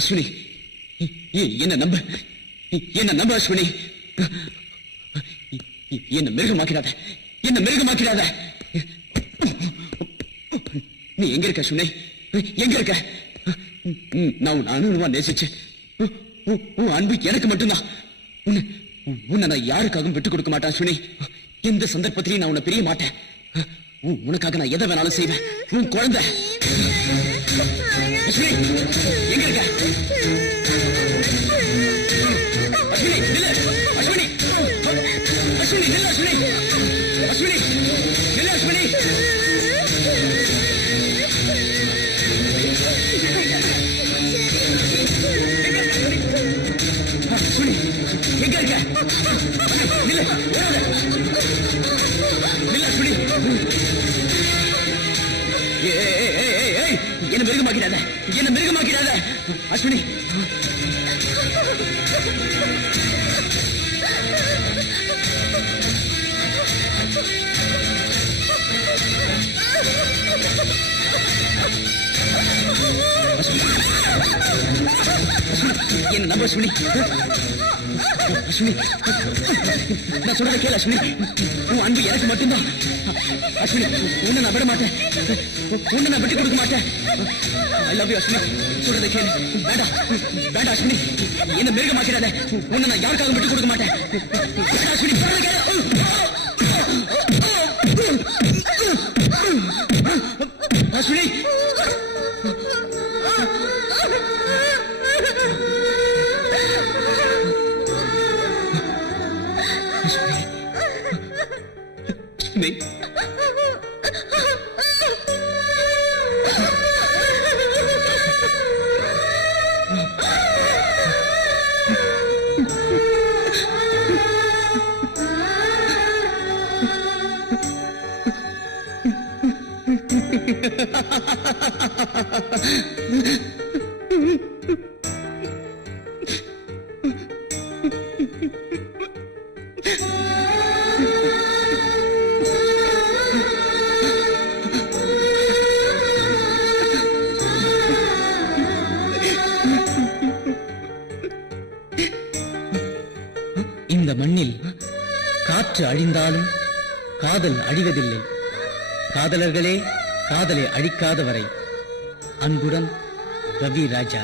அஸ்வினி என்ன நம்ப அஸ்வினி. என்ன மிருகமாக்கிடாத. நீ எங்க இருக்க அஸ்வினி? எங்க இருக்க? நான் உன் அணுவா நேசிச்சேன். உன் அன்பு எனக்கு மட்டும்தான். உன்னை நான் யாருக்காகவும் விட்டு கொடுக்க மாட்டேன் அஸ்வினி. எந்த சந்தர்ப்பத்திலையும் நான் உன்னை பிரிய மாட்டேன். உனக்காக நான் எதை வேணாலும் செய்வேன். உன் குழந்தை அஸ்வினி எங்க இருக்க? அஸ்வினி நில்லு. அஸ்வினி நில்லு. அஸ்வினி நில்லு. அஸ்வினி அஸ்வினி எங்க இருக்க? நில்லு. நில்லு அஸ்வினி. என்ன மிருகமாக்கிறாத அஸ்வினி. என்ன நம்ப அஸ்வினி. அஸ்வினி நான் சொல்றத கேளு அஸ்வினி. உன் அன்பு எனக்கு மட்டும்தான் அஸ்வினி. உன்னை நான் விட மாட்டேன். உன்னை நான் விட்டு கொடுக்க மாட்டேன். I love you Ashwini. சொல்றத கேளு. வேண்டாம் அஸ்வினி. என்ன மிருகமாக்கிறாத. உன்னை நான் யாருக்காக விட்டு கொடுக்க மாட்டேன் அஸ்வினி. சொல்றத கேளு. அஸ்வினி இந்த மண்ணில் காற்று அழிந்தாலும் காதல் அழிவதில்லை. காதலர்களே காதலை அழிக்காத வரை. அன்புடன் ரவி ராஜா.